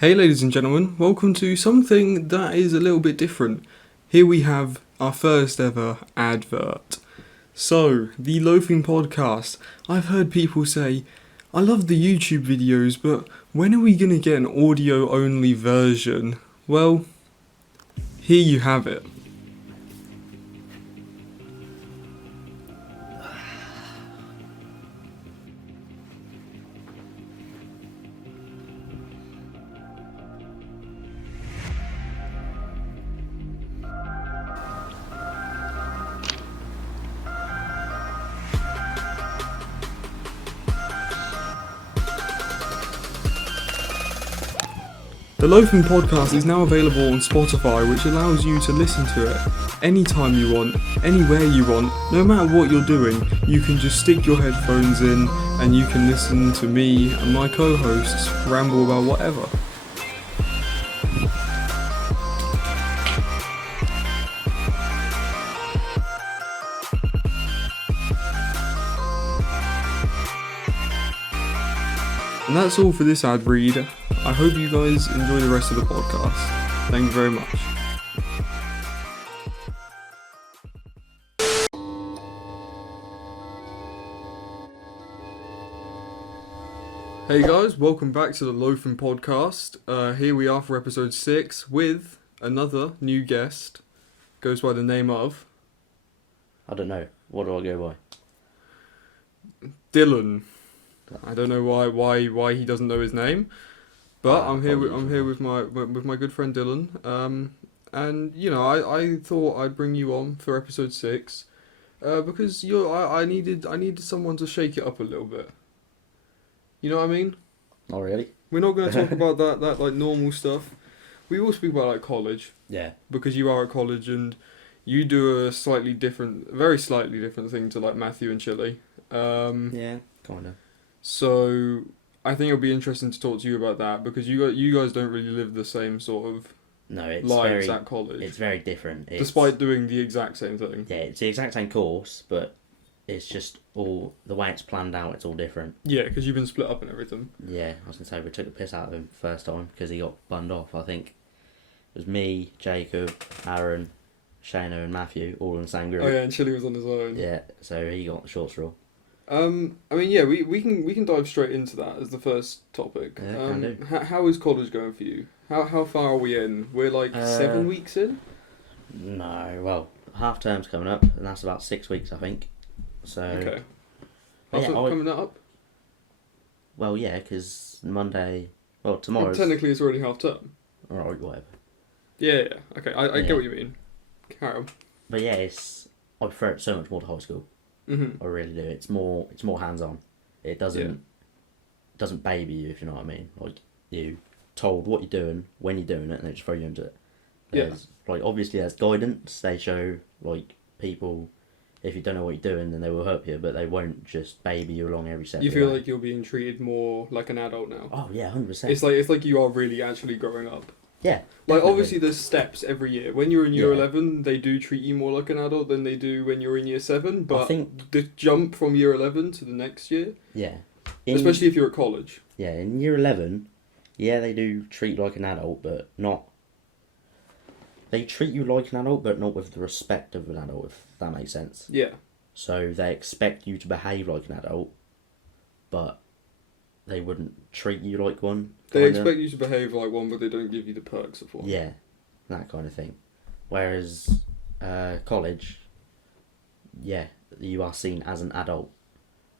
Hey ladies and gentlemen, welcome to something that is a little bit different. Here we have our first ever advert. So, the Loafing Podcast. I've heard people say, I love the YouTube videos, but when are we going to get an audio only version? Well, here you have it. The Loafing Podcast is now available on Spotify, which allows you to listen to it anytime you want, anywhere you want, no matter what you're doing. You can just stick your headphones in and you can listen to me and my co-hosts ramble about whatever. And that's all for this ad read. I hope you guys enjoy the rest of the podcast. Thank you very much. Hey guys, welcome back to the Loafing Podcast. Here we are for episode 6 with another new guest. Goes by the name of... I don't know. What do I go by? Dylan. I don't know why he doesn't know his name, but I'm here with my good friend Dylan. And you know I thought I'd bring you on for episode 6, because I needed someone to shake it up a little bit. You know what I mean? Not really. We're not going to talk about that like normal stuff. We will speak about like college. Yeah. Because you are at college and you do a very slightly different thing to like Matthew and Chili. Yeah, kind of. So I think it'll be interesting to talk to you about that because you guys don't really live the same sort of lives at college. It's very different. Despite doing the exact same thing. Yeah, it's the exact same course, but it's just all the way it's planned out. It's all different. Yeah, because you've been split up and everything. Yeah, I was gonna say we took the piss out of him first time because he got bunned off. I think it was me, Jacob, Aaron, Shano, and Matthew all in the same group. Oh yeah, and Chili was on his own. Yeah, so he got the short straw. I mean, yeah, we can dive straight into that as the first topic. Yeah, can do. How is college going for you? How far are we in? We're like 7 weeks in? No, well, half term's coming up, and that's about 6 weeks, I think. So. Okay. How's it coming up? Well, yeah, because Monday. Well, tomorrow. Technically, it's already half term. Alright, whatever. Yeah. Okay, I get what you mean. Carry on. But yeah, I prefer it so much more to high school. Mm-hmm. I really do. It's more hands on. It doesn't baby you, if you know what I mean. Like you told what you're doing, when you're doing it, and they just throw you into it. Like obviously there's guidance. They show like people, if you don't know what you're doing, then they will help you, but they won't just baby you along every step. You feel like you're being treated more like an adult now. Oh yeah, 100%. It's like you are really actually growing up. Yeah. Like, obviously, there's steps every year. When you're in year 11, they do treat you more like an adult than they do when you're in year 7. But I think the jump from year 11 to the next year... Yeah. Especially if you're at college. Yeah, in year 11, yeah, they do treat you like an adult, but not... They treat you like an adult, but not with the respect of an adult, if that makes sense. Yeah. So they expect you to behave like an adult, but they wouldn't treat you like one. They expect you to behave like one, but they don't give you the perks of one. Yeah, that kind of thing. Whereas college, yeah, you are seen as an adult.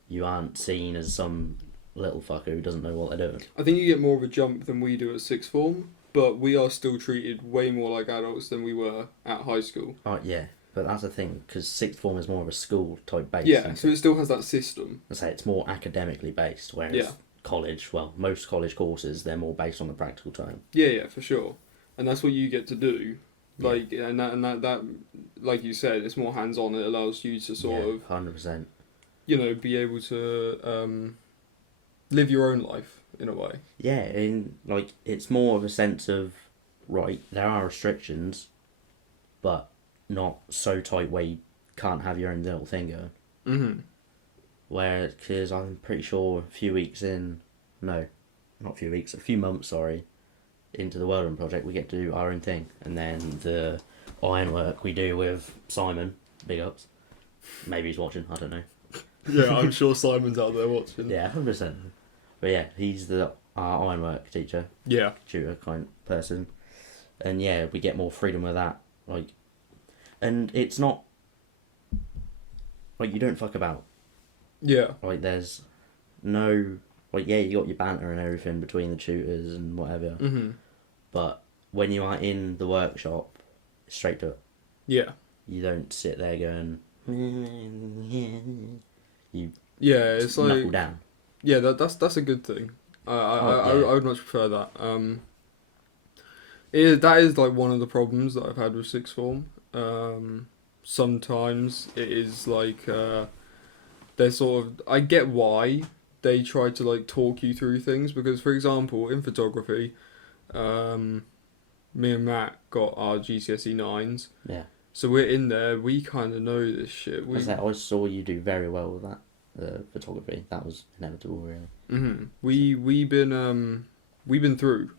You aren't seen as some little fucker who doesn't know what they're doing. I think you get more of a jump than we do at sixth form, but we are still treated way more like adults than we were at high school. Oh, yeah. But that's the thing, because sixth form is more of a school type base. Yeah, so it still has that system. I say it's more academically based, whereas college, well, most college courses, they're more based on the practical time. Yeah, for sure. And that's what you get to do. Like, and that like you said, it's more hands-on. It allows you to sort of 100%. You know, be able to live your own life in a way. Yeah, like it's more of a sense of right. There are restrictions, but not so tight where you can't have your own little thing going. Mm-hmm. Where, because I'm pretty sure a few months, sorry, into the welding project, we get to do our own thing, and then the ironwork we do with Simon. Big ups. Maybe he's watching. I don't know. Yeah, I'm sure Simon's out there watching. Yeah, 100%. But yeah, he's our ironwork teacher. Yeah. Tutor kind of person. And yeah, we get more freedom with that. Like, and it's not like you don't fuck about. Yeah. Like, there's no, like, yeah, you got your banter and everything between the tutors and whatever. Mhm. But when you are in the workshop, straight to it. Yeah. You don't sit there going. You it's knuckle like down. yeah, that's a good thing. I would much prefer that. That is like one of the problems that I've had with sixth form. Sometimes it is like they're sort of, I get why they try to like talk you through things, because for example in photography, me and Matt got our GCSE 9s. Yeah. So we're in there, we kind of know this shit. I saw you do very well with that, photography. That was inevitable, really. Mm-hmm. We've been through.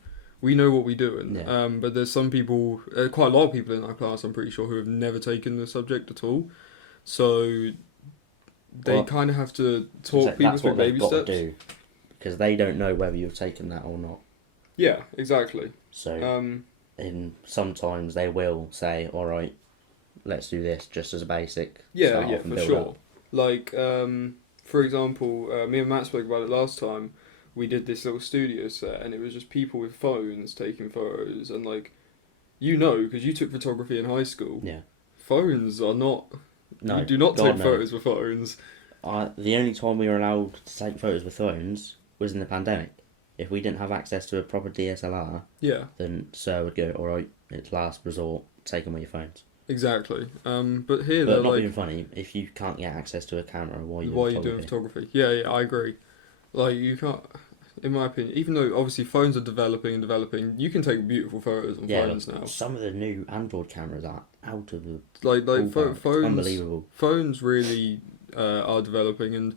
We know what we're doing. Yeah. But there's some people, quite a lot of people in our class, I'm pretty sure, who have never taken the subject at all. So they kind of have to talk people through baby steps. Do, because they don't know whether you've taken that or not. Yeah, exactly. So, and sometimes they will say, "All right, let's do this just as a basic." Yeah, for sure. Up. Like, for example, me and Matt spoke about it last time. We did this little studio set, and it was just people with phones taking photos, and like, because you took photography in high school. Yeah. Phones are not. No, you do not take photos with phones. The only time we were allowed to take photos with phones was in the pandemic. If we didn't have access to a proper DSLR, then Sir would go, "All right, it's last resort. Take them with your phones." Exactly. But here, but they're not like, being funny. If you can't get access to a camera, why are you doing photography? Yeah, I agree. Like, you can't. In my opinion, even though obviously phones are developing, you can take beautiful photos on phones now. Some of the new Android cameras are out of the phones. Unbelievable. Phones really are developing, and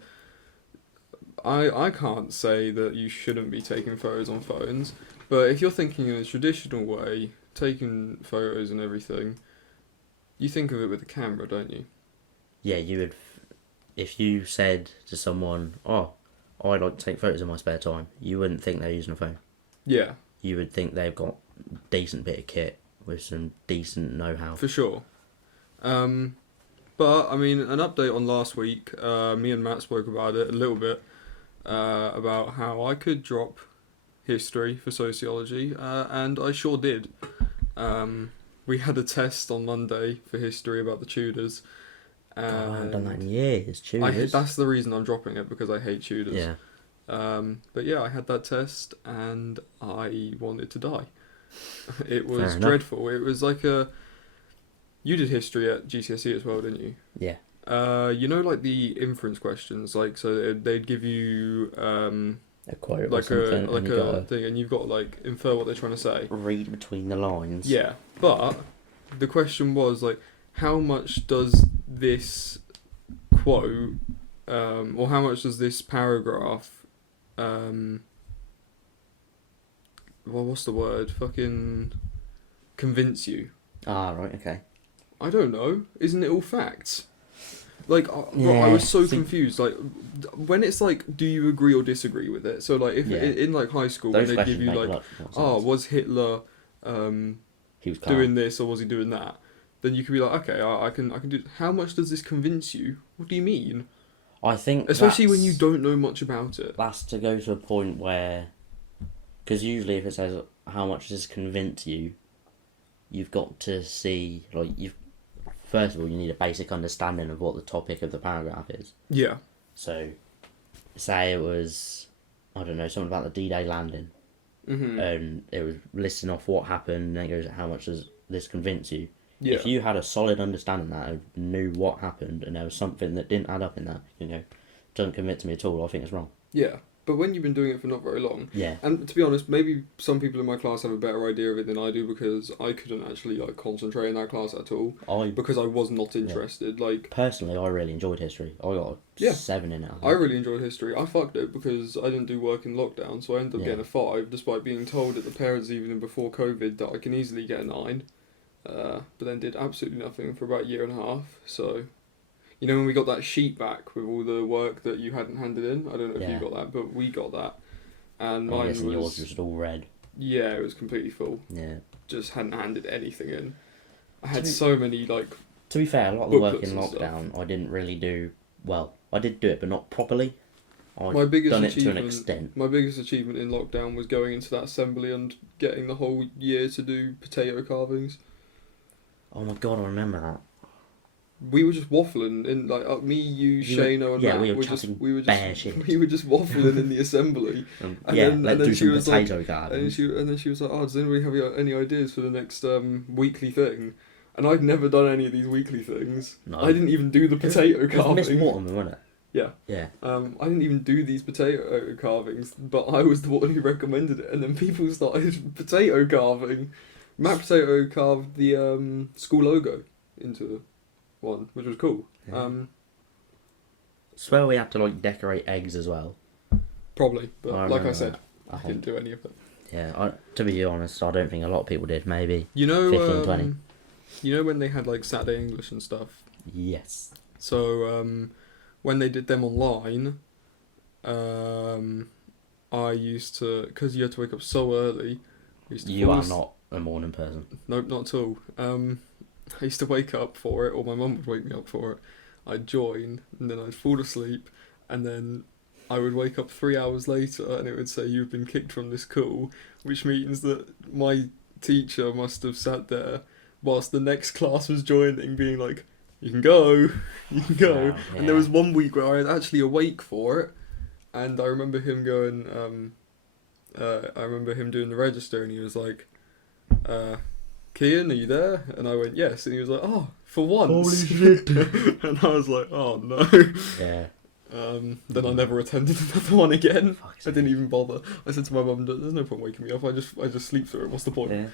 I can't say that you shouldn't be taking photos on phones. But if you're thinking in a traditional way, taking photos and everything, you think of it with a camera, don't you? Yeah, you would. If you said to someone, "Oh, I like to take photos in my spare time," you wouldn't think they're using a phone. Yeah. You would think they've got a decent bit of kit with some decent know-how. For sure. But, I mean, an update on last week. Me and Matt spoke about it a little bit, about how I could drop history for sociology, and I sure did. We had a test on Monday for history about the Tudors. I haven't done that in years. Tudors. That's the reason I'm dropping it, because I hate Tudors. Yeah. But yeah, I had that test and I wanted to die. It was dreadful. It was like you did history at GCSE as well, didn't you? Yeah. Like the inference questions, like, so they'd give you a quote like a thing, and you've got to like infer what they're trying to say. Read between the lines. Yeah, but the question was like, how much does this quote, or how much does this paragraph, what's the word? Fucking convince you? Ah, right, okay. I don't know. Isn't it all facts? Like, I was so confused. Like, when it's like, do you agree or disagree with it? So, like, if in like high school, when they give you like, was Hitler he was doing this or was he doing that? Then you could be like, okay, I can do. How much does this convince you? What do you mean? I think, especially when you don't know much about it. That's to go to a point where, because usually if it says how much does this convince you, you've got to see, like, first of all, you need a basic understanding of what the topic of the paragraph is. Yeah. So, say it was, I don't know, something about the D-Day landing. Mm-hmm. And it was listing off what happened, and then it goes, how much does this convince you? Yeah. If you had a solid understanding of that, and knew what happened, and there was something that didn't add up in that, doesn't convince me at all, I think it's wrong. Yeah. But when you've been doing it for not very long, Yeah. and to be honest, maybe some people in my class have a better idea of it than I do because I couldn't actually like concentrate in that class at all because I was not interested. Like personally, I really enjoyed history. I got a 7 in it. I really enjoyed history. I fucked it because I didn't do work in lockdown, so I ended up getting a 5, despite being told at the parents' evening before COVID that I can easily get a 9. But then did absolutely nothing for about a year and a half. So. You know when we got that sheet back with all the work that you hadn't handed in? I don't know if you got that, but we got that. And mine was... yours was just all red. Yeah, it was completely full. Yeah. Just hadn't handed anything in. I had so many, like... To be fair, a lot of the work in lockdown I didn't really do... Well, I did do it, but not properly. I've done it to an extent. My biggest achievement in lockdown was going into that assembly and getting the whole year to do potato carvings. Oh my god, I remember that. We were just waffling in me, you, Shano, and Matt. We were just waffling in the assembly. Let's do some potato carvings. And then she was like, "Oh, does anybody have any ideas for the next weekly thing?" And I'd never done any of these weekly things. No. I didn't even do the potato carving. It was Miss Mortimer, wasn't it? Yeah. Yeah. I didn't even do these potato carvings, but I was the one who recommended it, and then people started potato carving. Matt Potato carved the school logo into one, which was cool. Yeah. Swear we had to decorate eggs as well. Probably, but like I said, I didn't do any of it. Yeah, to be honest, I don't think a lot of people did. Maybe 15, 20. You know when they had Saturday English and stuff? Yes. So when they did them online, I used to, because you had to wake up so early. You are not a morning person. Nope, not at all. I used to wake up for it, or my mum would wake me up for it. I'd join, and then I'd fall asleep, and then I would wake up 3 hours later, and it would say, "You've been kicked from this call," which means that my teacher must have sat there whilst the next class was joining, being like, "You can go, you can go." Wow, yeah. And there was one week where I was actually awake for it, and I remember him going, I remember him doing the register, and he was like, "Kian, are you there?" And I went, "Yes." And he was like, "Oh, for once." Holy shit. And I was like, "Oh no." Yeah. Then I never attended another one again. I didn't even bother. I said to my mum, "There's no point waking me up. I just sleep through it. What's the point?" Yeah.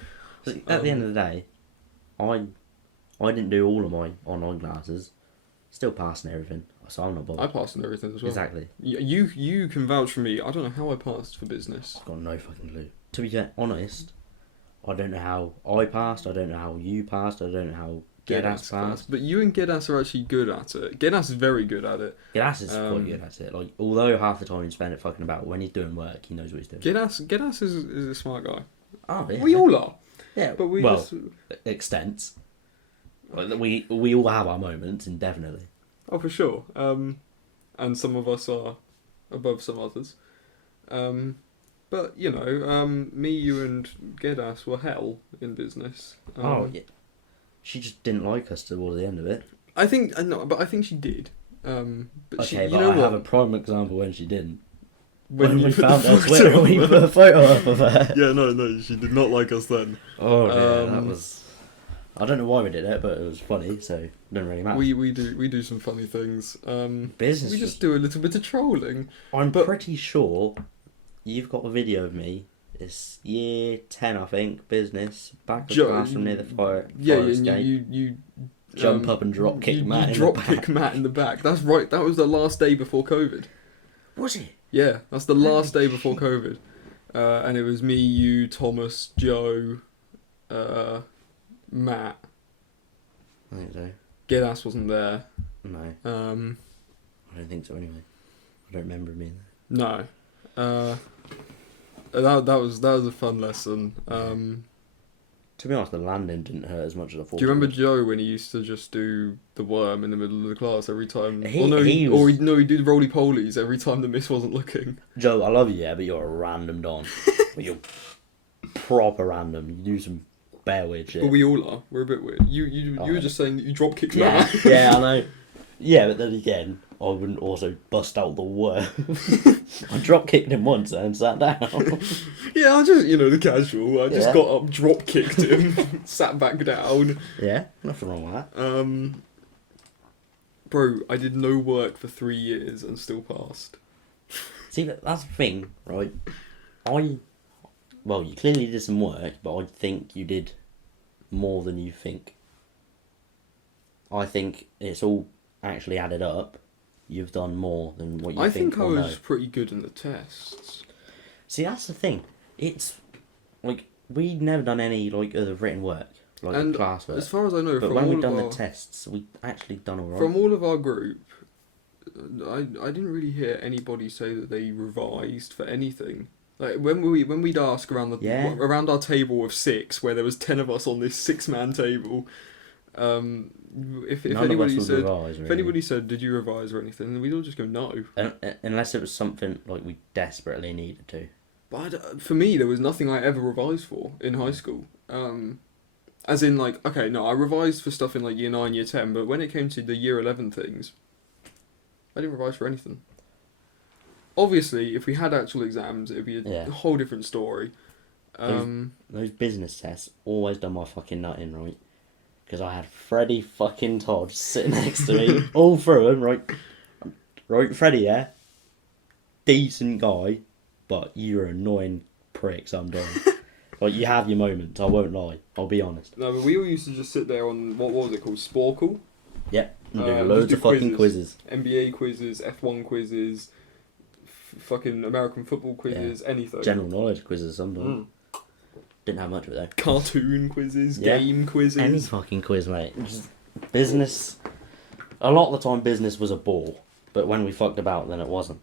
So at the end of the day, I didn't do all of my online classes. Still passing everything, so I'm not bothered. I passed in everything as well. Exactly. You can vouch for me. I don't know how I passed for business. I've got no fucking clue. To be honest, I don't know how I passed. I don't know how you passed. I don't know how Gedas passed. But you and Gedas are actually good at it. Gedas is very good at it. Gedas is quite good at it. Although half the time he spends it fucking about, when he's doing work, he knows what he's doing. Gedas is a smart guy. Oh yeah. We all are. Yeah, but extents. We all have our moments, indefinitely. Oh, for sure. And some of us are above some others. But me, you, and Gedas were hell in business. Yeah. She just didn't like us towards the end of it. I think she did. But I have a prime example when she didn't. When we found her Twitter, when you put a photo up of her. Yeah, no, she did not like us then. Oh, yeah, that was... I don't know why we did it, but it was funny, so it doesn't really matter. We do some funny things. Business. We just do a little bit of trolling. I'm pretty sure you've got a video of me. It's year 10, I think. Business back of the class from near the fire. Yeah, you jump up and drop kick Matt. Matt in the back. That's right. That was the last day before COVID. Was it? Yeah, that's the last day before COVID. And it was me, you, Thomas, Joe, Matt. I think so. Gedas wasn't there. No. I don't think so anyway. I don't remember him being there. No. That was a fun lesson. To be honest, the landing didn't hurt as much as I thought. Do you remember Joe when he used to just do the worm in the middle of the class every time? He'd do the roly polies every time the miss wasn't looking. Joe, I love you, but you're a random don. But you're proper random. You do some bare weird shit. But we all are. We're a bit weird. You were just saying that you drop kicked Matt. Yeah, I know. Yeah, but then again, I wouldn't also bust out the worm. I drop kicked him once and sat down. Yeah, I just, the casual. I just got up, drop kicked him, sat back down. Yeah, nothing wrong with that. Bro, I did no work for 3 years and still passed. See, that's the thing, right? Well, you clearly did some work, but I think you did more than you think. I think it's all actually added up. You've done more than what you think. I think I or was know. pretty good in the tests. See, that's the thing. It's like we'd never done any like other written work, like And class work. as far as I know, But from when all we've of done our, the tests, we actually done all right. from all of our group, I didn't really hear anybody say that they revised for anything. Like when we'd ask around around our table of 6, where there was 10 of us on this 6-man table, if None anybody of us would said revise, really. if anybody said did you revise or anything, then we'd all just go no. Unless it was something like we desperately needed to. But for me, there was nothing I ever revised for in high school. As in, like, okay, no, I revised for stuff in, like, year 9, year 10, but when it came to the year 11 things, I didn't revise for anything. Obviously, if we had actual exams, it would be a whole different story. Those business tests always done my fucking nut in, right? Because I had Freddie fucking Todd sitting next to me, all through them, right? Right, Freddie, yeah? Decent guy, but you're an annoying prick sometimes. Like, you have your moments, I won't lie, I'll be honest. No, but we all used to just sit there on, what was it called, Sporkle? Yep, and do loads of fucking quizzes. NBA quizzes, F1 quizzes, fucking American football quizzes, anything. General knowledge quizzes sometimes. Didn't have much of it though. Cartoon quizzes, game quizzes. Any fucking quiz, mate. Just business. A lot of the time, business was a bore, but when we fucked about, then it wasn't.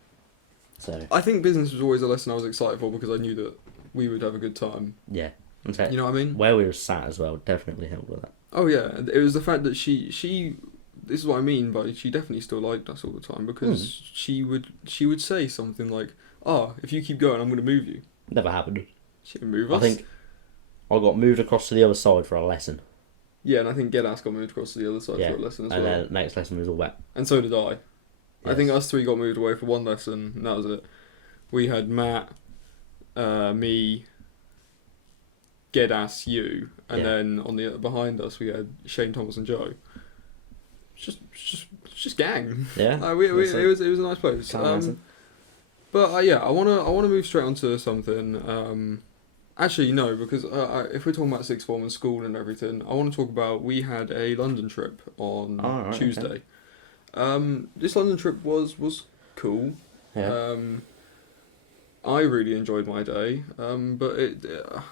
So. I think business was always a lesson I was excited for because I knew that we would have a good time. Yeah. You know what I mean? Where we were sat as well definitely helped with that. Oh yeah, it was the fact that she. This is what I mean, but she definitely still liked us all the time because she would say something like, "Oh, if you keep going, I'm going to move you." Never happened. She didn't move us. I think I got moved across to the other side for a lesson. Yeah, and I think Gedas got moved across to the other side for a lesson as well. And then the next lesson was all wet. And so did I. Yes. I think us 3 got moved away for one lesson, and that was it. We had Matt, me, Gedas, you, and then on the behind us we had Shane, Thomas, and Joe. Just gang. Yeah. It was a nice place. But I wanna move straight onto something. Actually no, because if we're talking about sixth form and school and everything, I want to talk about we had a London trip on Tuesday. Okay. This London trip was cool. Yeah. I really enjoyed my day, but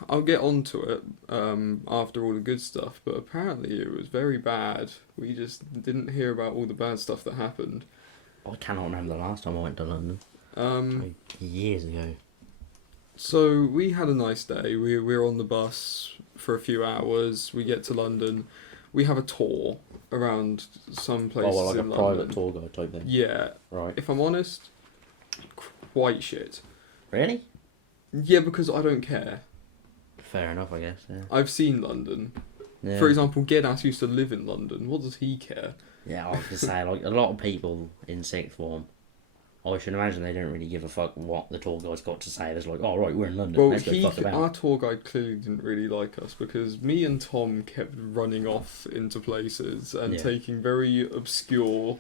I'll get onto it after all the good stuff, but apparently it was very bad. We just didn't hear about all the bad stuff that happened. I cannot remember the last time I went to London. Years ago. So we had a nice day. We were on the bus for a few hours. We get to London. We have a tour around some places like in a London. private tour guide type thing. Yeah. Right. If I'm honest, quite shit. Really? Yeah, because I don't care. Fair enough, I guess, yeah. I've seen London. Yeah. For example, Gedas used to live in London. What does he care? Yeah, I was going to say, like, a lot of people in sixth form, I should imagine they don't really give a fuck what the tour guide's got to say. There's like, oh, right, we're in London, Well, let's go fuck about. Our tour guide clearly didn't really like us because me and Tom kept running off into places and taking very obscure,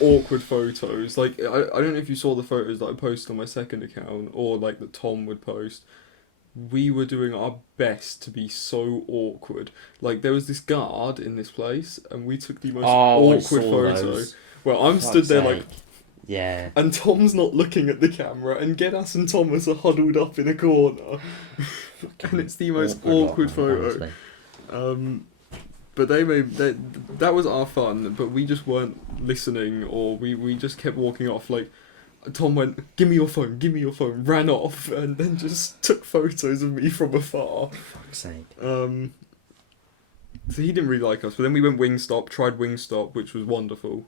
awkward photos. Like, I don't know if you saw the photos that I posted on my second account or, like, that Tom would post. We were doing our best to be so awkward. Like, there was this guard in this place and we took the most awkward photo. Those. Well, I'm stood there like... Yeah. And Tom's not looking at the camera, and Gedas and Thomas are huddled up in a corner. And it's the most awkward photo. But that was our fun, but we just weren't listening, or we just kept walking off. Like, Tom went, give me your phone, ran off, and then just took photos of me from afar. For fuck's sake. So he didn't really like us, but then we went tried Wingstop, which was wonderful.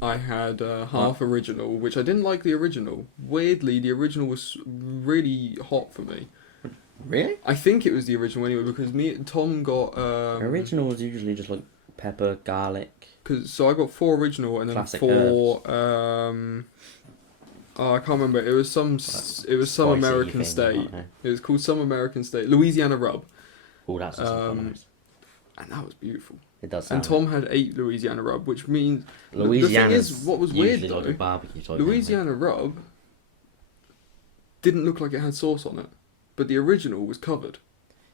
I had half original, which I didn't like the original. Weirdly, the original was really hot for me. Really? I think it was the original anyway, because me and Tom got... original was usually just like pepper, garlic... So I got 4 original and then classic 4... I can't remember. It was some American state. It was called some American state. Louisiana Rub. Oh, that's nice. And that was beautiful. It does And sound Tom had 8 Louisiana Rub, which means... Louisiana. The thing is, what was weird usually like though, a barbecue type Louisiana Rub didn't look like it had sauce on it, but the original was covered.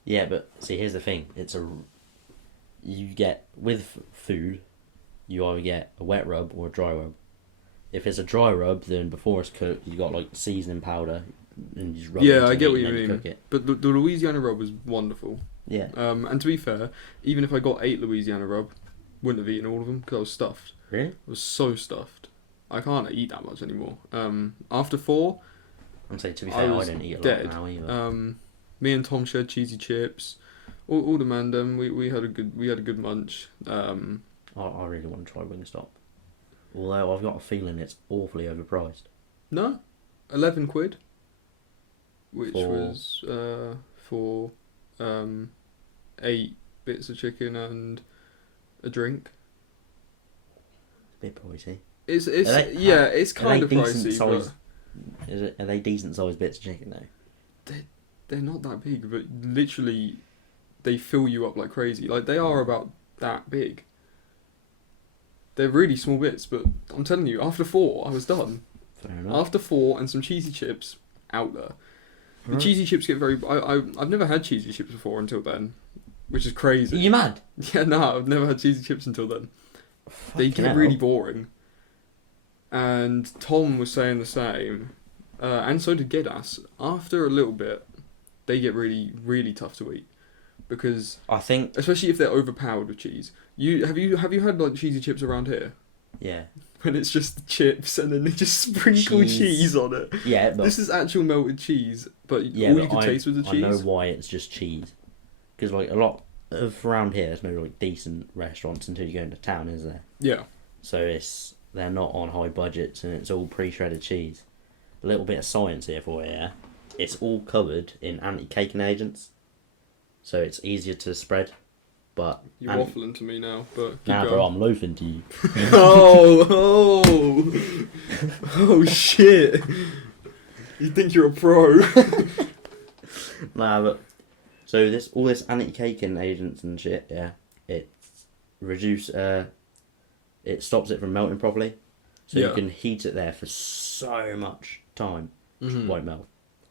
Yeah, but see, here's the thing. You get, with food, you either get a wet rub or a dry rub. If it's a dry rub, then before it's cooked, you got like seasoning powder, and you just rub it Yeah, into I the get meat what you and then mean. cook it. But the Louisiana Rub was wonderful. Yeah. And to be fair, even if I got 8 Louisiana Rub, wouldn't have eaten all of them because I was stuffed. Really? I was so stuffed. I can't eat that much anymore. After 4, I'm saying, to be I fair, I was don't eat a dead. lot now either. Me and Tom shared cheesy chips. All the mandem. We had a good munch. I really want to try Wingstop. Although I've got a feeling it's awfully overpriced. No, 11 quid. Which For- was for 8 bits of chicken and a drink. A bit pricey. It's Are kind of they decent pricey, size? but Are they decent sized bits of chicken though? they're not that big. But literally, they fill you up like crazy. Like they are about that big. They're really small bits, but I'm telling you, after 4, I was done. Fair enough. After 4 and some cheesy chips, out there. The Right. cheesy chips get very... I've never had cheesy chips before until then, which is Are crazy. you mad? Yeah, no, I've never had cheesy chips until then. They Fucking get hell. really boring. And Tom was saying the same, and so did Gedas. After a little bit, they get really, really tough to eat. Because, I think, especially if they're overpowered with cheese. Have you had like cheesy chips around here? yeah. When it's just the chips and then they just sprinkle cheese on it. Yeah, but This is actual melted cheese, but yeah, all but you can taste was the I know cheese. why it's just cheese. Because like a lot of around here, there's no like decent restaurants until you go into town, is there? Yeah. So they're not on high budgets and it's all pre-shredded cheese. A little bit of science here for you, yeah? It's all covered in anti-caking agents, so it's easier to spread. But You're waffling to me now, but keep nah, going. bro, I'm loafing to you. Oh, shit. You think you're a pro? Nah, but so all this anti-caking agents and shit, yeah, it stops it from melting properly, so Yeah. you can heat it there for so much time, Mhm. it won't melt.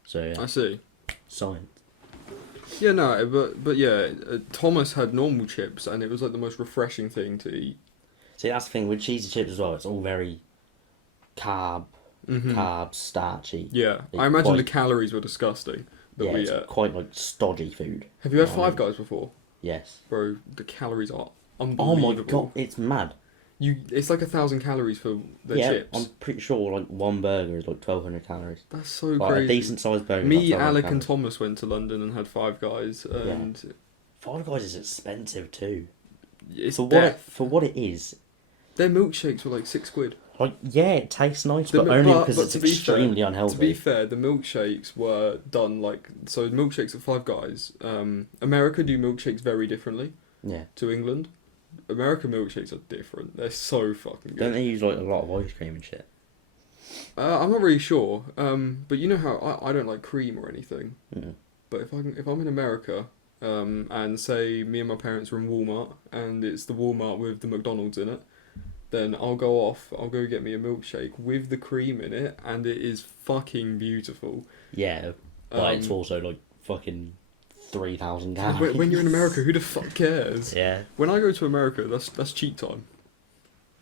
So yeah, I see. science. Yeah, no, but yeah, Thomas had normal chips, and it was like the most refreshing thing to eat. See, that's the thing with cheesy chips as well. It's all very carbs, starchy. Yeah, It's I imagine quite- the calories were disgusting. That Yeah, we it's quite like stodgy food. Have you had know what I Five mean? Guys before? Yes. Bro, the calories are Oh unbelievable. my god, it's mad. It's like 1,000 calories for the yeah, chips. I'm pretty sure like one burger is like 1,200 calories. That's so Like crazy. a decent sized burger. Me, is like 1,200 Alec, and calories. Thomas went to London and had Five Guys, and Five Guys is expensive too. it's For death. what it is, Their milkshakes were like £6. like yeah, it tastes nice, The but mi- only but- because but it's to be extremely fair- unhealthy. To be fair, the milkshakes were done like so. Milkshakes at Five Guys. America do milkshakes very differently yeah, to England. American milkshakes are different. They're so fucking don't good. they use like a lot of ice cream and shit? I'm not really sure. But you know how I don't like cream or anything. Mm. But if I'm in America, and say me and my parents are in Walmart, and it's the Walmart with the McDonald's in it, then I'll go get me a milkshake with the cream in it, and it is fucking beautiful. Yeah, but it's Um, also like fucking 3,000 calories. When you're in America, who the fuck cares? Yeah, When I go to America, that's cheat time.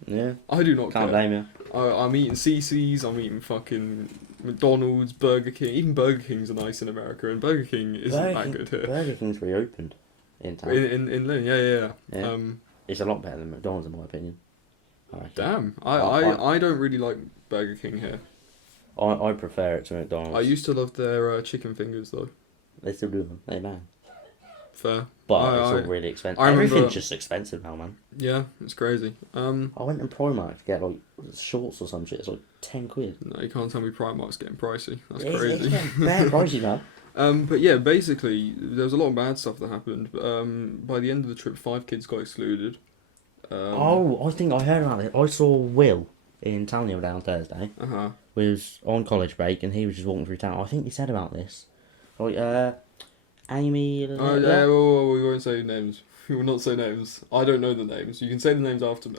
yeah. I do not Can't care. blame you. I'm eating CC's, I'm eating fucking McDonald's, Burger King. Even Burger King's are nice in America, and Burger King isn't that good here. Burger King's reopened in town. In Lynn, yeah. Yeah. It's a lot better than McDonald's in my opinion. I reckon. Damn, I- I don't really like Burger King here. I prefer it to McDonald's. I used to love their chicken fingers though. They still do them. They man. Fair. But it's I- all really expensive. I remember- Everything's just expensive now, man. Yeah, it's crazy. I went in Primark to get like shorts or some shit. It's like 10 quid. No, you can't tell me Primark's getting pricey. That's It's crazy. getting bare pricey now. But yeah, basically, there was a lot of bad stuff that happened. By the end of the trip, 5 kids got excluded. I think I heard about it. I saw Will in town the other day on Thursday. Uh-huh. We was on college break and he was just walking through town. I think he said about this. Like, Amy... Oh, yeah, we won't say names. We will not say names. I don't know the names. You can say the names after the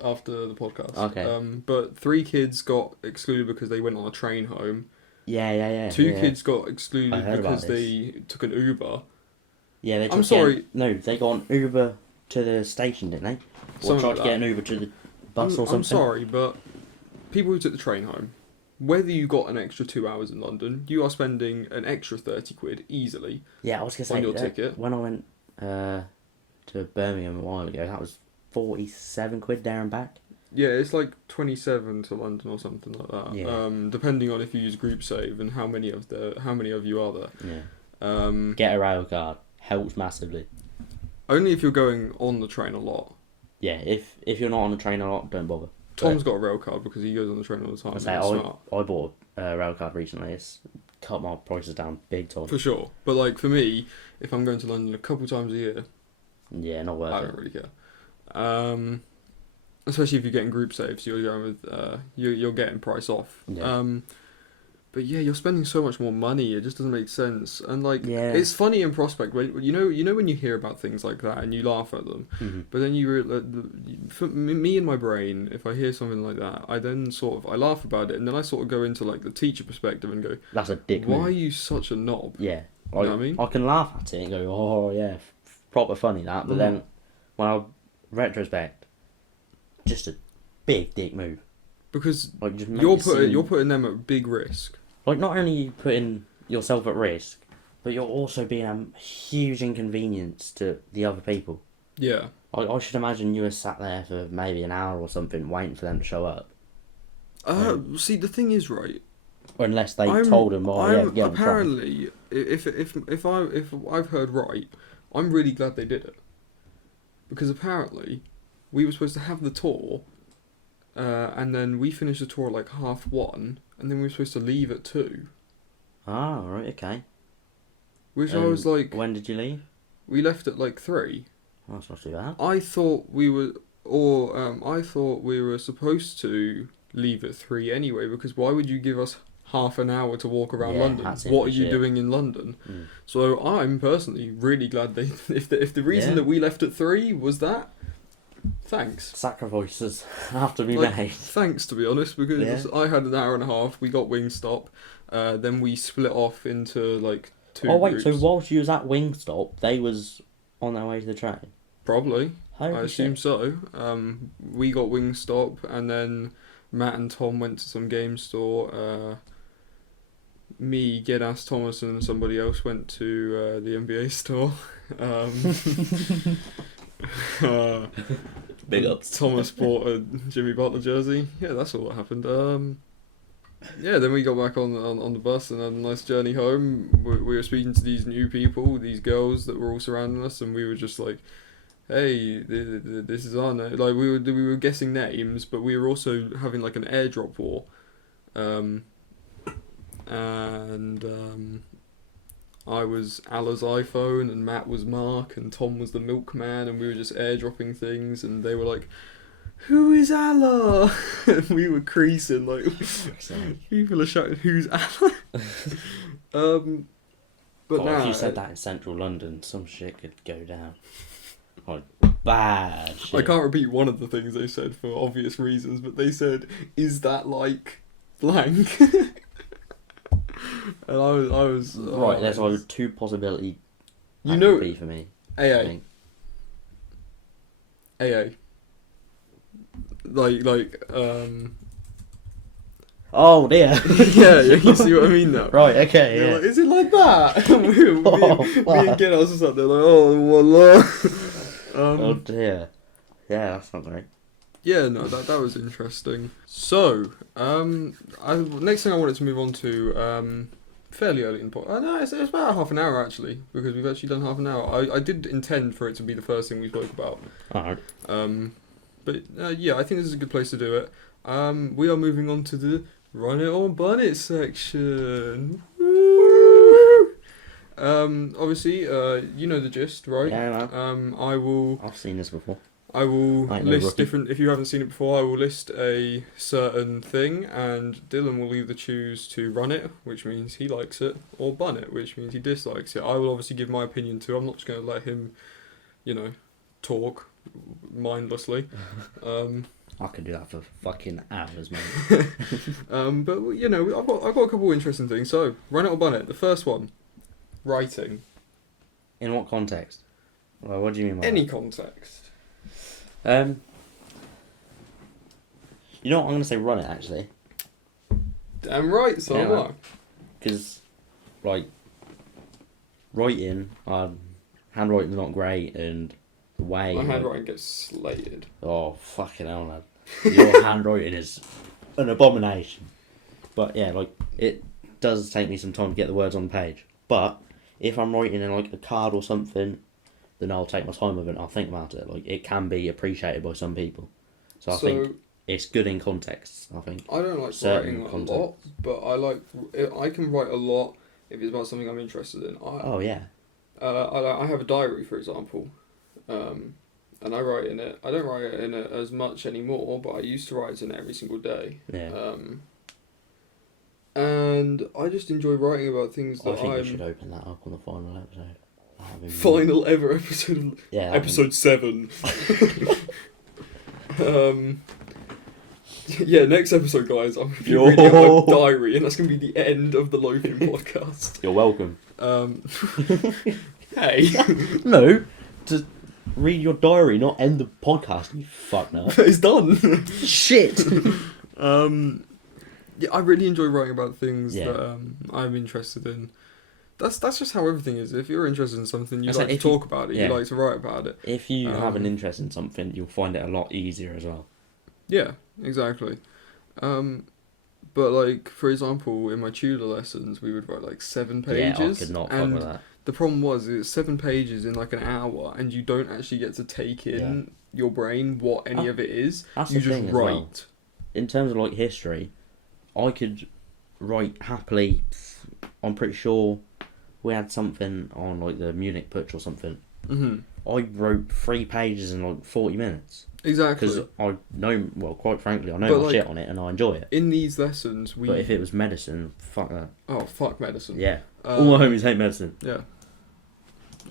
podcast. Okay. But 3 kids got excluded because they went on a train home. Yeah. 2 yeah. kids got excluded I heard because about they took an Uber. Yeah, they. I'm sorry. They got an Uber to the station, didn't they? Or Something tried like to get that. an Uber to the bus or something. I'm sorry, but people who took the train home, whether you got an extra 2 hours in London, you are spending an extra 30 quid easily. Yeah, I was gonna say on your ticket. when I went to Birmingham a while ago, that was 47 quid there and back. Yeah, it's like 27 to London or something like that. Yeah. Depending on if you use group save and how many of you are there. Yeah. Get a rail card helps massively. Only if you're going on the train a lot. Yeah, if you're not on the train a lot, don't bother. Tom's got a rail card because he goes on the train all the time. I bought a rail card recently. It's cut my prices down big time. For sure. But like for me, if I'm going to London a couple times a year, yeah, not worth it. I don't really care. Especially if you're getting group saves, you're going with you're getting price off. Yeah. But yeah, you're spending so much more money. It just doesn't make sense. And like, Yeah. it's funny in prospect. When you know when you hear about things like that and you laugh at them, Mm-hmm. but then for me in my brain, if I hear something like that, I then I laugh about it, and then I sort of go into like the teacher perspective and go, That's a dick "Why move. are you such a knob?" Yeah. You know what I mean? I can laugh at it and go, oh yeah, proper funny that. But then, when I retrospect, just a big dick move. Because Like just make you're it putting them at big risk. like not only are you putting yourself at risk, but you're also being a huge inconvenience to the other people. Yeah. I should imagine you were sat there for maybe an hour or something waiting for them to show up. See, the thing is, right. Unless they told them, oh yeah, get on the train. Apparently, if I've heard right, I'm really glad they did it. Because apparently, we were supposed to have the tour, and then we finished the tour at like 1:30, and then we were supposed to leave at 2. Ah, right, okay. Which I was like, when did you leave? we left at like 3. Oh, that's not too bad. I thought we were supposed to leave at 3 anyway, because why would you give us half an hour to walk around London? What are you doing in London? Mm. So I'm personally really glad they. If the reason that we left at 3 was that, thanks. Sacrifices have to be Like, made. Thanks, to be honest, because I had an hour and a half. We got Wingstop, then we split off into like 2 Oh wait, groups. so whilst you was at Wingstop, they was on their way to the train? Probably. Holy I assume shit. so. We got Wingstop, and then Matt and Tom went to some game store. Me, Gedas, Thomas, and somebody else went to the NBA store. Big ups. Thomas bought a Jimmy Butler jersey. Yeah, that's all that happened. Yeah, then we got back on the bus and had a nice journey home. We were speaking to these new people, these girls that were all surrounding us, and we were just like, hey, this is our name. Like, we were guessing names, but we were also having like an airdrop war. I was Allah's iPhone, and Matt was Mark, and Tom was the milkman, and we were just airdropping things, and they were like, who is Allah? And we were creasing, like, people are shouting, who's Allah? But now, if you said that in central London, some shit could go down. Like, bad shit. I can't repeat one of the things they said for obvious reasons, but they said, is that like blank? And I was right, there's like 2 possibilities. You know, be for me. AA. Like Oh dear. yeah, you see what I mean now? Right, okay, yeah. Like, is it like that? me and Ken, I was just like, they're like, oh, wallah. Oh dear. Yeah, that's not great. Yeah, no, that was interesting. So, next thing I wanted to move on to, fairly early in the podcast. No, it's about half an hour actually, because we've actually done half an hour. I did intend for it to be the first thing we spoke about. Alright. But yeah, I think this is a good place to do it. We are moving on to the Run It or Bun It section. Woo! Obviously, you know the gist, right? Yeah, man. I've seen this before. I will list rookie. different. If you haven't seen it before, I will list a certain thing, and Dylan will either choose to run it, which means he likes it, or bun it, which means he dislikes it. I will obviously give my opinion too. I'm not just going to let him, talk mindlessly. I could do that for fucking hours, mate. But you know, I've got a couple of interesting things. So, Run Out of Bonnet. The first one, writing. In what context? Well, what do you mean by Any that? context. You know what? I'm gonna say run it actually. Damn right, so am I. Because, like, writing, handwriting's not great, and the way... My handwriting gets slated. Oh, fucking hell, lad. Your handwriting is an abomination. But, yeah, like, it does take me some time to get the words on the page. But, if I'm writing in, like, a card or something, then I'll take my time with it and I'll think about it. Like, it can be appreciated by some people. So I think it's good in context, I think. I don't like Certain writing context. a lot, but I can write a lot if it's about something I'm interested in. Oh, yeah. I have a diary, for example, and I write in it. I don't write in it as much anymore, but I used to write in it every single day. Yeah. And I just enjoy writing about things that I think we should open that up on the final episode. Final ever episode. Yeah. Episode 7. Yeah, next episode, guys, I'm going to be reading out my diary, and that's going to be the end of the Loafing Podcast. You're welcome. Hey. No, to read your diary, not end the podcast, you fuck nut. It's done. Shit. Yeah, I really enjoy writing about things Yeah. that I'm interested in. That's just how everything is. If you're interested in something, you That's like like to if you- talk about it. yeah. You like to write about it. If you have an interest in something, you'll find it a lot easier as well. Yeah, exactly. But like, for example, in my tutor lessons, we would write like 7 pages. Yeah, I could not fuck and with that. the problem was it's 7 pages in like an hour, and you don't actually get to take in your brain what any of it is. That's You the just thing as write. well. In terms of like history, I could write happily. I'm pretty sure we had something on like the Munich Putsch or something. Mm-hmm. I wrote 3 pages in like 40 minutes. Exactly. Because I know, well, quite frankly, I know But, my like, shit on it and I enjoy it. In these lessons, But if it was medicine, fuck that. Oh, fuck medicine. Yeah. All my homies hate medicine. Yeah.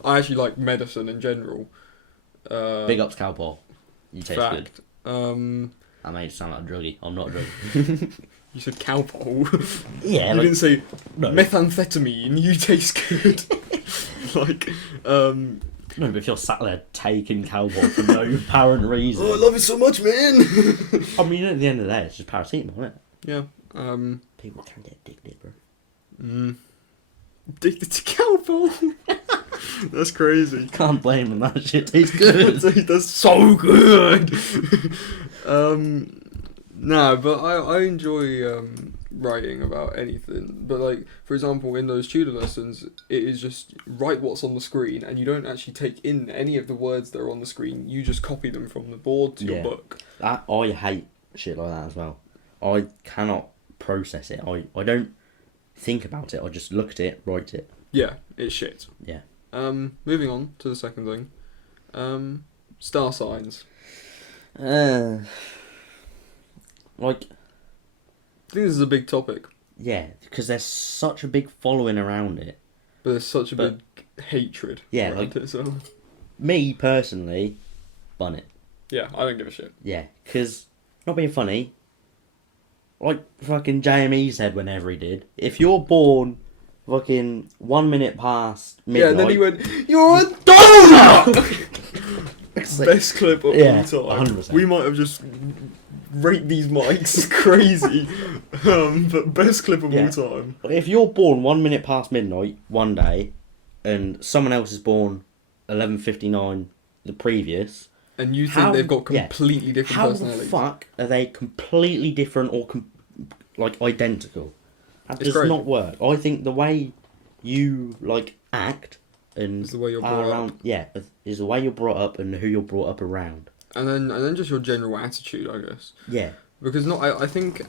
I actually like medicine in general. Big ups, Cowpaw. You taste good. Fact. I made it sound like a druggie. I'm not a druggie. You said cowpole. Yeah. You didn't say no. methamphetamine. You taste good. Like, No, but if you're sat there taking Cowpaw for no apparent reason. Oh, I love it so much, man. I mean, at the end of the day, it's just paracetamol, isn't it? Yeah. People can get addicted, bro. Addicted to cowpole. That's crazy. Can't blame them. That shit tastes good. That's so good. Nah, but I enjoy writing about anything. But like, for example, in those tutor lessons, it is just write what's on the screen, and you don't actually take in any of the words that are on the screen. You just copy them from the board to your book. I hate shit like that as well. I cannot process it. I don't think about it. I just look at it, write it. Yeah, it's shit. Yeah. Moving on to the second thing. Star signs. Like, I think this is a big topic, yeah, because there's such a big following around it. but there's such a big hatred Yeah, around like- it. So Me, personally, bun it. yeah, I don't give a shit. Yeah, because, not being funny, like fucking JME said whenever he did, if you're born fucking 1 minute past midnight... Yeah, and then he went, "You're a donut!" Best clip of all time. 100%. We might have just rate these mics crazy, but best clip of all time. If you're born 1 minute past midnight one day, and someone else is born 11:59 the previous... And you think they've got completely different how personalities. the fuck are they completely different or like identical? That It's does crazy. not work. I think the way you like act and It's the way you're are brought around, up. yeah, is the way you're brought up and who you're brought up around. And then just your general attitude, I guess. Yeah, Because I think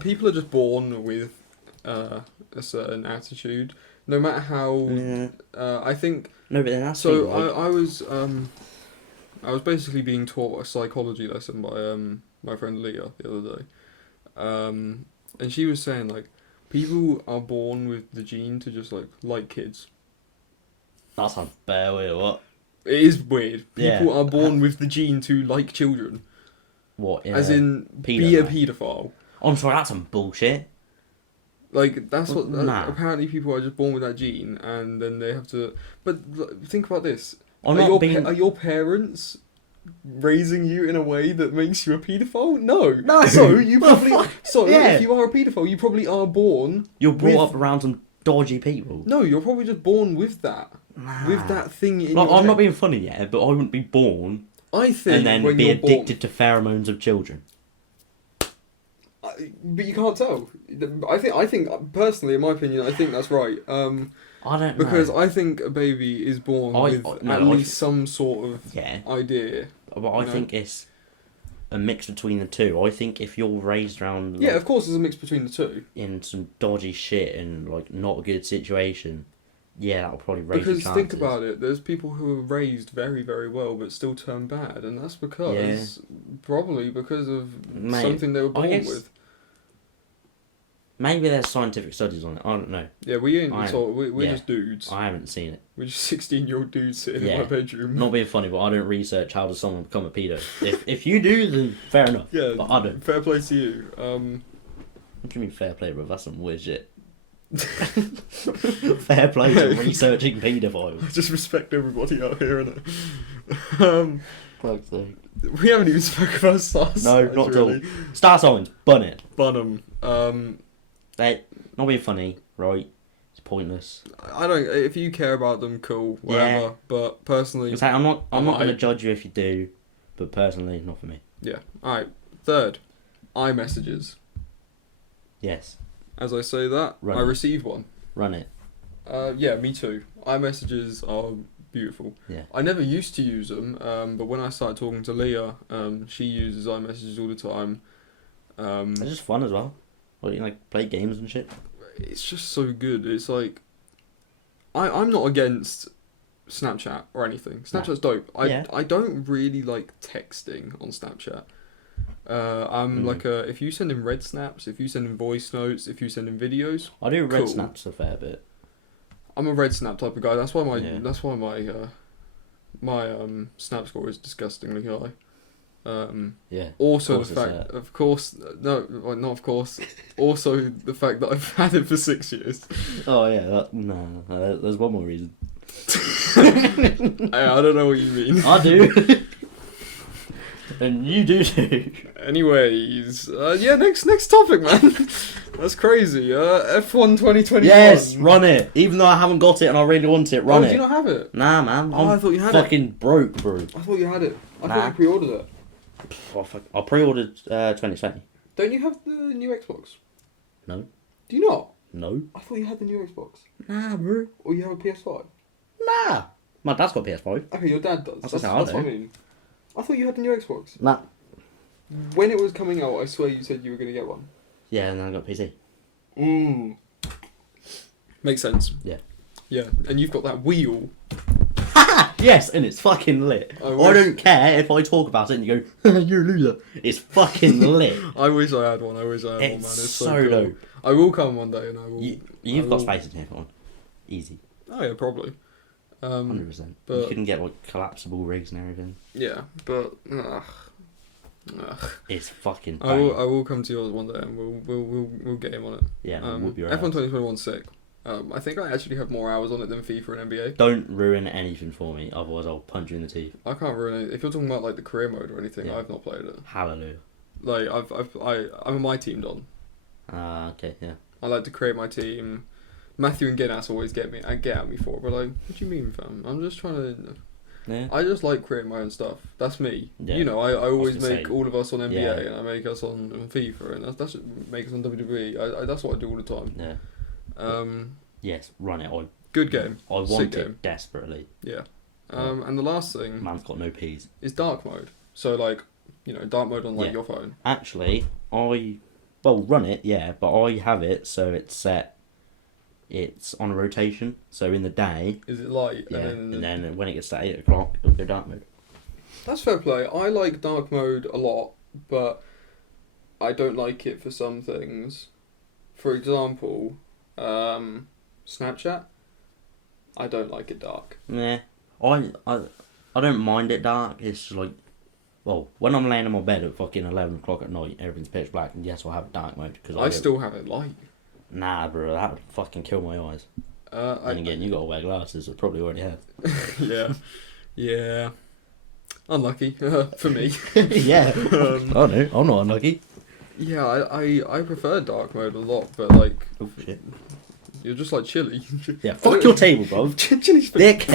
people are just born with a certain attitude, no matter how. I think. no, but then that's So the thing, like, I was basically being taught a psychology lesson by my friend Leah the other day, and she was saying like people are born with the gene to just like kids. that's a fair way to what. It is weird. Yeah. People are born with the gene to like children. What? As in, be a paedophile. I'm sorry, that's some bullshit. Like, that's what... Nah. apparently people are just born with that gene, and then they have to... But think about this. I'm are, not being... are your parents raising you in a way that makes you a paedophile? No. No. So, you probably... So, Yeah. if you are a paedophile, you probably are born... You're brought up around some dodgy people. No, you're probably just born with that. Nah. With that thing in Like, your I'm not head. being funny yet, but I wouldn't be born I think and then when be you're addicted to pheromones of children. But you can't tell. I think personally, in my opinion, I think that's right. I don't know. Because I think a baby is born with at least some sort of idea. But I think it's a mix between the two. I think if you're raised around... Like, yeah, of course there's a mix between the two. in some dodgy shit and, like, not a good situation, yeah, that'll probably raise your Because chances. think about it, there's people who are raised very, very well but still turn bad. And that's because... Probably because of something they were born with. Maybe there's scientific studies on it. I don't know. Yeah, we're just dudes. I haven't seen it. We're just 16-year-old dudes sitting in my bedroom. Not being funny, but I don't research how does someone become a pedo. If you do, then fair enough. Yeah, but I don't. Fair play to you. What do you mean fair play, bro? That's some weird shit. Fair play to researching paedophiles. I just respect everybody out here, innit? Fuck's sake. We haven't even spoken about stars. No, not at all. Star signs, bun it. Bunham. They not being funny, right? It's pointless. I don't. If you care about them, cool, whatever. Yeah. But personally, I'm not going to judge you if you do, but personally, not for me. Yeah. All right. Third, iMessages. Yes. As I say that, I received one. Run it. Yeah, me too. iMessages are beautiful. Yeah. I never used to use them, but when I started talking to Leah, she uses iMessages all the time. It's just fun as well. What, you like play games and shit? It's just so good. It's like I'm not against Snapchat or anything. Snapchat's dope. I don't really like texting on Snapchat. I'm like if you send in red snaps, if you send in voice notes, if you send in videos. I do red snaps a fair bit. I'm a red snap type of guy. That's why my snap score is disgustingly high. Also the fact, of course, no, well, not of course. Also the fact that I've had it for 6 years. Oh yeah, no, there's one more reason. I don't know what you mean. I do. And you do too. Anyways, next topic, man. That's crazy. F1 2021. Yes, run it. Even though I haven't got it and I really want it, run it. Do you not have it? Nah, man. I thought you had fucking broke, bro. I thought you had it. I thought you pre-ordered it. Oh, fuck. I pre-ordered 2020. Don't you have the new Xbox? No. Do you not? No. I thought you had the new Xbox. Nah, bro. Or you have a PS5? Nah. My dad's got PS5. Okay, your dad does. That's what I mean. I thought you had the new Xbox. Nah. When it was coming out, I swear you said you were going to get one. Yeah, and then I got PC. Makes sense. Yeah. Yeah, and you've got that wheel. Yes, and it's fucking lit. I don't care if I talk about it and you go, you're a loser. It's fucking lit. I wish I had one. It's one, man. It's so cool. dope. I will come one day and I will. You've got space in here for one. Easy. Oh yeah, probably. 100%. But you couldn't get like collapsible rigs and everything. Yeah, but it's fucking. I will come to yours one day and we'll get him on it. Yeah, we'll be right. F1 2021's sick. I think I actually have more hours on it than FIFA and NBA. Don't ruin anything for me, otherwise I'll punch you in the teeth. I can't ruin it. If you're talking about like the career mode or anything, I've not played it. Hallelujah. Like I'm a my team don. Okay, yeah. I like to create my team. Matthew and Guinness always get at me for it, but like, what do you mean, fam? I'm just trying to. Yeah. I just like creating my own stuff. That's me. Yeah. You know, I always make all of us on NBA and I make us on FIFA and that's make us on WWE. That's what I do all the time. Yeah. Yes, run it. Good game. I want it desperately. Yeah. And the last thing. Man's got no peas. Is dark mode. So like, you know, dark mode on like your phone. Actually, run it. Yeah, but I have it so it's set. It's on a rotation, so in the day... Is it light? Yeah, and then when it gets to 8 o'clock, it'll go dark mode. That's fair play. I like dark mode a lot, but I don't like it for some things. For example, Snapchat, I don't like it dark. Nah. I don't mind it dark. It's just like, well, when I'm laying in my bed at fucking 11 o'clock at night, everything's pitch black, and yes, I'll have dark mode. Cause I still have it light. Nah, bro, that would fucking kill my eyes. And again, you gotta wear glasses, I probably already have. Yeah. Unlucky, for me. Yeah. Oh no, I'm not unlucky. Yeah, I prefer dark mode a lot, but like... Oh shit. You're just like Chili. Yeah, fuck your table, bro. Chili's Dick.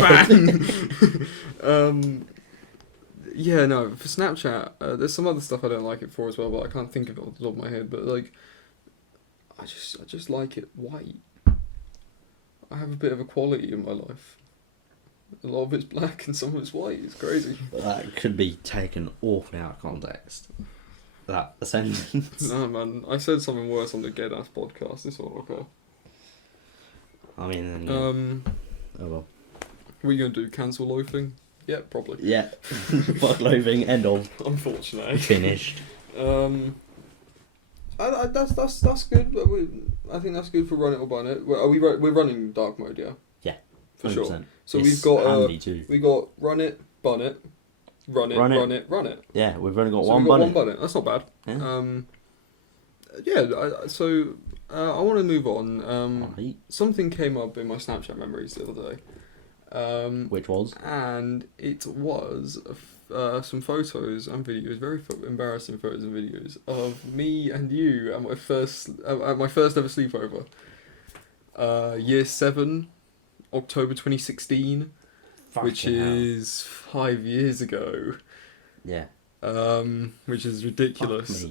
Yeah, no, for Snapchat, there's some other stuff I don't like it for as well, but I can't think of it off the top of my head, but like... I just like it white. I have a bit of equality in my life. A lot of it's black and some of it's white. It's crazy. That could be taken awfully out of context. That sentence. No, man. I said something worse on the Get Ass podcast. It's all okay. I mean, then, yeah. Oh well. What are you going to do? Cancel loafing? Yeah, probably. Yeah. Fuck loafing. End of. Unfortunately. Finished. That's good. I think that's good for Run It or Bun It. We're running dark mode, yeah? Yeah. For 100%. sure. So it's we've got handy too. We got Run It, Bun It, Run It. Yeah, we've only got so one we've got bun. one bun it. That's not bad. Yeah. I want to move on. Right. Something came up in my Snapchat memories the other day. Which was? And it was some photos and videos, very embarrassing photos and videos of me and you at my first ever sleepover. Year 7, October 2016, which is 5 years ago. Yeah. Which is ridiculous.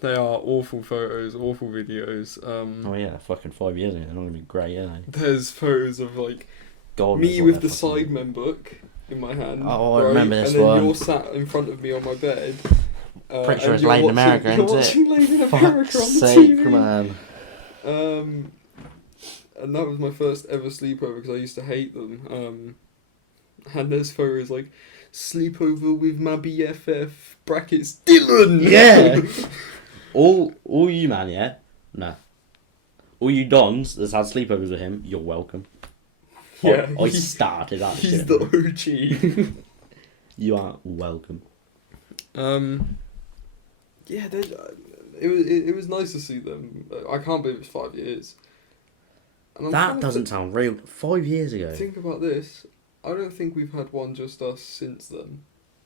They are awful photos, awful videos. Oh yeah, fucking 5 years ago. They're not gonna be great, are they? There's photos of like God me with the Sidemen book in my hand. Oh, I remember this and then one. you're sat in front of me on my bed. Pretty sure and it's you're Late in watching- America, You're isn't watching Late in America on the sake, TV. man. And that was my first ever sleepover because I used to hate them. And there's photos like sleepover with my BFF brackets Dylan. Yeah. all you man, yeah. No. All you dons that's had sleepovers with him, you're welcome. Yeah, I started that he's shit. the OG. You are welcome. Yeah, it was nice to see them. I can't believe it's 5 years. And I'm That trying to doesn't sound real. 5 years ago. think about this. I don't think we've had one just us since then.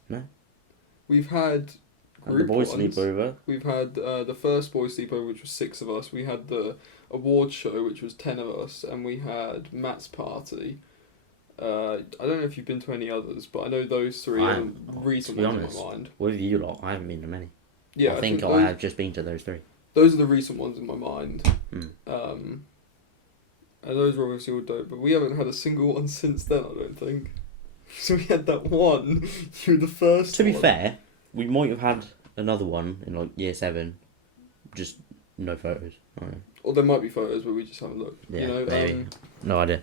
No. We've had And the group boys ones. sleepover. We've had the first boys sleepover, which was 6 of us. We had the awards show, which was 10 of us, and we had Matt's party. I don't know if you've been to any others, but I know those three are recent ones in my mind. With you lot, I haven't been to many. Yeah, I think I have just been to those 3. those are the recent ones in my mind. Hmm. And those were obviously all dope, but we haven't had a single one since then, I don't think. So we had that one through the first To be one. fair, we might have had another one in like year 7, just no photos. I don't know. Or there might be photos, but we just haven't looked. Yeah, you know, maybe. No idea.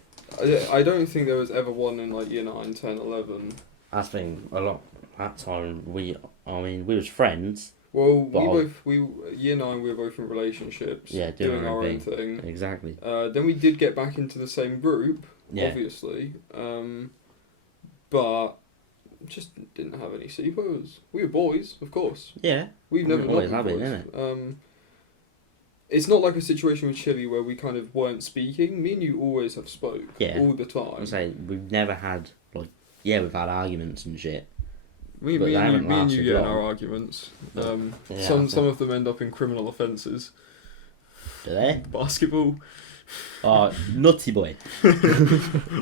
I don't think there was ever one in like year 9, 10, 11. That's the thing, a lot. That time, we was friends. Well, But year 9 we were both in relationships. Yeah, doing our own thing. Exactly. Then we did get back into the same group, Yeah. obviously. But just didn't have any sleepovers. We were boys, of course. Yeah. We've never always not have been been, boys. innit? It's not like a situation with Chili where we kind of weren't speaking. Me and you always have spoke. Yeah. All the time. I'm saying we've never had we've had arguments and shit. Me But they and haven't you lasted get in long. our arguments. Yeah, Some of them end up in criminal offences. Do they? Basketball. Oh, nutty boy. I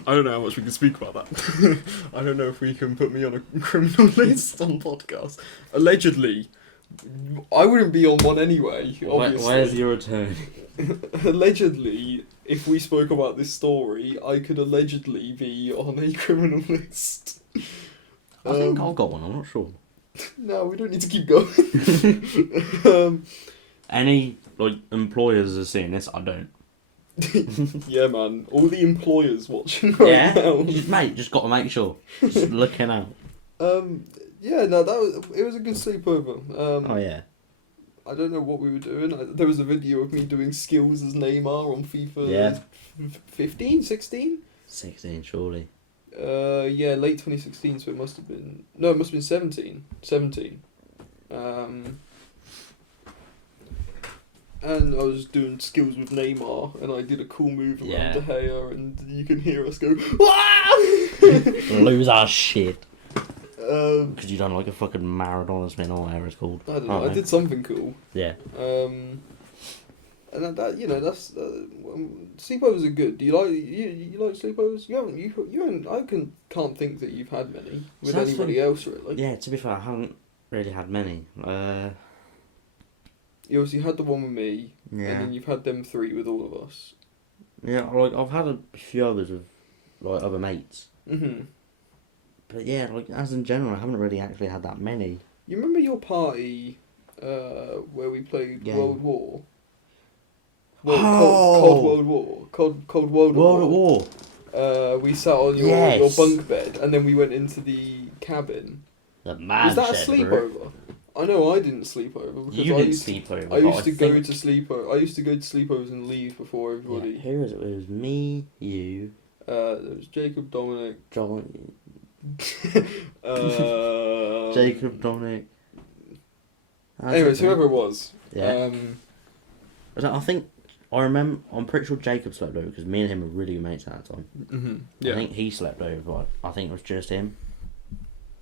don't know how much we can speak about that. I don't know if we can put me on a criminal list on podcast. Allegedly. I wouldn't be on one anyway, obviously. Where's your return? Allegedly, if we spoke about this story, I could allegedly be on a criminal list. I think I've got one, I'm not sure. No, we don't need to keep going. Any employers are seeing this, I don't. Yeah, man. All the employers watching right now. Mate, just got to make sure. Just looking out. Yeah, no, it was a good sleepover. Oh yeah. I don't know what we were doing. There was a video of me doing skills as Neymar on FIFA 15, 16? 16, surely. Yeah, late 2016, so it must have been... No, it must have been 17. 17. And I was doing skills with Neymar, and I did a cool move around De Gea, and you can hear us go, "Wah!" Lose our shit. Because you done like a fucking Maradona spin or whatever it's called. I don't know, I did something cool. Yeah. And that you know, that's... sleepovers are good. Do you like sleepovers? You haven't, can't think that you've had many with anybody else, really. Yeah, to be fair, I haven't really had many. You obviously had the one with me, yeah. And then you've had them 3 with all of us. Yeah, like I've had a few others with like other mates. Mhm. But yeah, like as in general, I haven't really actually had that many. You remember your party where we played World War? Cold World War. Cold World at War. We sat on your bunk bed, and then we went into the cabin. The man. Was that a sleepover? I know I didn't sleep over because you didn't sleep over. I used to go to sleepovers and leave before everybody. Yeah, who was it? It was me, you. There was Jacob, Dominic. Jacob, Dominic. Anyways, whoever it was. Yeah. I think I remember. I'm pretty sure Jacob slept over because me and him were really good mates at that time. Mhm. Yeah. I think he slept over, but I think it was just him.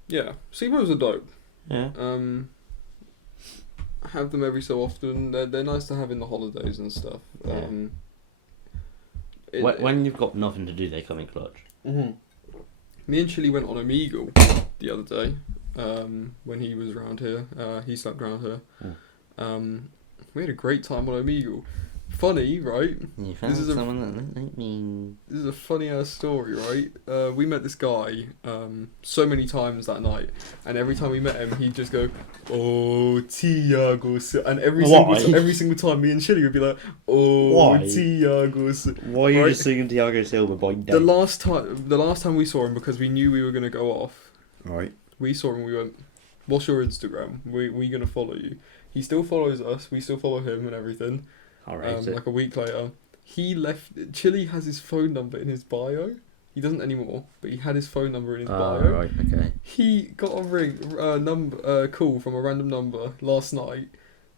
Yeah, sleepovers are dope. Yeah. Have them every so often. They're nice to have in the holidays and stuff. When you've got nothing to do, they come in clutch. Mm-hmm. Me and Chili went on Omegle the other day. When he was around here, he slept around here. We had a great time on Omegle. Funny, right? You found someone that didn't mean. This is a funny ass story, right? We met this guy so many times that night, and every time we met him, he'd just go, "Oh, Tiago," and every single time, me and Chili would be like, "Oh, Tiago." Why are you just singing Thiago Silva by day? The last time we saw him, because we knew we were gonna go off. Right. We saw him. And we went, "What's your Instagram? We gonna follow you." He still follows us. We still follow him and everything. Like a week later, he left. Chili has his phone number in his bio. He doesn't anymore, but he had his phone number in his bio. Right, okay. He got a call from a random number last night,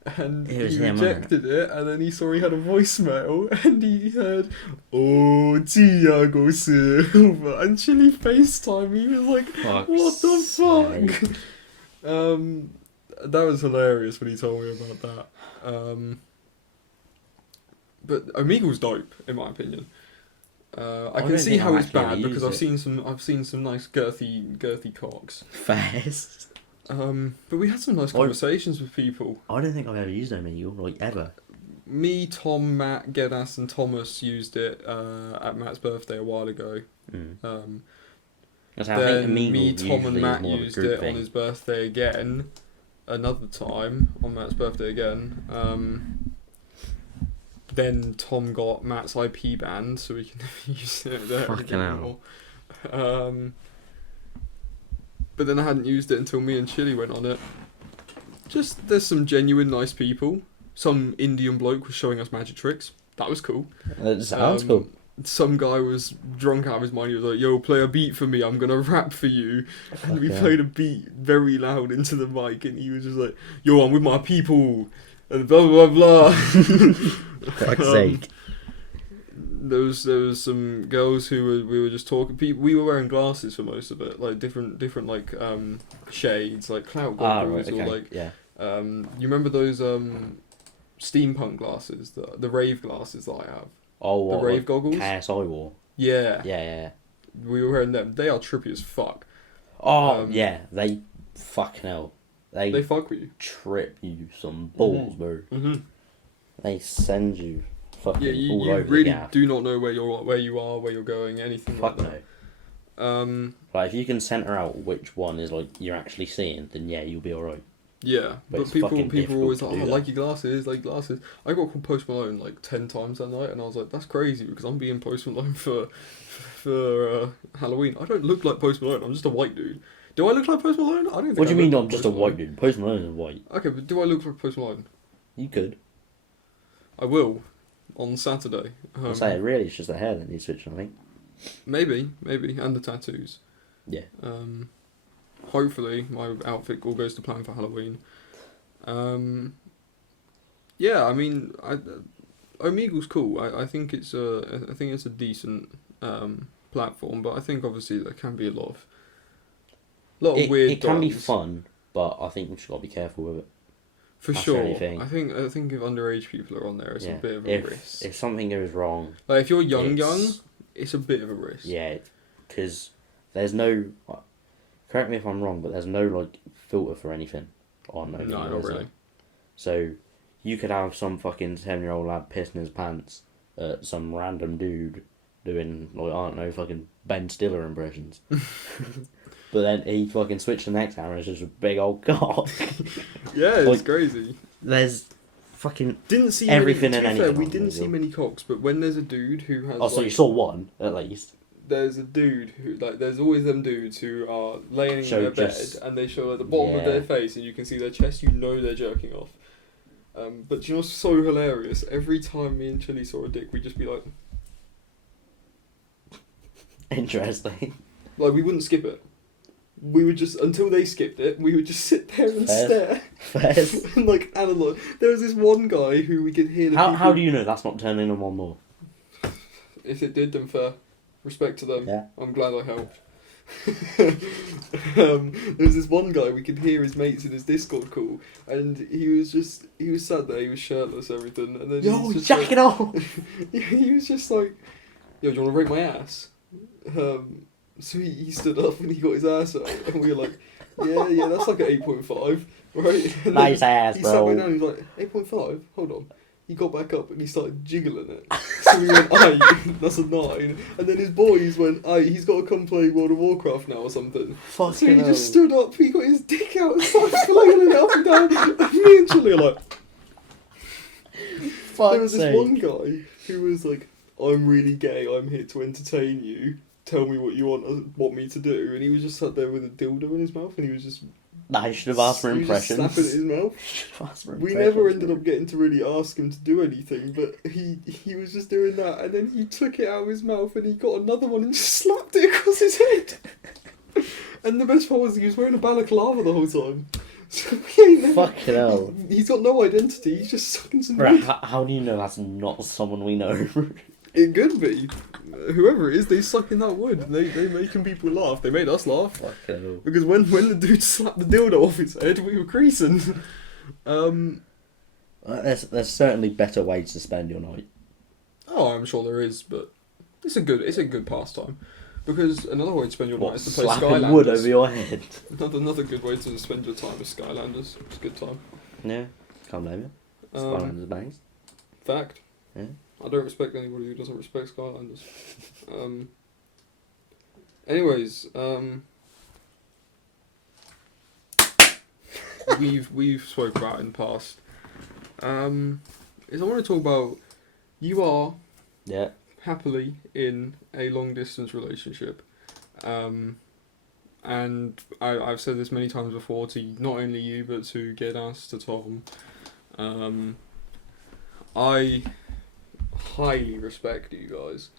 and he rejected it. And then he saw he had a voicemail, and he heard, "Oh, Tiago Silva," and Chili FaceTime. He was like, "What the fuck?" That was hilarious when he told me about that. But Omegle's dope, in my opinion. I can see how it's bad because I've seen some nice girthy cocks. Fast. But we had some nice conversations with people. I don't think I've ever used Omegle, like ever. Me, Tom, Matt, Gedas, and Thomas used it at Matt's birthday a while ago. Then me, Tom, and Matt used it on his birthday again. Another time on Matt's birthday again. Then Tom got Matt's IP banned, so we can never use it there anymore. But then I hadn't used it until me and Chili went on it. Just, there's some genuine nice people. Some Indian bloke was showing us magic tricks. That was cool. That sounds cool. Some guy was drunk out of his mind. He was like, "Yo, play a beat for me. I'm gonna rap for you." And we played a beat very loud into the mic, and he was just like, "Yo, I'm with my people." And blah blah blah. For fuck's sake. There was some girls who we were just talking. We were wearing glasses for most of it, like different like shades, like clout goggles or like. Yeah. You remember those steampunk glasses, the rave glasses that I have? Oh, what? The Rave Goggles? KSI wore. Yeah. Yeah. We were wearing them. They are trippy as fuck. Oh, yeah. They fucking hell. They fuck with you. Trip you some balls, bro. Mm-hmm. They send you fucking all over really the gap. do not know where you are, where you're going, anything like that. No. Like, if you can centre out which one is like you're actually seeing, then yeah, you'll be alright. Yeah, but people are always like, "Oh, I like your glasses, like glasses." I got called Post Malone like 10 times that night, and I was like, "That's crazy," because I'm being Post Malone for Halloween. I don't look like Post Malone. I'm just a white dude. Do I look like Post Malone? I don't think. What do you mean I'm just a white dude? Post Malone is white. Okay, but do I look like Post Malone? You could. I will, on Saturday. I'll say it really, it's just the hair that needs switching, I think. Maybe, and the tattoos. Yeah. Hopefully my outfit all goes to plan for Halloween. Yeah, I mean, Omegle's cool. I think it's a decent platform, but I think obviously there can be a lot of weird. It can be dons. fun, but I think we just got to be careful with it. For That's sure. the only thing. I think if underage people are on there, it's a bit of a risk. If something goes wrong, like if you're young, it's a bit of a risk. Yeah, because there's no. Correct me if I'm wrong, but there's no like filter for anything on Omegle. No, not really. So you could have some fucking 10-year-old lad pissing his pants at some random dude doing like I don't know fucking Ben Stiller impressions. But then he fucking switched to the next camera, it's just a big old cock. Yeah, it's crazy. There's fucking didn't see everything many, and anything. We didn't see many cocks, but when there's a dude who has. Oh, so you saw one at least. There's a dude who there's always them dudes who are laying in their bed and they show at the bottom of their face and you can see their chest. You know they're jerking off. But you know what's so hilarious? Every time me and Chili saw a dick, we'd just be like. Interesting. Like we wouldn't skip it. We would just until they skipped it. We would just sit there and stare. And like analyze. There was this one guy who we could hear. How do you know that's not turning them on more? If it did, then fair. Respect to them. Yeah. I'm glad I helped. There was this one guy, we could hear his mates in his Discord call, and he was sat there, he was shirtless, everything, and then jack it off! He was just like, yo, do you want to rate my ass? So he stood up and he got his ass out, and we were like, yeah, that's like an 8.5, right? And nice ass, he bro. He sat back down and he was like, 8.5? Hold on. He got back up and he started jiggling it. So we went, aye, that's a 9. And then his boys went, aye, he's got to come play World of Warcraft now or something. Fucking so he just stood up, he got his dick out and started flailing it up and down. And me and Chili are like... There was this one guy who was like, I'm really gay, I'm here to entertain you. Tell me what you want me to do. And he was just sat there with a dildo in his mouth and he was just... Nah, you should have asked for impressions. He was just snapping at his mouth. We never ended up getting to really ask him to do anything, but he was just doing that, and then he took it out of his mouth and he got another one and just slapped it across his head. And the best part was he was wearing a balaclava the whole time. So fucking hell. He's got no identity, he's just sucking some Bro, how do you know that's not someone we know? It could be. Whoever it is, they suck in that wood. They making people laugh. They made us laugh. Fucking hell. Because when the dude slapped the dildo off his head, we were creasing. There's certainly better ways to spend your night. Oh, I'm sure there is, but it's a good pastime. Because another way to spend your night is to play slapping Skylanders. wood over your head. Another good way to spend your time is Skylanders. It's a good time. Yeah, can't blame you. Skylanders bangs. Fact. Yeah. I don't respect anybody who doesn't respect Skylanders. Anyways, we've spoke about in the past. Is I want to talk about you are happily in a long distance relationship, and I've said this many times before to not only you but to Gedas, to Tom. I highly respect you guys,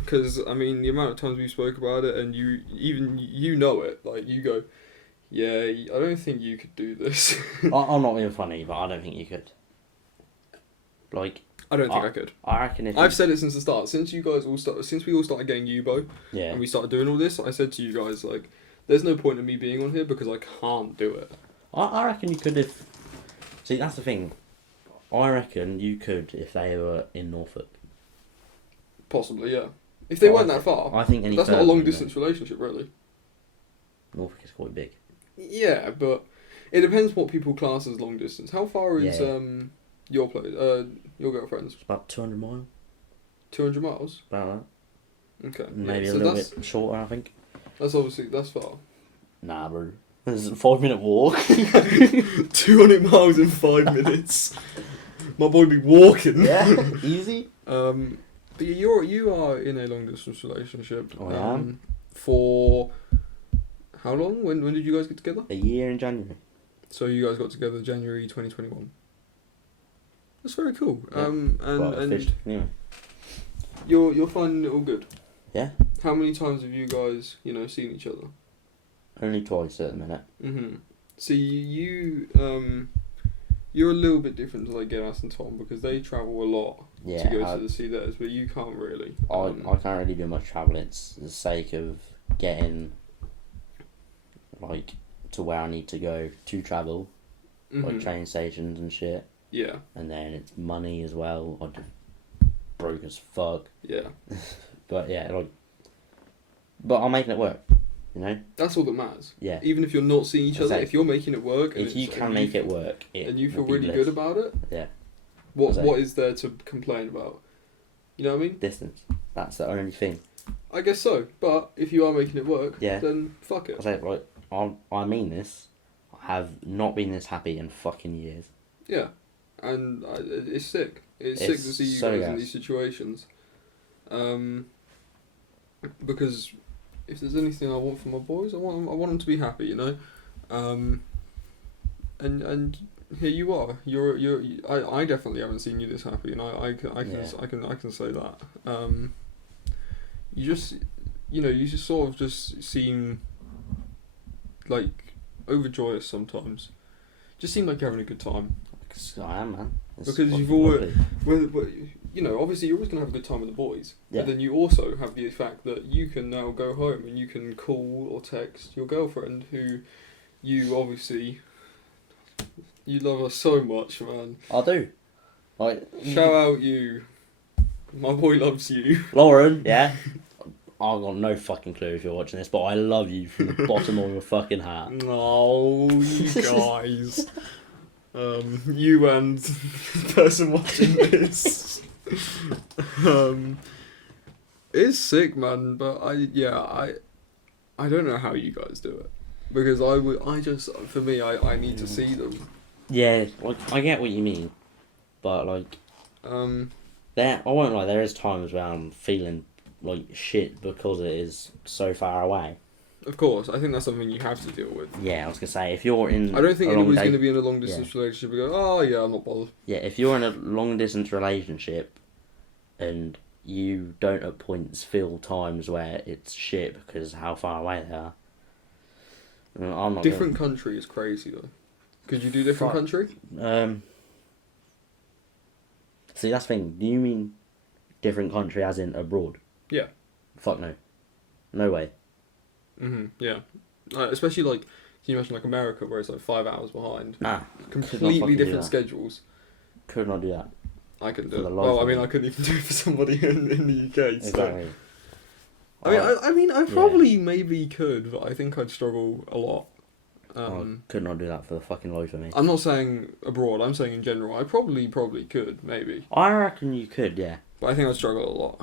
because I mean the amount of times we spoke about it, and you know it, like you go, yeah, I don't think you could do this. I'm not being funny, but I don't think you could. Like, I don't think I could. I reckon if I've said it since the start, since we all started getting Yubo, yeah, and we started doing all this, I said to you guys, like, there's no point in me being on here because I can't do it. I reckon you could if. See, that's the thing. I reckon you could if they were in Norfolk. Possibly, yeah. If they weren't that far, I think that's not a long distance relationship, really. Norfolk is quite big. Yeah, but it depends what people class as long distance. How far is your place? Your girlfriend's? It's about 200 miles. 200 miles. About that. Okay. Maybe a little bit shorter, I think. That's far. Nah, bro. It's a 5-minute walk. 200 miles in 5 minutes. My boy be walking. Yeah, easy. But you are in a long distance relationship. I am. For how long? When did you guys get together? A year in January. So you guys got together January 2021. That's very cool. Yeah. And anyway. You're finding it all good? Yeah. How many times have you guys, seen each other? Only twice at the minute. Mhm. See, you're a little bit different to like Geras and Tom because they travel a lot to go to see theirs, but you can't really. I can't really do much travelling. It's the sake of getting like to where I need to go to travel, like train stations and shit. Yeah. And then it's money as well. I'm just broke as fuck. Yeah. But yeah, but I'm making it work. That's all that matters. Yeah. Even if you're not seeing each other, if you're making it work, if you can make it work, and you feel really good about it, yeah. What is there to complain about? You know what I mean? Distance. That's the only thing. I guess so, but if you are making it work, yeah, then fuck it. I say right. I mean this. I have not been this happy in fucking years. Yeah, and it's sick. It's sick to see you guys in these situations. Because if there's anything I want for my boys, I want them to be happy, and here you are. I definitely haven't seen you this happy, and I can say that. You just sort of just seem like overjoyous sometimes. Just seem like you're having a good time. I am, man. Because you've always, obviously you're always going to have a good time with the boys. Yeah. But then you also have the fact that you can now go home and you can call or text your girlfriend who you obviously, you love her so much, man. I do. Shout out you. My boy loves you. Lauren, yeah. I've got no fucking clue if you're watching this, but I love you from the bottom of your fucking heart. No, you guys. You and the person watching this. It's sick, man, but I don't know how you guys do it. Because I need to see them. Yeah, I get what you mean. But I won't lie, there is times where I'm feeling like shit because it is so far away. Of course, I think that's something you have to deal with. Yeah, I was going to say, if you're in I don't think anybody's going to be in a long distance relationship and go, oh yeah, I'm not bothered. Yeah, if you're in a long distance relationship and you don't at points feel times where it's shit because how far away they are. I'm not different country is crazy though. Could you do different country? See, that's the thing. Do you mean different country as in abroad? Yeah. Fuck no. No way. Yeah. Especially like, can you imagine like America where it's like 5 hours behind? Nah. Completely different schedules. Could not do that. I couldn't do it. Well, I mean, I couldn't even do it for somebody in the UK. So. Exactly. I probably maybe could, but I think I'd struggle a lot. I could not do that for the fucking life of me. I'm not saying abroad, I'm saying in general. I probably could, maybe. I reckon you could, yeah. But I think I'd struggle a lot.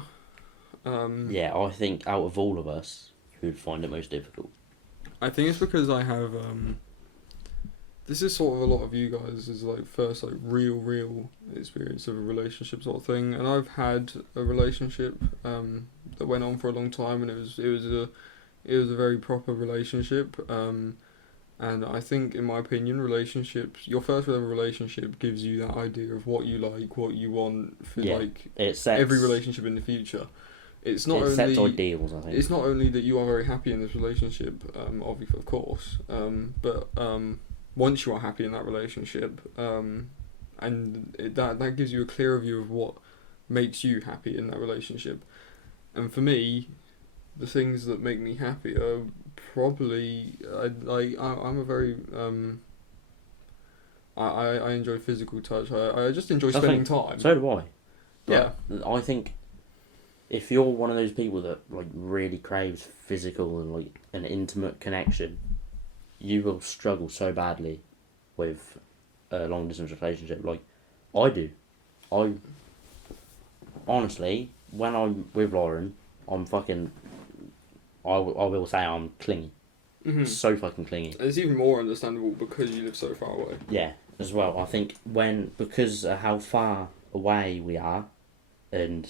Yeah, I think out of all of us, you would find it most difficult. I think it's because I have... this is sort of a lot of you guys' is like first like real experience of a relationship sort of thing, and I've had a relationship that went on for a long time, and it was a very proper relationship, and I think in my opinion your first ever relationship gives you that idea of what you like, what you want for every relationship in the future. It sets ideals, I think. It's not only that you are very happy in this relationship, obviously, of course, but once you are happy in that relationship, and that gives you a clearer view of what makes you happy in that relationship. And for me, the things that make me happy are probably I'm a very I enjoy physical touch. I just enjoy spending time. So do I. Yeah. I think if you're one of those people that like really craves physical and like an intimate connection, you will struggle so badly with a long distance relationship. Like I do. I honestly, when I'm with Lauren, I'm fucking. I will say I'm clingy. Mm-hmm. So fucking clingy. And it's even more understandable because you live so far away. Yeah, as well. I think because of how far away we are, and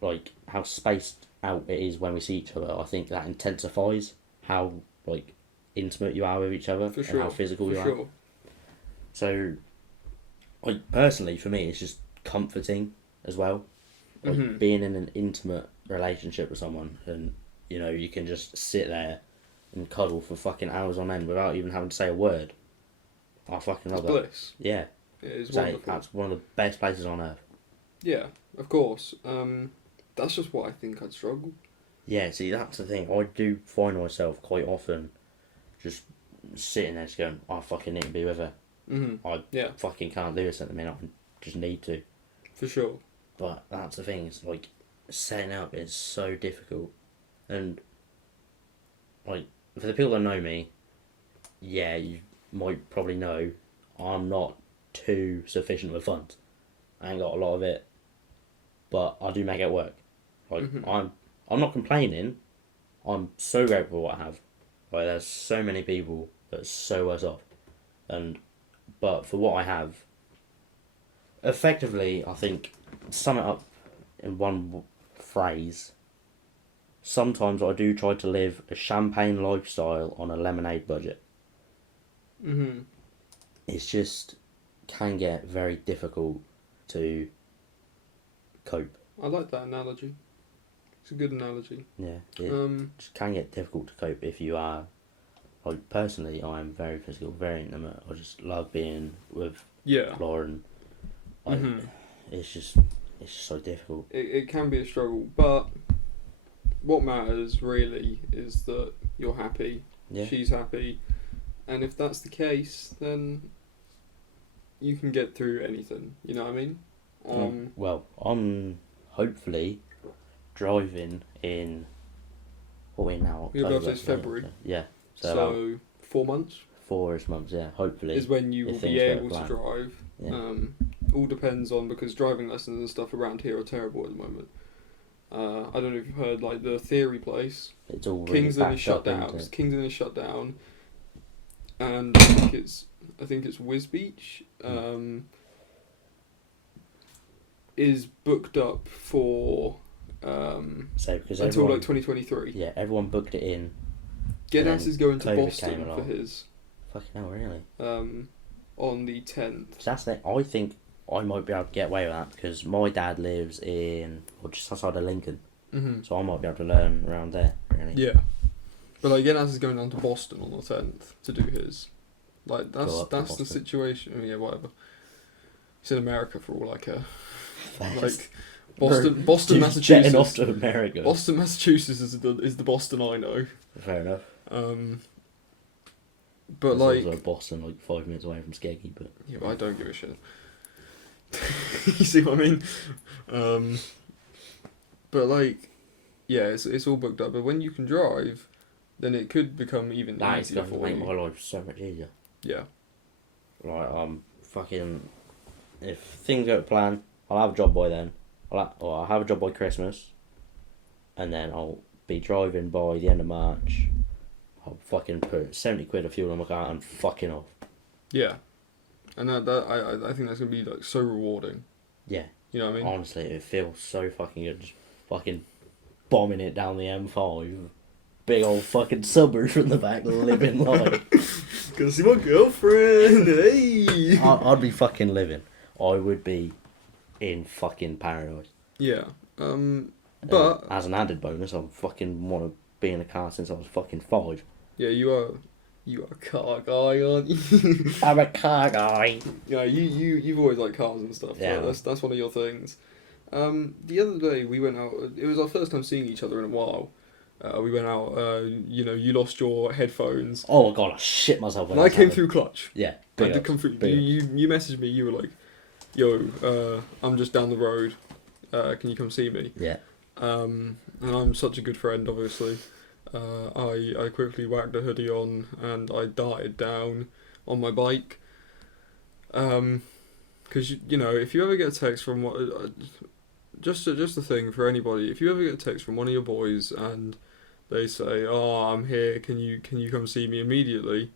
like how spaced out it is when we see each other, I think that intensifies how like intimate you are with each other and how physical you are. So, like personally, for me, it's just comforting as well. Like being in an intimate relationship with someone, and you know you can just sit there and cuddle for fucking hours on end without even having to say a word. I fucking love It's that. bliss. Yeah, It is so wonderful. that's one of the best places on earth. Yeah, of course. That's just what I think I'd struggle. Yeah, see, that's the thing. I do find myself quite often just sitting there just going, I fucking need to be with her. I fucking can't do this at the minute. I just need to. For sure. But that's the thing. It's like setting up is so difficult. And like for the people that know me, yeah, you might probably know I'm not too sufficient with funds. I ain't got a lot of it, but I do make it work. Like I'm not complaining. I'm so grateful for what I have. Like there's so many people that are so worse off, but for what I have, effectively, I think sum it up in one phrase. Sometimes I do try to live a champagne lifestyle on a lemonade budget. It's just can get very difficult to cope. I like that analogy. It's a good analogy. Yeah, it just can get difficult to cope if you are. Like personally, I'm very physical, very intimate. I just love being with Lauren. It's just so difficult. It can be a struggle, but what matters really is that you're happy. Yeah. She's happy, and if that's the case, then you can get through anything. You know what I mean? Well, I'm hopefully driving in. What are we now? Your birthday's February. Yeah. So 4 months. 4-ish months, yeah. Hopefully is when you will be able to drive. Yeah. All depends on, because driving lessons and stuff around here are terrible at the moment. I don't know if you've heard, like the theory place. It's all really Kingsland is shut down. Kingsland is shut down, and I think it's Whiz Beach. Is booked up for until like 2023. Yeah, everyone booked it in. Gedas is going to COVID Boston for his. Fucking hell, really? On the 10th. So that's it. I think I might be able to get away with that because my dad lives just outside of Lincoln. So I might be able to learn around there, really. Yeah. But like Gedas is going down to Boston on the 10th to do his. Like that's the situation. I mean, yeah, whatever. He's in America for all I care. Like Boston, Massachusetts. Jetting off to America. Boston, Massachusetts is the Boston I know. Fair enough. But there's like also Boston, like 5 minutes away from Skeggy, but yeah, but I don't give a shit. You see what I mean? But like, yeah, it's all booked up. But when you can drive, then it could become even easier for make you. my life so much easier. Yeah. Like fucking, if things go to plan, I'll have a job by then. I'll have a job by Christmas, and then I'll be driving by the end of March. I'll fucking put 70 quid of fuel on my car and fucking off. Yeah. And I think that's gonna be like so rewarding. Yeah. You know what I mean? Honestly, it feels so fucking good, just fucking bombing it down the M5. Big old fucking suburb from the back, living life. Gonna see my girlfriend, hey! I'd be fucking living. I would be in fucking paradise. Yeah. But as an added bonus, I fucking want to be in a car since I was fucking 5. Yeah, you are a car guy, aren't you? I'm a car guy. Yeah, you've always liked cars and stuff. Yeah. Right? That's one of your things. The other day we went out. It was our first time seeing each other in a while. We went out. You lost your headphones. Oh my god, I shit myself. And I came through clutch. Yeah, I did come through. You messaged me. You were like, "Yo, I'm just down the road. Can you come see me?" Yeah. And I'm such a good friend, obviously. I quickly whacked a hoodie on and I darted down on my bike. Because if you ever get a text from just a thing for anybody, if you ever get a text from one of your boys and they say, "Oh, I'm here. Can you come see me immediately?"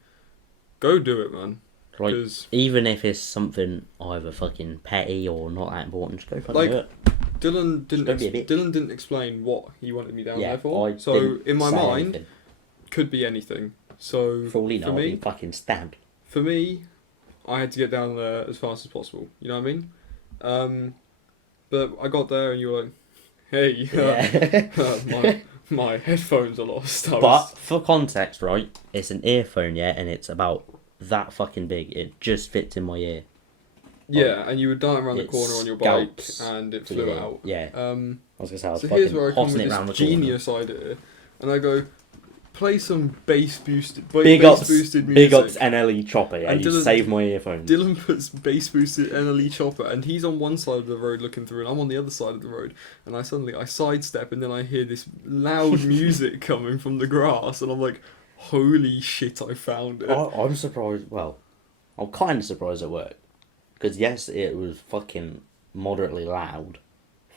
Go do it, man. Like, even if it's something either fucking petty or not that important, just go fucking do it. Dylan didn't explain what he wanted me down there for. So in my mind, could be anything. So for all you know, for me, I'll be fucking stabbed. For me, I had to get down there as fast as possible. You know what I mean? But I got there and you were like, hey, Yeah. my headphones are lost. But for context, right, it's an earphone, yeah, and it's about that fucking big. It just fits in my ear. Yeah, and you were darting around the it corner on your bike, scalps and it to flew the ear. out. Yeah. I was gonna say I was So fucking here's where I come hossing with it round the this corner. genius idea, and I go, play some bass boosted Big ups music. Big ups NLE Chopper, yeah, And you Dylan- saved my earphones. Dylan puts bass boosted NLE Chopper, and he's on one side of the road looking through, and I'm on the other side of the road, and I sidestep, and then I hear this loud music coming from the grass, and I'm like, holy shit, I found it. I'm surprised, well, I'm kind of surprised it worked. Because yes, it was fucking moderately loud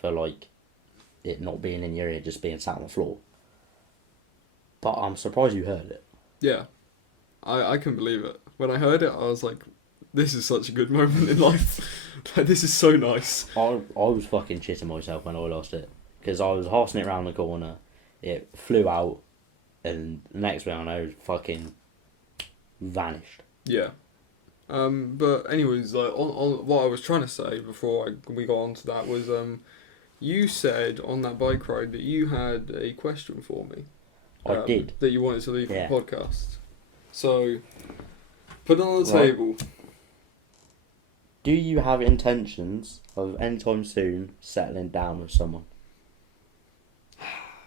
for like it not being in your ear, just being sat on the floor. But I'm surprised you heard it. Yeah, I couldn't believe it. When I heard it, I was like, this is such a good moment in life. Like, this is so nice. I was fucking shitting myself when I lost it. Because I was horsing it round the corner, it flew out, and the next thing I know, it fucking vanished. Yeah. But anyways, like on what I was trying to say before we got onto that was, you said on that bike ride that you had a question for me. I did. That you wanted to leave Yeah. the podcast. So, put it on the Right. table. Do you have intentions of anytime soon settling down with someone?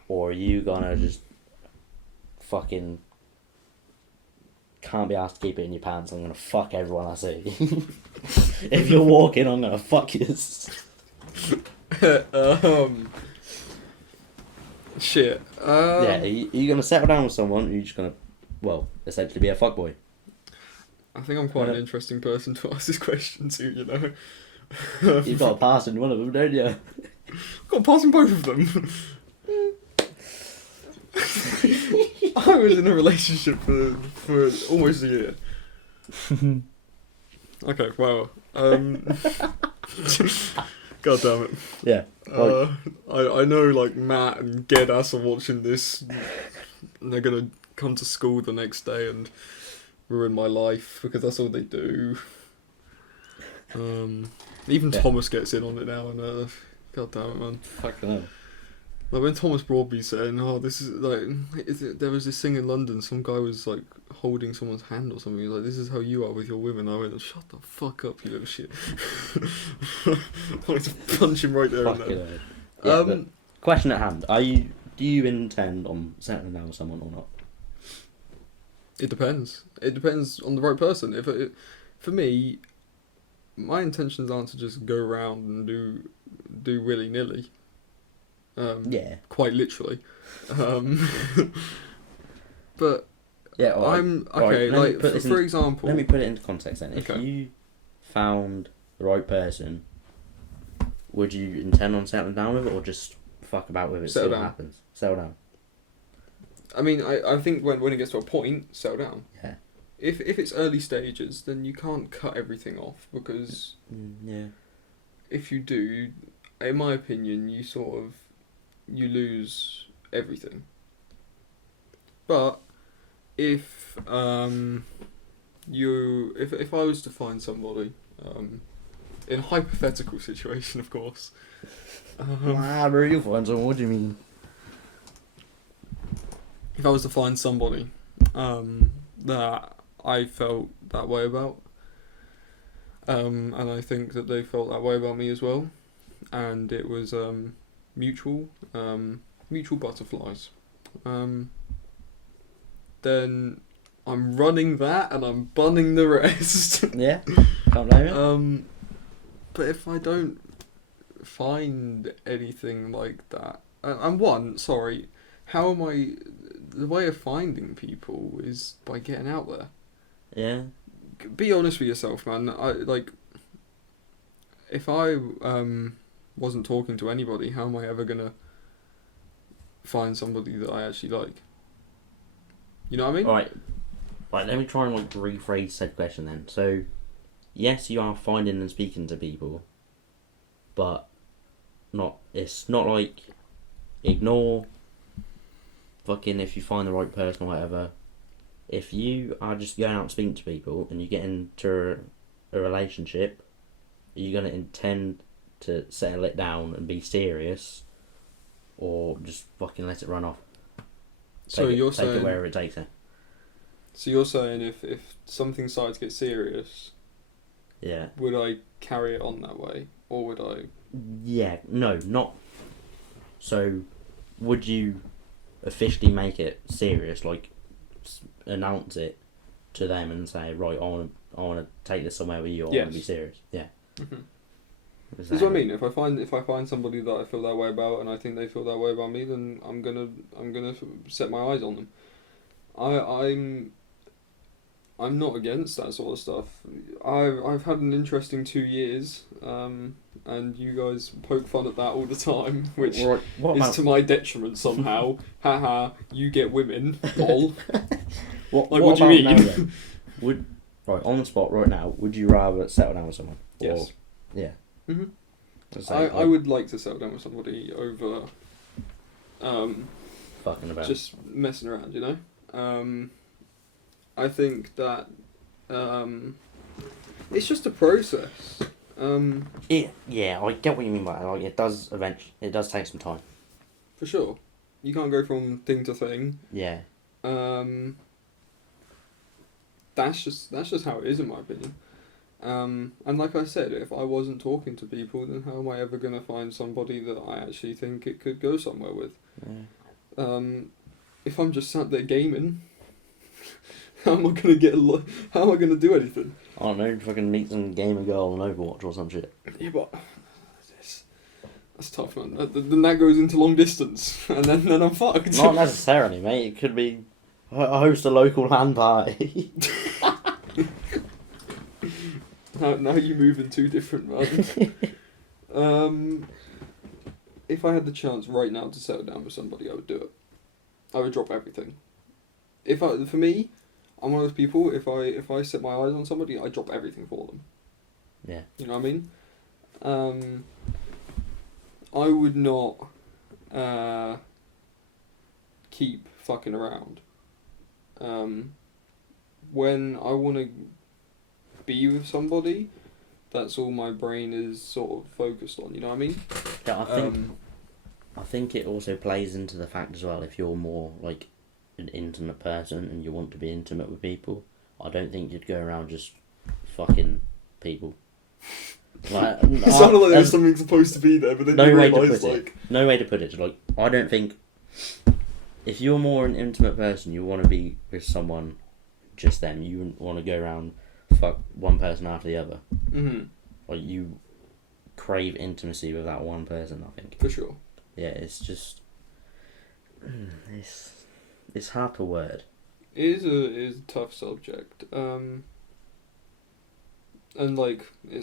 Or are you gonna just fucking can't be asked to keep it in your pants, I'm gonna fuck everyone I see. If you're walking, I'm gonna fuck you. Shit. Yeah, are you gonna settle down with someone, or are you just gonna, well, essentially be a fuckboy? I think I'm quite an Yeah. interesting person to ask this question to, you know. You've got a pass in one of them, don't you? I've got a pass in both of them. I was in a relationship for almost a year. Okay, wow. God damn it. Yeah. I know, like, Matt and Gedas are watching this, and they're gonna come to school the next day and ruin my life, because that's all they do. Even Yeah. Thomas gets in on it now, and god damn it, man. Fucking hell. Like, when Thomas Broadby's saying, oh, this is, like, there was this thing in London, some guy was, like, holding someone's hand or something, he was like, this is how you are with your women. I went, shut the fuck up, you little shit. I wanted to punch him right there and Fucking then. hell. Yeah, but question at hand, do you intend on settling down with someone or not? It depends. It depends on the right person. For me, my intentions aren't to just go around and do willy-nilly. Yeah. Quite literally. But Yeah, alright. I'm Right, okay. let me Like, put this for in- example, Let me put it into context then. If Okay. you found the right person, would you intend on settling down with it, or just fuck about with it, Settle see what down. happens? Settle down. I mean, I think when it gets to a point, settle down. Yeah. If it's early stages, then you can't cut everything off, because Yeah. if you do, in my opinion, you lose everything. But if if I was to find somebody, in a hypothetical situation, of course, Where you find someone? What do you mean? if I was to find somebody that I felt that way about, and I think that they felt that way about me as well, and it was mutual butterflies, then I'm running that and I'm bunning the rest. Yeah. Can't blame you. But if I don't find anything like that, how am I? The way of finding people is by getting out there. Yeah. Be honest with yourself, man. If I wasn't talking to anybody, how am I ever gonna find somebody that I actually like? You know what I mean? Alright. Right, let me try and like rephrase said question then. So, yes, you are finding and speaking to people, but it's not like ignore fucking if you find the right person or whatever. If you are just going out and speaking to people and you get into a relationship, are you going to intend to settle it down and be serious, or just fucking let it run off. So you're saying take it wherever it takes it. So you're saying if something started to get serious, yeah, would I carry it on that way, or would I? Yeah, no, not. So, would you officially make it serious, like announce it to them and say, right, I want to take this somewhere with you. I want to be serious. Yeah. Mm-hmm. That's what I mean. If I find somebody that I feel that way about, and I think they feel that way about me, then I'm gonna set my eyes on them. I'm not against that sort of stuff. I've had an interesting 2 years, and you guys poke fun at that all the time, which is to my detriment somehow. Haha, you get women, lol. What do you mean? Right, on the spot right now, would you rather settle down with someone? Yes. Yeah. Mhm. I would like to settle down with somebody over fucking about. Just messing around, you know? I think that it's just a process. Yeah, I get what you mean by that. Like, it does take some time. For sure. You can't go from thing to thing. Yeah. That's just how it is, in my opinion. And like I said, if I wasn't talking to people, then how am I ever going to find somebody that I actually think it could go somewhere with? Yeah. If I'm just sat there gaming, how am I going to how am I going to do anything? I don't know, fucking meet some gamer girl on Overwatch or some shit. Yeah, but that's tough, man. Then that goes into long distance, and then I'm fucked. Not necessarily, mate. It could be host a local LAN party. Now you move in two different man. If I had the chance right now to settle down with somebody, I would do it. I would drop everything. For me, I'm one of those people. If I set my eyes on somebody, I drop everything for them. Yeah. You know what I mean? I would not keep fucking around. When I want to be with somebody, that's all my brain is sort of focused on. You know what I mean? Yeah, I think it also plays into the fact as well. If you're more like an intimate person and you want to be intimate with people, I don't think you'd go around just fucking people. Like, it sounded like there was something supposed to be there, but then you realised no way to put it. Like, I don't think if you're more an intimate person, you want to be with someone, just them. You wouldn't want to go around fuck one person after the other. Mm-hmm. Like, you crave intimacy with that one person, I think. For sure. Yeah, it's just it's hard to word. It is a tough subject. And like I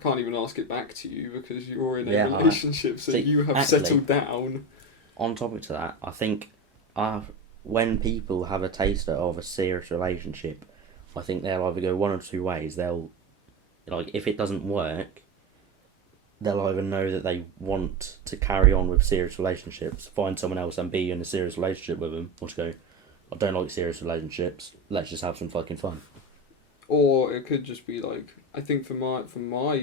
can't even ask it back to you because you're in a relationship, so you have settled down. On topic to that, I think when people have a taster of a serious relationship, I think they'll either go one or two ways. They'll, like, if it doesn't work, they'll either know that they want to carry on with serious relationships, find someone else and be in a serious relationship with them, or just go, I don't like serious relationships, let's just have some fucking fun. Or it could just be like, I think for my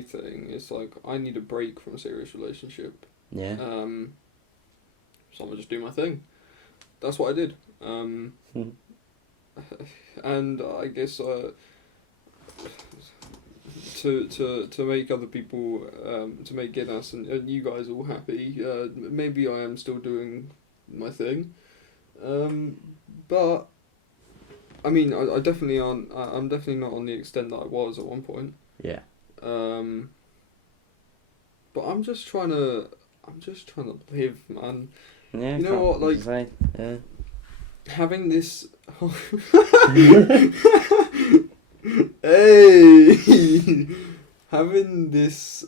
thing, it's like, I need a break from a serious relationship. Yeah. So I'm gonna just do my thing. That's what I did. And I guess to make other people, to make Guinness and you guys all happy, maybe I am still doing my thing. But I mean, I definitely aren't. I'm definitely not on the extent that I was at one point. Yeah. But I'm just trying to live, man. Yeah. You know what? Like, yeah. Having this. Hey, having this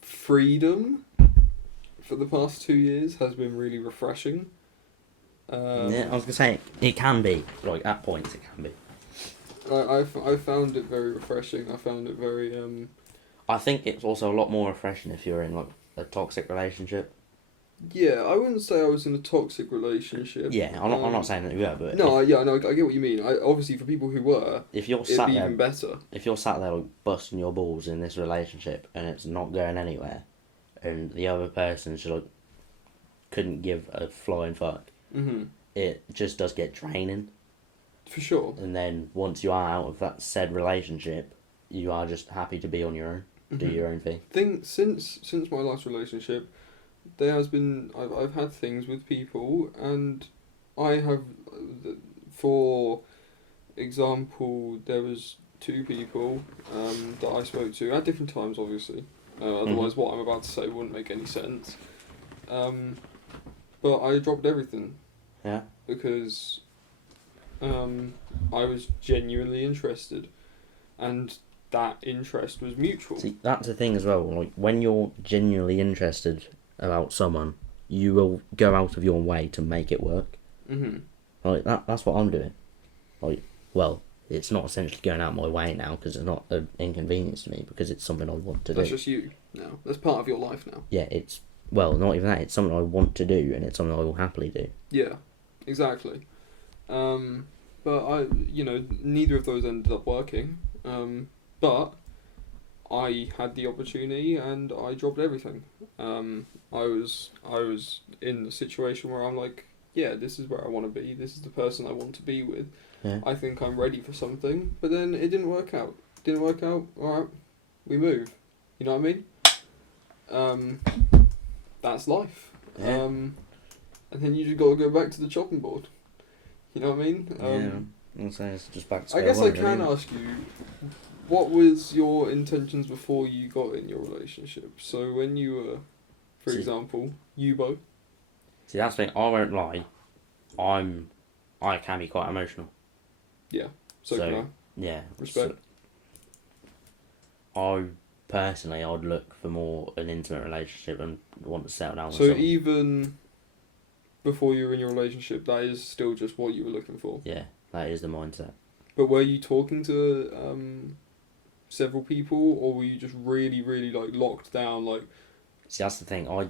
freedom for the past 2 years has been really refreshing. Yeah, I was gonna say it can be, like, at points it can be. I found it very refreshing. I found it very I think it's also a lot more refreshing if you're in, like, a toxic relationship. Yeah, I wouldn't say I was in a toxic relationship. Yeah, I'm not saying that you were, but no, I get what you mean. Obviously for people who were, if you're it'd sat be there, even better. If you're sat there, like, busting your balls in this relationship and it's not going anywhere, and the other person's just like, couldn't give a flying fuck. It just does get draining. For sure. And then once you are out of that said relationship, you are just happy to be on your own, do your own thing. Since my last relationship, there has been I've had things with people, and I have, for example, there was 2 people that I spoke to at different times, obviously. Otherwise, what I'm about to say wouldn't make any sense. But I dropped everything. Yeah. Because I was genuinely interested, and that interest was mutual. See, that's the thing as well. Like, when you're genuinely interested about someone, you will go out of your way to make it work. Like that's what I'm doing. Like, well, it's not essentially going out my way now because it's not an inconvenience to me, because it's something I want to do. That's just you now. That's part of your life now. Yeah, it's, well, not even that. It's something I want to do, and it's something I will happily do. Yeah, exactly. But neither of those ended up working. But I had the opportunity and I dropped everything. I was in a situation where I'm like, yeah, this is where I want to be. This is the person I want to be with. Yeah. I think I'm ready for something. But then it didn't work out. All right, we move. You know what I mean? That's life. Yeah. And then you just got to go back to the chopping board. You know what I mean? I'm saying it's just back to I square guess one, I can really. ask you, what was your intentions before you got in your relationship? So when you were, for example, Yubo. See, that's the thing. I won't lie. I can be quite emotional. Yeah. So can I. Yeah. Respect. I personally, I'd look for more an intimate relationship and want to settle down with So someone. even before you were in your relationship, that is still just what you were looking for? Yeah, that is the mindset. But were you talking to several people, or were you just really, really like locked down? Like, see, that's the thing. I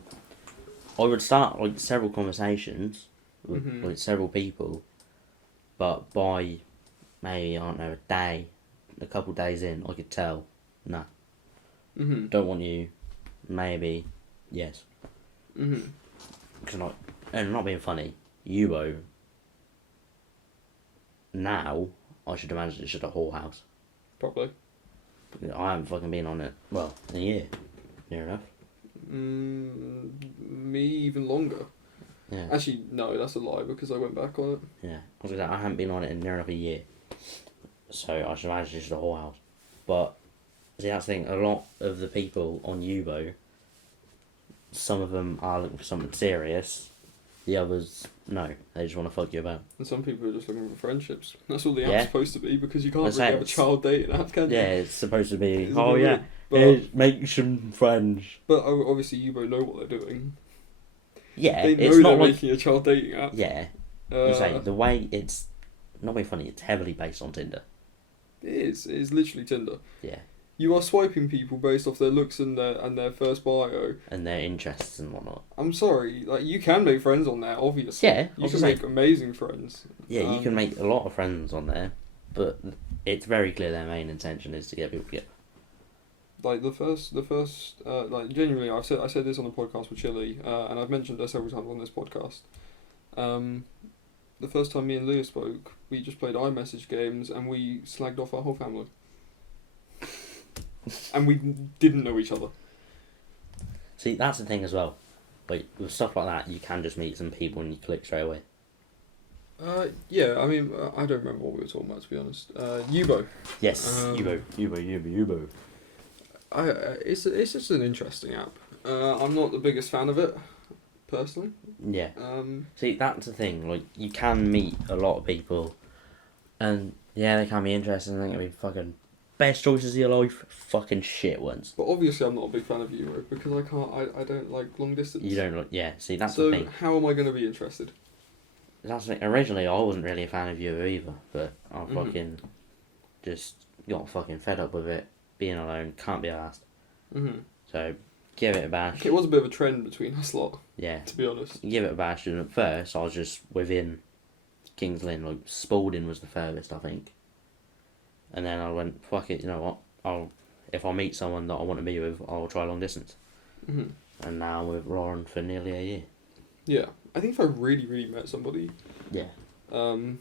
would start like several conversations with like several people, but by maybe, I don't know, a couple days in, I could tell, nah, don't want you. Maybe, yes. Because and not being funny, Yubo. Now, I should imagine it's just a whorehouse. Probably. I haven't fucking been on it, well, in a year. Near enough. Me even longer. Yeah. Actually, no, that's a lie because I went back on it. Yeah. I was gonna say, I haven't been on it in near enough a year. So I should imagine it's just a whorehouse. But, see, that's the thing, a lot of the people on Yubo, some of them are looking for something serious. The others, no, they just want to fuck you about. And some people are just looking for friendships. That's all the app's Yeah. supposed to be, because you can't Let's really say have a child dating app, can you? Yeah, it's supposed to be, It's a oh bit yeah, weird, but- here's- make some friends. But obviously you both know what they're doing. Yeah, They know it's they're not like, making a child dating app. yeah, you say, the way it's, not being funny, it's heavily based on Tinder. It is. It is literally Tinder. Yeah. You are swiping people based off their looks and their first bio. And their interests and whatnot. I'm sorry, like, you can make friends on there, obviously. Yeah, You can make amazing friends. Yeah, you can make a lot of friends on there, but it's very clear their main intention is to get people together. Like the first, like, genuinely, I said this on the podcast with Chili, and I've mentioned her several times on this podcast. The first time me and Leah spoke, we just played iMessage games and we slagged off our whole family. And we didn't know each other. See, that's the thing as well. Like, with stuff like that, you can just meet some people and you click straight away. Yeah, I mean, I don't remember what we were talking about, to be honest. Yubo. Yes, Yubo. It's just an interesting app. I'm not the biggest fan of it, personally. Yeah. See, that's the thing. Like, you can meet a lot of people, and yeah, they can be interesting. And they can be fucking best choices of your life. Fucking shit ones. But obviously, I'm not a big fan of Euro because I don't like long distance. You don't look. Yeah. See, that's so the thing. How am I going to be interested? That's the thing. Originally, I wasn't really a fan of you either, but I fucking just got fucking fed up with it. Being alone, can't be asked. So, give it a bash. It was a bit of a trend between us lot. Yeah. To be honest. Give it a bash, and at first, I was just within Kings Lynn. Like, Spalding was the furthest, I think. And then I went, fuck it, you know what? If I meet someone that I want to be with, I'll try long distance. And now we're on for nearly a year. Yeah, I think if I really met somebody, Yeah. then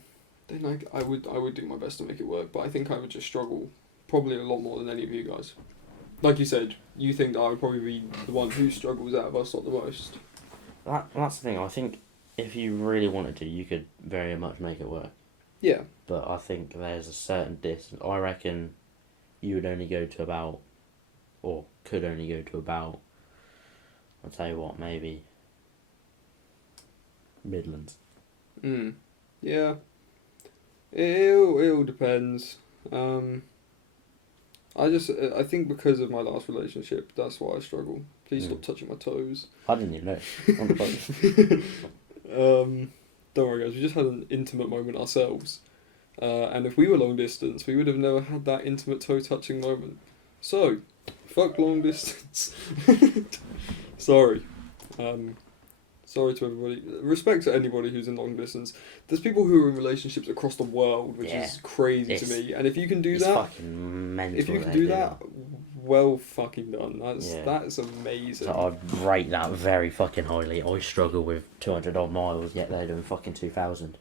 I would do my best to make it work. But I think I would just struggle probably a lot more than any of you guys. Like you said, you think that I would probably be the one who struggles out of us lot the most. That's the thing. I think if you really wanted to, you could very much make it work. Yeah. But I think there's a certain distance. I reckon you would only go to about, or could only go to about, I'll tell you what, maybe Midlands. Yeah. It all depends. I think because of my last relationship, that's why I struggle. Please stop touching my toes. I didn't even know. On the phone. Don't worry, guys. We just had an intimate moment ourselves, and if we were long distance, we would have never had that intimate toe touching moment. So, fuck long distance. Sorry. Sorry to everybody. Respect to anybody who's in long distance. There's people who are in relationships across the world, which is crazy to me. And if you can do that, fucking mental. If you can do that, well fucking done. That's amazing. So I'd rate that very fucking highly. I struggle with 200 odd miles, yet they're doing fucking 2,000.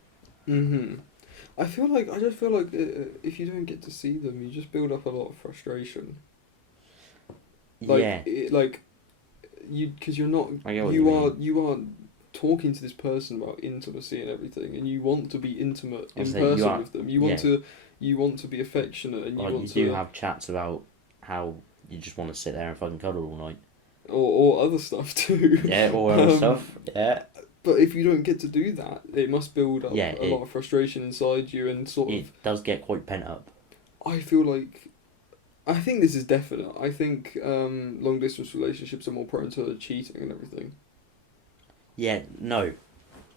I just feel like if you don't get to see them, you just build up a lot of frustration. Because you're not. You are talking to this person about intimacy and everything, and you want to be intimate in person with them. You want to be affectionate, and you do have chats about how you just want to sit there and fucking cuddle all night, or other stuff too. Yeah, or other stuff. Yeah. But if you don't get to do that, it must build up a lot of frustration inside you, and it does get quite pent up. I think this is definite. I think long distance relationships are more prone to cheating and everything. Yeah, no.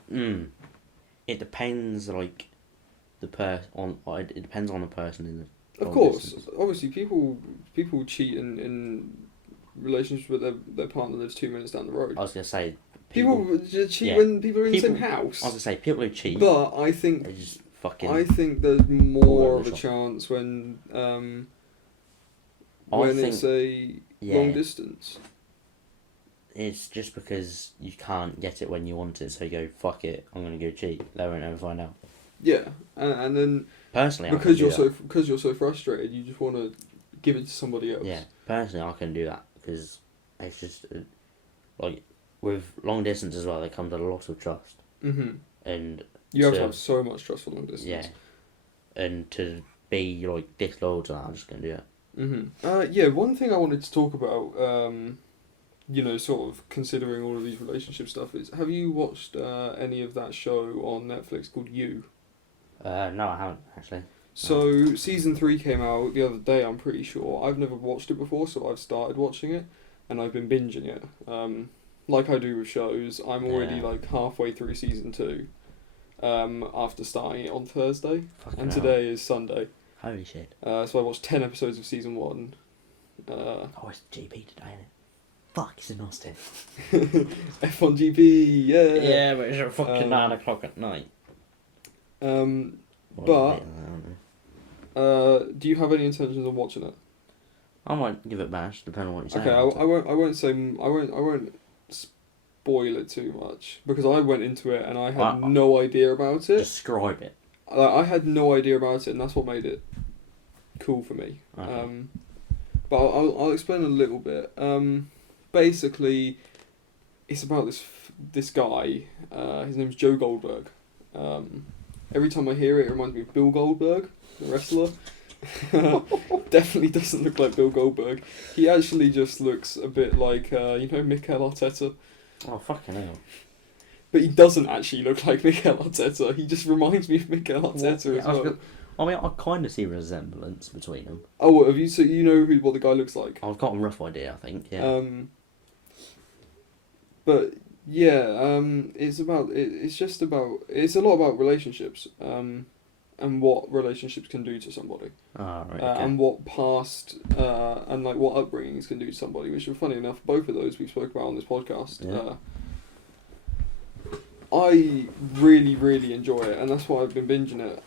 It depends, like, it depends on the person in the Of course. Obviously, people cheat in relationships with their partner that's 2 minutes down the road. I was going to say... People cheat when people are in the same house. I was going to say, people who cheat... But I think... They just fucking... I think there's more of a chance when it's a long distance. It's just because you can't get it when you want it, so you go, fuck it, I'm going to go cheat. They won't ever find out. Yeah, and then... Personally, because you're so frustrated, you just want to give it to somebody else. Yeah, personally, I can do that, because it's just... like, with long distance as well, there comes a lot of trust. And... You have to have so much trust for long distance. Yeah. And to be, like, disloyal to that, I'm just going to do it. Yeah, one thing I wanted to talk about, sort of considering all of these relationship stuff is, have you watched any of that show on Netflix called You? No, I haven't, actually. So, season 3 came out the other day, I'm pretty sure. I've never watched it before, so I've started watching it, and I've been binging it. Like I do with shows, I'm already, halfway through season 2. After starting it on Thursday, and today is Sunday. Holy shit. So I watched 10 episodes of season 1. It's GP today, isn't it? Fuck, it's in Austin. F1 GP, yeah. Yeah, but it's fucking 9 o'clock at night. Do you have any intentions of watching it? I might give it a bash, depending on what you say. Okay, I won't spoil it too much, because I went into it and I had no idea about it. Describe it. I had no idea about it, and that's what made it cool for me. Okay. But I'll explain a little bit. Basically, it's about this guy. His name's Joe Goldberg. Every time I hear it, it reminds me of Bill Goldberg, the wrestler. Definitely doesn't look like Bill Goldberg. He actually just looks a bit like Mikel Arteta. Oh, fucking hell. But he doesn't actually look like Mikel Arteta. He just reminds me of Mikel Arteta as well. I kind of see a resemblance between them. Oh, have you? So you know what the guy looks like? I've got a rough idea, I think. Yeah. But yeah, it's a lot about relationships, and what relationships can do to somebody. Right. Okay. And what past and what upbringings can do to somebody. Which, are funny enough, both of those we spoke about on this podcast. Yeah. I really, really enjoy it, and that's why I've been binging it.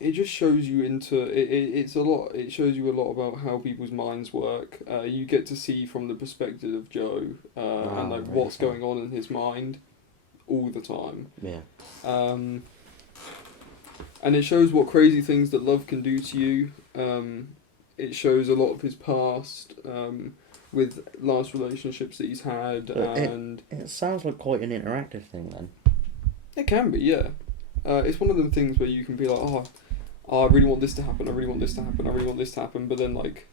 it just shows you into it's a lot. It shows you a lot about how people's minds work. You get to see from the perspective of Joe and like really what's fun. going on in his mind all the time. Yeah. And it shows what crazy things that love can do to you. It shows a lot of his past with last relationships that he's had, and it sounds like quite an interactive thing then. it can be, yeah. It's one of them things where you can be like, I really want this to happen, I really want this to happen, I really want this to happen, but then like,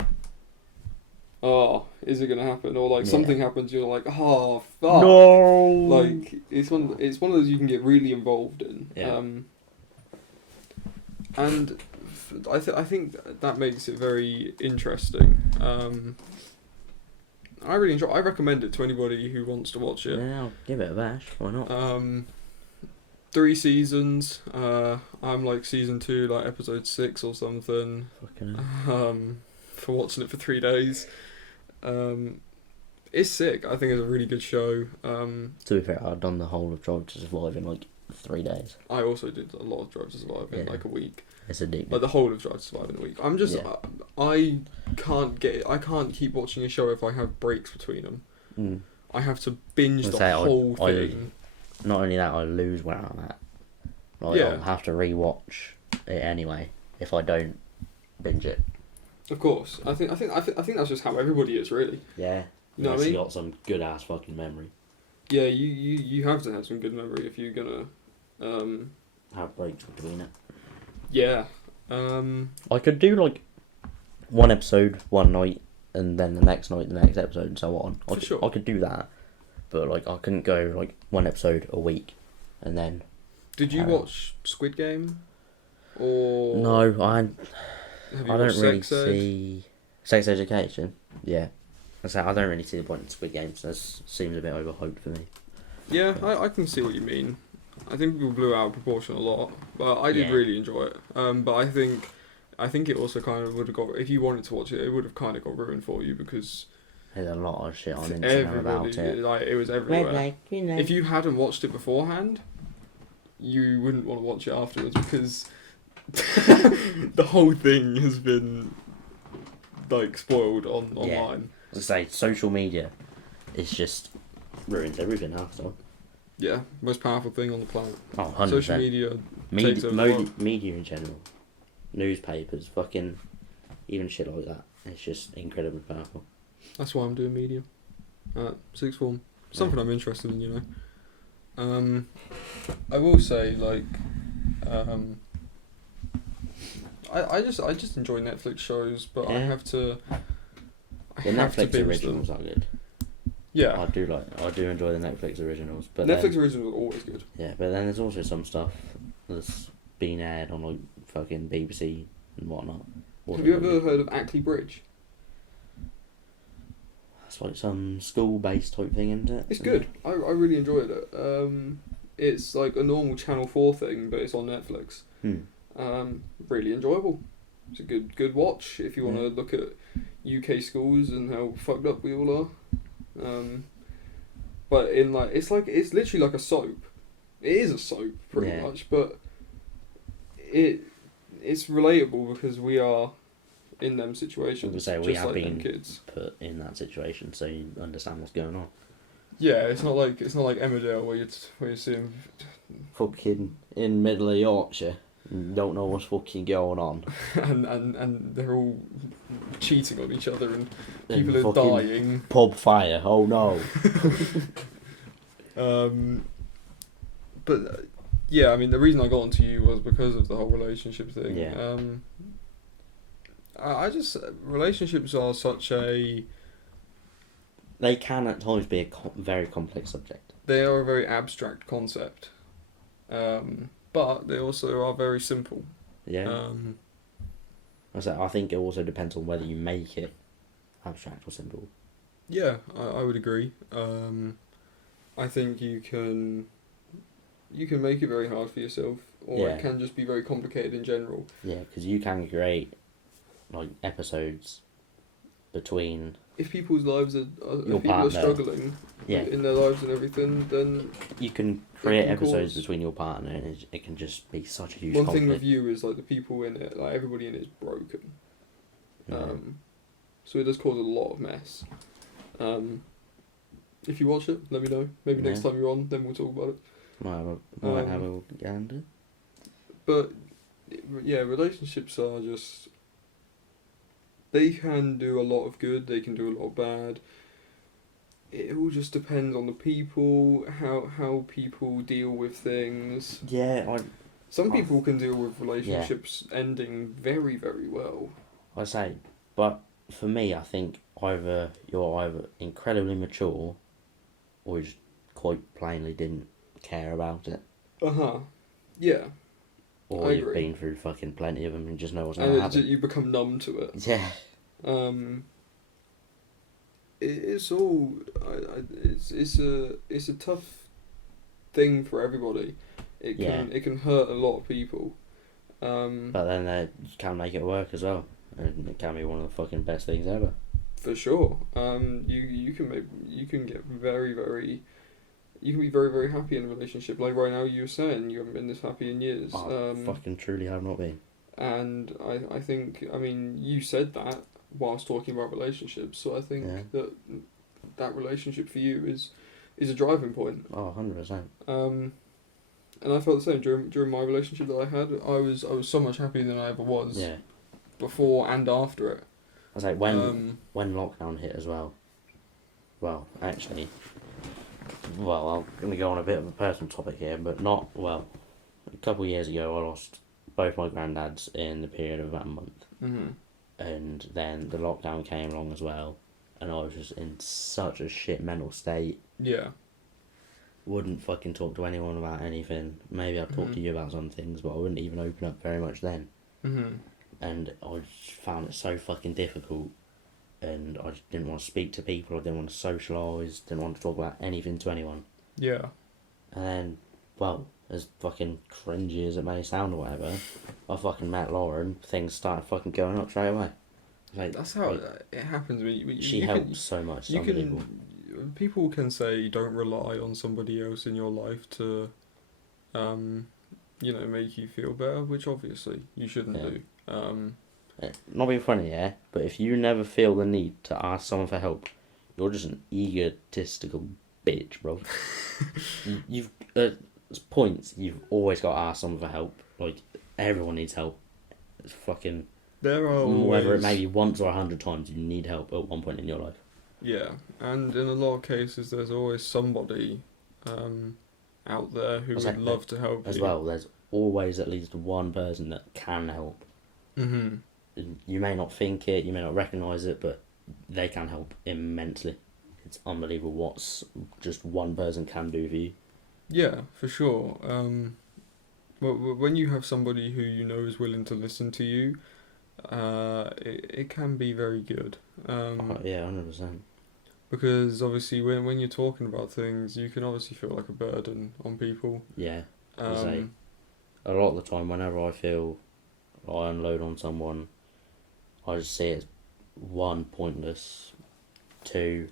is it gonna happen? Or like something happens, you're like, fuck. No. Like it's one of those you can get really involved in. Yeah. And I think that makes it very interesting. I really enjoy. I recommend it to anybody who wants to watch it. Yeah, I'll give it a bash. Why not? 3 seasons. I'm like season 2, like episode 6 or something. Fucking hell. For watching it for 3 days. It's sick. I think it's a really good show. To be fair, I've done the whole of Drive to Survive in like 3 days. I also did a lot of Drive to Survive in like a week. It's addictive. Like the whole of Drive to Survive in a week. I'm just I can't keep watching a show if I have breaks between them. I have to binge the whole thing. Not only that, I lose where I'm at. Like, I'll have to rewatch it anyway if I don't binge it. Of course, I think that's just how everybody is, really. Yeah, you know what I mean. Got some good ass fucking memory. Yeah, you have to have some good memory if you're gonna have breaks between it. Yeah. I could do like one episode one night and then the next night the next episode and so on. I could do that, but like I couldn't go like one episode a week and then. Did you watch Squid Game? Or no, I don't really Sex Ed? see Sex Education. Yeah, I don't really see the point in Squid Games. That seems a bit overhyped for me. Yeah, I can see what you mean. I think people blew out of proportion a lot, but I did really enjoy it. But I think it also kind of would have got, if you wanted to watch it, it would have kind of got ruined for you because there's a lot of shit on Instagram about it. Like it was everywhere. If you hadn't watched it beforehand, you wouldn't want to watch it afterwards because the whole thing has been like spoiled online. I say social media is just ruins everything half the time. Yeah, most powerful thing on the planet. Oh, 100%. Social media takes over the world. Media in general. Newspapers, fucking, even shit like that. It's just incredibly powerful. That's why I'm doing media. Sixth form. Something I'm interested in, you know. I will say, like, I just enjoy Netflix shows, but I have to. The Netflix originals are good. Yeah, I do enjoy the Netflix originals, but Netflix originals are always good. Yeah, but then there's also some stuff that's been aired on like fucking BBC and whatnot. Have you ever heard of Ackley Bridge? It's like some school-based type thing, isn't it? It's good. I really enjoyed it. It's like a normal Channel 4 thing, but it's on Netflix. Really enjoyable. It's a good watch if you want to look at UK schools and how fucked up we all are. But in like it's literally like a soap. It is a soap pretty much, but it's relatable because we are in them situations. We have been kids put in that situation, so you understand what's going on. Yeah, it's not like Emmerdale where you see him fucking in middle of Yorkshire. You don't know what's fucking going on. and they're all cheating on each other and people are dying. Pub fire, oh no. But yeah, I mean the reason I got onto you was because of the whole relationship thing. Yeah. I just relationships are such a. They can at times be a very complex subject. They are a very abstract concept. But they also are very simple. Yeah. I think it also depends on whether you make it abstract or simple. Yeah, I would agree. I think you can make it very hard for yourself, or it can just be very complicated in general. Yeah, because you can create like episodes between if people's lives are your if people partner. are struggling Yeah. in their lives and everything, then you can create can episodes cause- between your partner, and it can just be such a huge one conflict. thing with you is like the people in it, like everybody in it is broken. Yeah. So it does cause a lot of mess. If you watch it, let me know. Maybe next time you're on, then we'll talk about it. Might have a gander. But yeah, relationships are just. They can do a lot of good. They can do a lot of bad. It all just depends on the people, how people deal with things. Yeah, Some people can deal with relationships ending very, very well. I say, but for me, I think you're either incredibly mature, or you just quite plainly didn't care about it. Yeah. Or I you've agree. been through fucking plenty of them and just know what's going to happen. And you become numb to it. Yeah. It's all. It's a tough thing for everybody. It can hurt a lot of people. But then you can make it work as well, and it can be one of the fucking best things ever. For sure. You can get very, very. You can be very, very happy in a relationship. Like right now, you were saying you haven't been this happy in years. I fucking truly have not been. And I think, I mean, you said that whilst talking about relationships, so I think that relationship for you is a driving point. Oh, 100%. And I felt the same during my relationship that I had. I was so much happier than I ever was. Yeah. Before and after it. I was like, when lockdown hit as well. Well, actually, I'm going to go on a bit of a personal topic here, but a couple of years ago I lost both my granddads in the period of about a month. Mm-hmm. And then the lockdown came along as well, and I was just in such a shit mental state. Yeah. Wouldn't fucking talk to anyone about anything. Maybe I'd talk to you about some things, but I wouldn't even open up very much then. Mm-hmm. And I just found it so fucking difficult, and I just didn't want to speak to people, I didn't want to socialise, didn't want to talk about anything to anyone. Yeah. And then, as fucking cringy as it may sound or whatever, I fucking met Laura and things started fucking going up straight away. Like, that's how it happens. She helps so much. It's unbelievable. People can say don't rely on somebody else in your life to, make you feel better, which obviously you shouldn't do. Not being funny, yeah, but if you never feel the need to ask someone for help, you're just an egotistical bitch, bro. You've points you've always got to ask someone for help. Like, everyone needs help. It's fucking. There are whether it may be once or 100 times, you need help at one point in your life. Yeah, and in a lot of cases, there's always somebody out there who would love to help as you. well. There's always at least one person that can help. Mm-hmm. You may not think it, you may not recognise it, but they can help immensely. It's unbelievable what just one person can do for you. Yeah, for sure. When you have somebody who you know is willing to listen to you, it can be very good. Yeah, 100%. Because obviously when you're talking about things, you can obviously feel like a burden on people. Yeah. A lot of the time, whenever I feel I unload on someone, I just see it as 1, pointless, 2,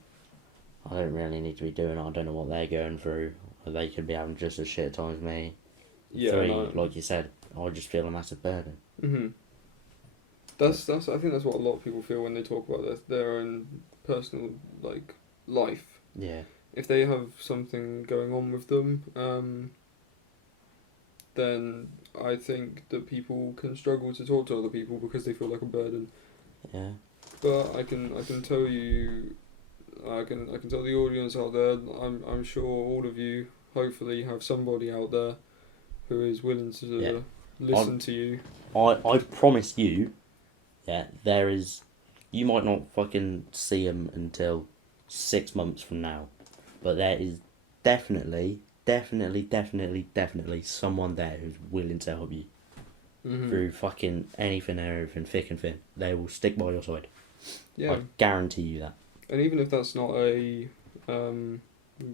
I don't really need to be doing it, I don't know what they're going through, they could be having just as shit a time as me. Yeah, 3, like you said, I just feel a massive burden. Mm-hmm. I think that's what a lot of people feel when they talk about their own personal life. Yeah. If they have something going on with them, then I think that people can struggle to talk to other people because they feel like a burden. Yeah. But I can tell you, I can tell the audience out there, I'm sure all of you hopefully have somebody out there who is willing to listen to you. I promise you, there is. You might not fucking see him until 6 months from now, but there is definitely someone there who's willing to help you through fucking anything and everything, thick and thin. They will stick by your side. Yeah. I guarantee you that. And even if that's not a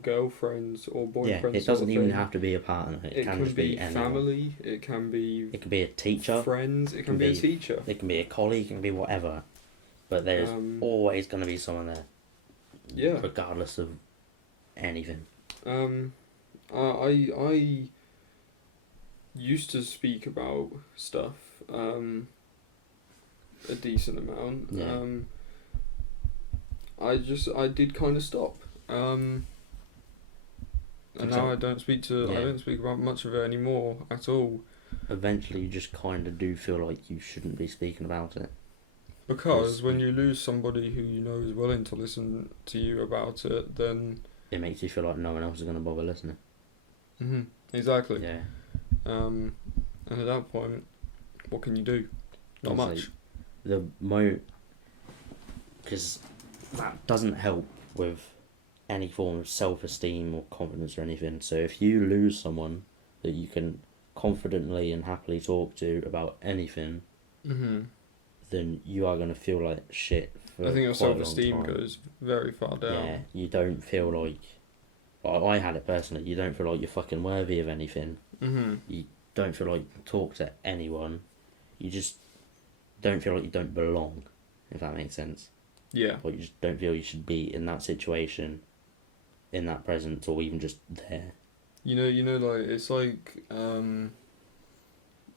girlfriend or boyfriend, yeah, it doesn't even have to be a partner. It can just be anyone. Family. It can be. It could be a teacher. Friends. It can be a teacher. It can be a colleague. It can be whatever. But there's always going to be someone there. Yeah. Regardless of anything. I used to speak about stuff a decent amount. Yeah. I did kind of stop. And now I don't speak about much of it anymore at all. Eventually, you just kind of do feel like you shouldn't be speaking about it. Because when you lose somebody who you know is willing to listen to you about it, then it makes you feel like no one else is going to bother listening. Exactly. Yeah. And at that point, what can you do? Not much. Because that doesn't help with any form of self-esteem or confidence or anything. So if you lose someone that you can confidently and happily talk to about anything, then you are going to feel like shit for I think your quite a long self-esteem time. goes very far down. Yeah, you don't feel like... Well, I had it personally. You don't feel like you're fucking worthy of anything. You don't feel like you can talk to anyone. You just don't feel like you don't belong, if that makes sense. Yeah. Or you just don't feel you should be in that situation, in that presence, or even just there. You know, like, it's like,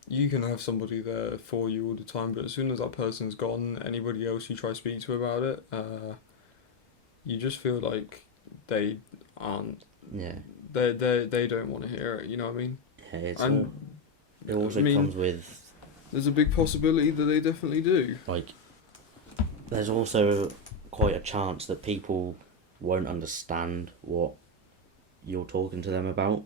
you can have somebody there for you all the time, but as soon as that person's gone, anybody else you try to speak to about it, you just feel like they aren't. Yeah. They don't want to hear it. You know what I mean? Yeah, it I also mean, comes with... There's a big possibility that they definitely do. Like, there's also quite a chance that people won't understand what you're talking to them about.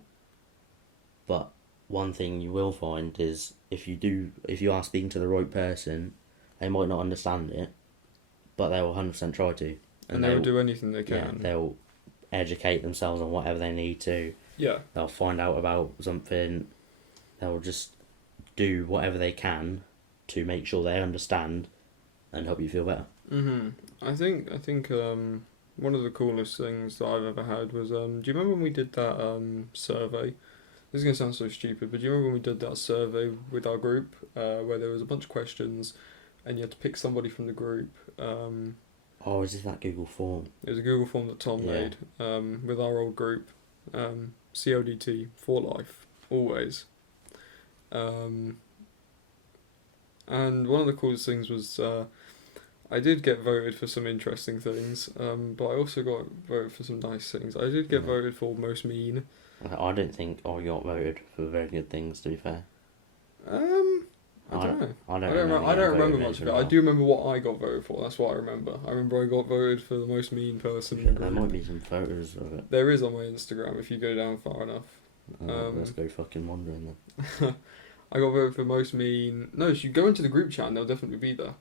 But one thing you will find is if you are speaking to the right person, they might not understand it, but they will 100% try to. And they'll do anything they can. Yeah, they'll educate themselves on whatever they need to. Yeah. They'll find out about something. They'll just do whatever they can to make sure they understand and help you feel better. I think one of the coolest things that I've ever had was do you remember when we did that survey? This is gonna sound so stupid, but do you remember when we did that survey with our group where there was a bunch of questions and you had to pick somebody from the group? Oh, is this that Google form? It was a Google form that Tom made with our old group. CODT for life, always. And one of the coolest things was I did get voted for some interesting things, but I also got voted for some nice things. I did get voted for most mean. I don't think I got voted for very good things, to be fair. I don't know. I don't remember much of it. I do remember what I got voted for. That's what I remember. I remember I got voted for the most mean person in the group. There might be some photos of it. There is on my Instagram if you go down far enough. Let's go fucking wandering then. I got voted for most mean. No, if you go into the group chat and they'll definitely be there.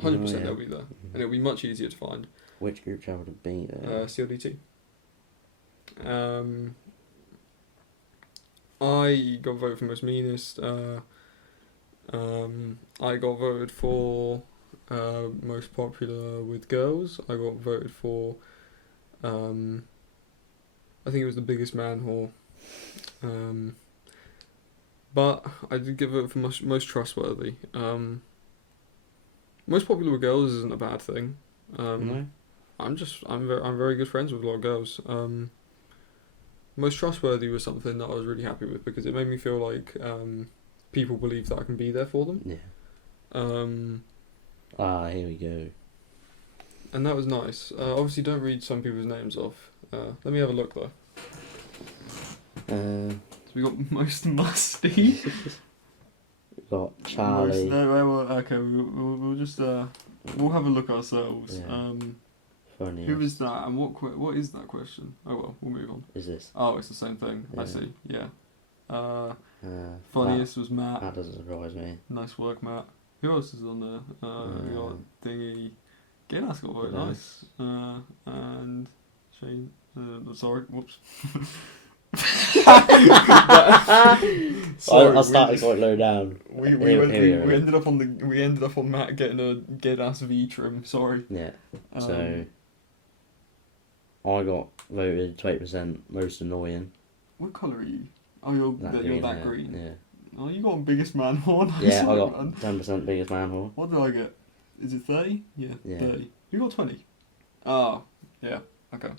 100% they'll be there. And it'll be much easier to find. Which group chat would it be? CLDT. I got voted for most meanest. I got voted for most popular with girls. I got voted for I think it was the biggest man whore. But I did get voted for most trustworthy. Most popular with girls isn't a bad thing. No? I'm very good friends with a lot of girls. Most trustworthy was something that I was really happy with because it made me feel like people believe that I can be there for them. Yeah. Here we go. And that was nice. Obviously, don't read some people's names off. Let me have a look though. So we got most musty. We got Charlie. We'll just we'll have a look ourselves. Yeah. Funny. Who is that, and what is that question? Oh well, we'll move on. Is this? Oh, it's the same thing. Yeah. I see. Yeah. Funniest was Matt. That doesn't surprise me. Nice work, Matt. Who else is on there? We got Thingy. Ganas got voted nice. And Shane. Sorry, whoops. Sorry, I started quite low down. We ended up on Matt getting a Ganas V trim. Sorry. Yeah. So I got voted 20% most annoying. What colour are you? Oh, you're that green. Yeah. Oh, you got biggest man horn. Yeah, I got 10% biggest man horn. What did I get? Is it 30? Yeah, Yeah. 30. You got 20? Ah, yeah, okay.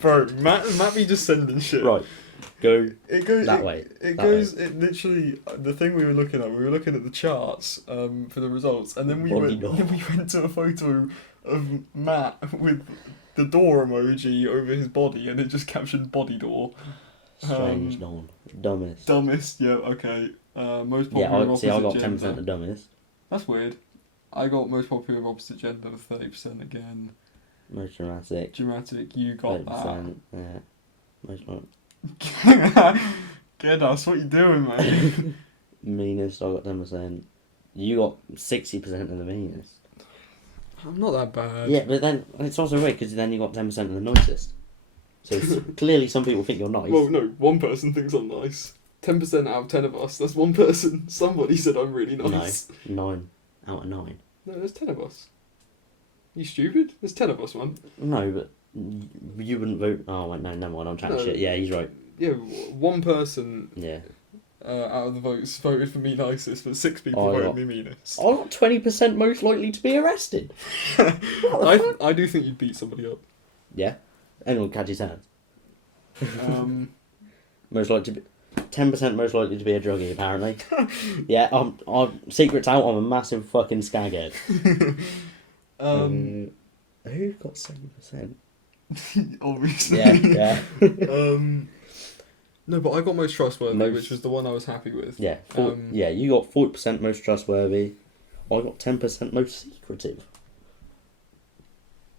Bro, Matt be just sending shit. Right, go It goes that way. It that goes. way. It literally. The thing we were looking at the charts for the results, and then we Body went. door. Then we went to a photo of Matt with the door emoji over his body, and it just captioned body door. Strange, no. Dumbest. Dumbest. Yeah. Okay. Most Yeah, popular I got opposite 10% gender. of dumbest. That's weird. I got most popular opposite gender with 30% again. Most dramatic. Dramatic. You got that. 30%. Yeah. Most not. Get us. What you doing, man? Meanest, I got 10%. You got 60% of the meanest. I'm not that bad. Yeah, but then it's also weird because then you got 10% of the nicest. So clearly some people think you're nice. Well, no, one person thinks I'm nice. 10% out of 10 of us. That's one person. Somebody said I'm really nice. No, 9 out of 9. No, there's 10 of us. You stupid? There's 10 of us, man. No, but you wouldn't vote. Oh, wait, no, never mind. I'm chatting shit. Yeah, he's right. Yeah, one person Yeah. out of the votes voted for me nicest, but 6 people voted me meanest. I got 20% most likely to be arrested. I do think you'd beat somebody up. Yeah. Anyone catch his hands. Most likely to be 10% most likely to be a druggie, apparently. Yeah, I'm secrets out. I'm a massive fucking skaghead. Who got 7%? Obviously. Yeah. No, but I got most trustworthy, Most- which was the one I was happy with. Yeah. Yeah. You got 40% most trustworthy. I got 10% most secretive.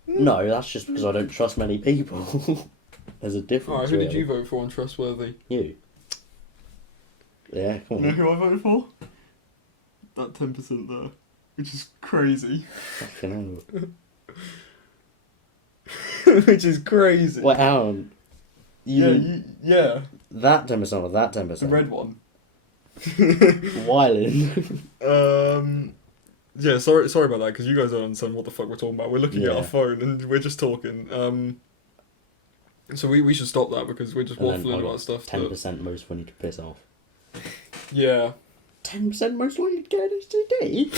No, that's just because I don't trust many people. There's a difference. Alright, who did really. you vote for on trustworthy? You. Yeah, come You know on. who I voted for? That 10% there, which is crazy. Fucking Which is crazy. hell. Wait, hang on. Yeah, That 10% or that 10%? the red one. Wyland. Yeah, sorry about that, because you guys don't understand what the fuck we're talking about. We're looking at Yeah. our phone and we're just talking. So we should stop that because we're just And then waffling I about stuff. 10% most funny to piss off. Yeah. 10% most likely to get an STD?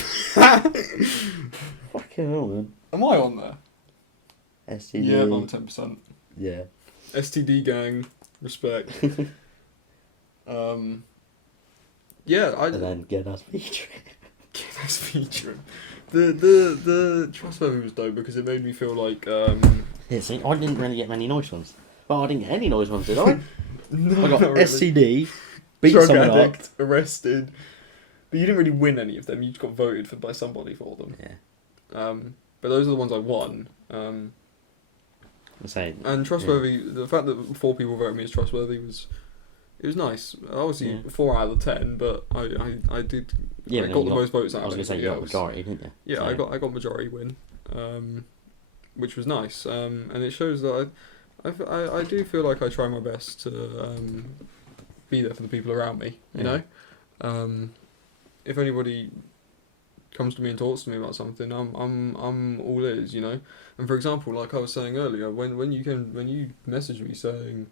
Fucking hell, man. Am I on there? STD. Yeah, I'm on 10%. Yeah. STD gang, respect. Yeah, And then get us featuring. That's featuring. The trustworthy was dope because it made me feel like Yeah, see, I didn't really get many nice ones. Well, I didn't get any nice ones, did I? no, I got not really. STD, beat Drug someone addict, up. arrested. But you didn't really win any of them. You just got voted for by somebody for them. Yeah. But those are the ones I won. I'm saying. And trustworthy. The fact that 4 people voted me as trustworthy was nice. Obviously 4 out of 10, but I did. Yeah, I got the most votes out I was of going to say anybody you got else. majority, didn't you? Yeah, So- I got majority win, which was nice. And it shows that I do feel like I try my best to be there for the people around me. You Yeah. know, if anybody comes to me and talks to me about something, I'm all ears. You know, and for example, like I was saying earlier, when you messaged me saying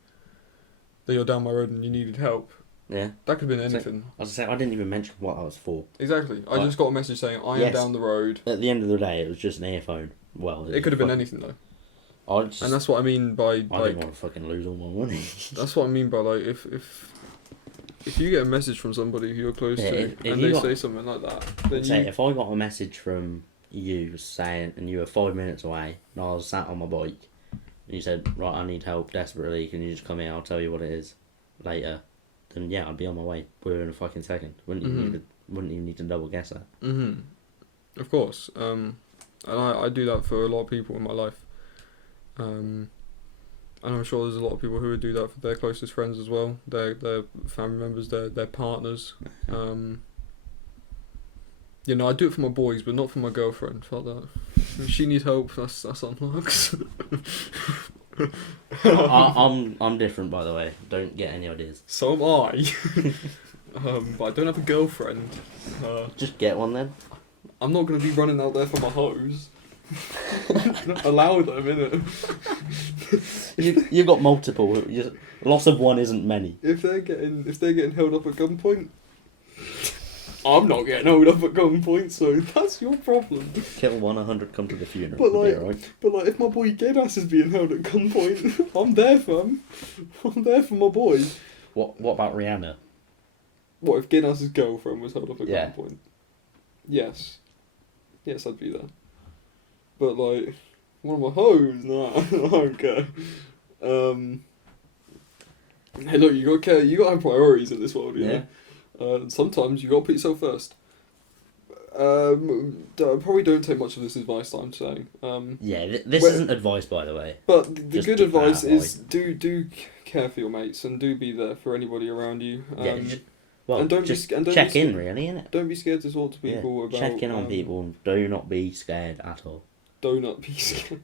that you're down my road and you needed help, Yeah. that could have been So- anything. I was saying, I didn't even mention what I was for. Exactly. I Right. just got a message saying I am Yes. down the road. At the end of the day, it was just an earphone. Well, It could have been anything though. I just, And that's what I mean by I didn't like. want to fucking lose all my money. That's what I mean by like if you get a message from somebody who you're close Yeah, to if and you they got- say something like that, then Say, you if I got a message from you saying, and you were 5 minutes away, and I was sat on my bike, and you said, right, I need help desperately, can you just come here, I'll tell you what it is later, then yeah, I'd be on my way within a fucking second. Wouldn't even need to double guess that. Of course. And I do that for a lot of people in my life. And I'm sure there's a lot of people who would do that for their closest friends as well, their family members, their partners. You know, I do it for my boys, but not for my girlfriend. Fuck that. If she needs help, that's unlocks. I'm different, by the way. Don't get any ideas. So am I. But I don't have a girlfriend. Just get one then. I'm not going to be running out there for my hose. Allow them, innit? You've got multiple. Loss of one isn't many. If they're getting held up at gunpoint, I'm not getting held up at gunpoint, so that's your problem. Kill 100, come to the funeral. But It'll be alright. if my boy Gedas is being held at gunpoint, I'm there, fam. I'm there for my boy. What about Rihanna? What if Gedas' girlfriend was held up at Yeah. gunpoint? Yes, I'd be there. But like, one of my hoes, nah, I don't care. Hey, look, you gotta care. You gotta have priorities in this world, you know. Sometimes you gotta put yourself first. Probably don't take much of this advice that I'm saying. This isn't advice, by the way. But the Just good keep advice that is do care for your mates and do be there for anybody around you. And don't just be, and don't check be in, really, innit? Don't be scared to talk to people about. Check in on people and do not be scared at all. Do not be scared.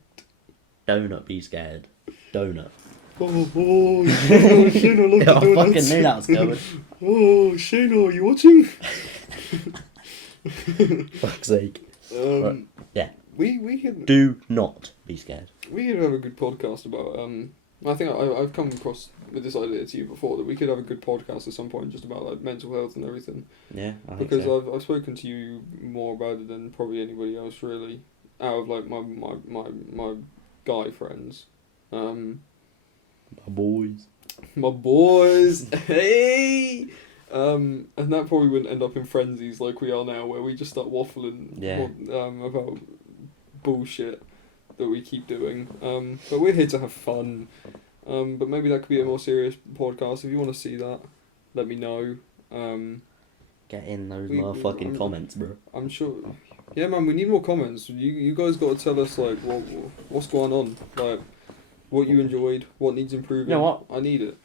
Do not be scared. Donut. Shano, look at I fucking knew that was coming. Oh, Shano, are you watching? Fuck's sake. Yeah. We can do not be scared. We could have a good podcast about I think I've come across with this idea to you before that we could have a good podcast at some point just about like mental health and everything. Yeah, I think because so. I've spoken to you more about it than probably anybody else really out of like my guy friends. My boys. Hey. And that probably wouldn't end up in frenzies like we are now, where we just start waffling about bullshit that we keep doing. But we're here to have fun. But maybe that could be a more serious podcast. If you want to see that, let me know. Get in those motherfucking comments, bro. I'm sure. Yeah, man, we need more comments. You guys got to tell us like what's going on, like what you enjoyed, what needs improving. You know what? I need it.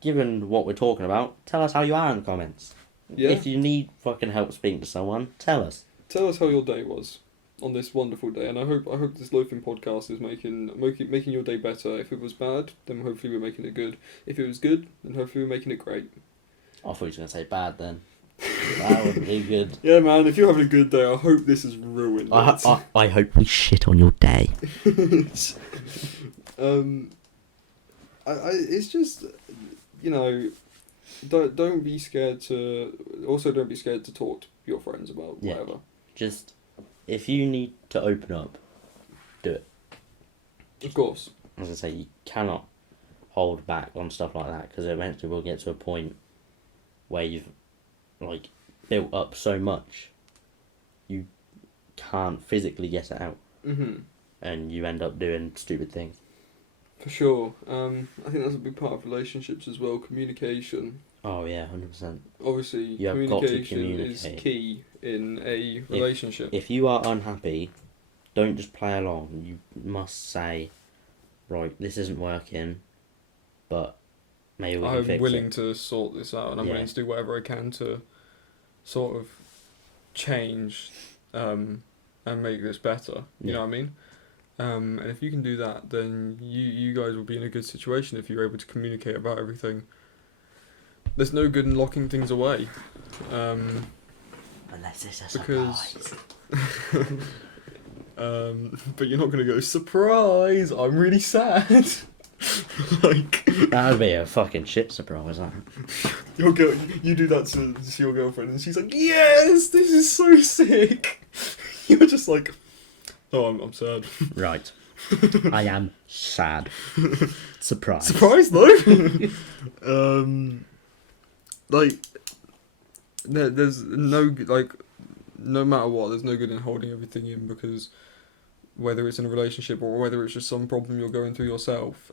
Given what we're talking about, tell us how you are in the comments. Yeah. If you need fucking help speaking to someone, tell us. Tell us how your day was on this wonderful day, and I hope this Loafing Podcast is making your day better. If it was bad, then hopefully we're making it good. If it was good, then hopefully we're making it great. I thought you were going to say bad then. That would be good. Yeah, man, if you're having a good day, I hope this is ruined. I hope we shit on your day. It's just, you know, don't be scared to talk to your friends about whatever. Just, if you need to open up, do it. Of course. As I say, you cannot hold back on stuff like that, because eventually we'll get to a point where you've like built up so much you can't physically get it out. Mm-hmm. And you end up doing stupid things. For sure. I think that's a big part of relationships as well. Communication. Oh yeah, 100%. Obviously, communication is key in a relationship. If you are unhappy, don't just play along. You must say, right, this isn't working, but maybe we can fix it. I'm willing to sort this out, and I'm willing to do whatever I can to sort of change and make this better. You know what I mean? And if you can do that, then you guys will be in a good situation if you're able to communicate about everything. There's no good in locking things away. Unless it's a surprise. But you're not going to go, surprise, I'm really sad. Like that would be a fucking shit surprise, that. You do that to your girlfriend and she's like, yes, this is so sick. You're just like, oh, I'm sad. Right. I am sad. Surprise. Surprise though. Like, there's no like, no matter what, there's no good in holding everything in, because whether it's in a relationship or whether it's just some problem you're going through yourself,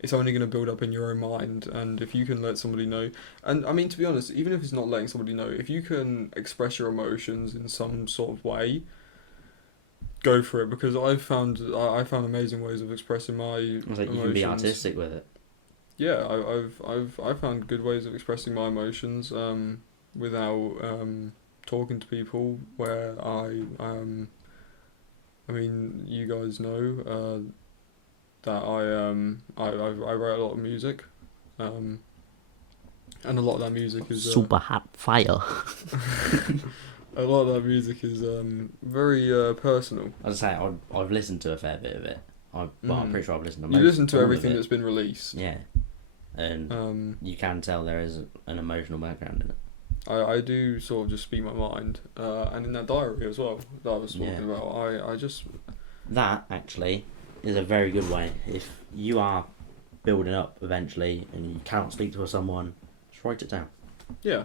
it's only going to build up in your own mind. And if you can let somebody know, and I mean, to be honest, even if it's not letting somebody know, if you can express your emotions in some sort of way, go for it, because I found amazing ways of expressing my emotions. You can be artistic with it. Yeah, I've found good ways of expressing my emotions without talking to people. Where I mean, you guys know that I write a lot of music, and a lot of that music is super hot fire. A lot of that music is very personal. As I say, I've listened to a fair bit of it. But I'm pretty sure I've listened to most. You listen to everything that's been released. Yeah, and you can tell there is an emotional background in it. I do sort of just speak my mind, and in that diary as well that I was talking about, I just... That, actually, is a very good way. If you are building up eventually and you can't speak to someone, just write it down. Yeah.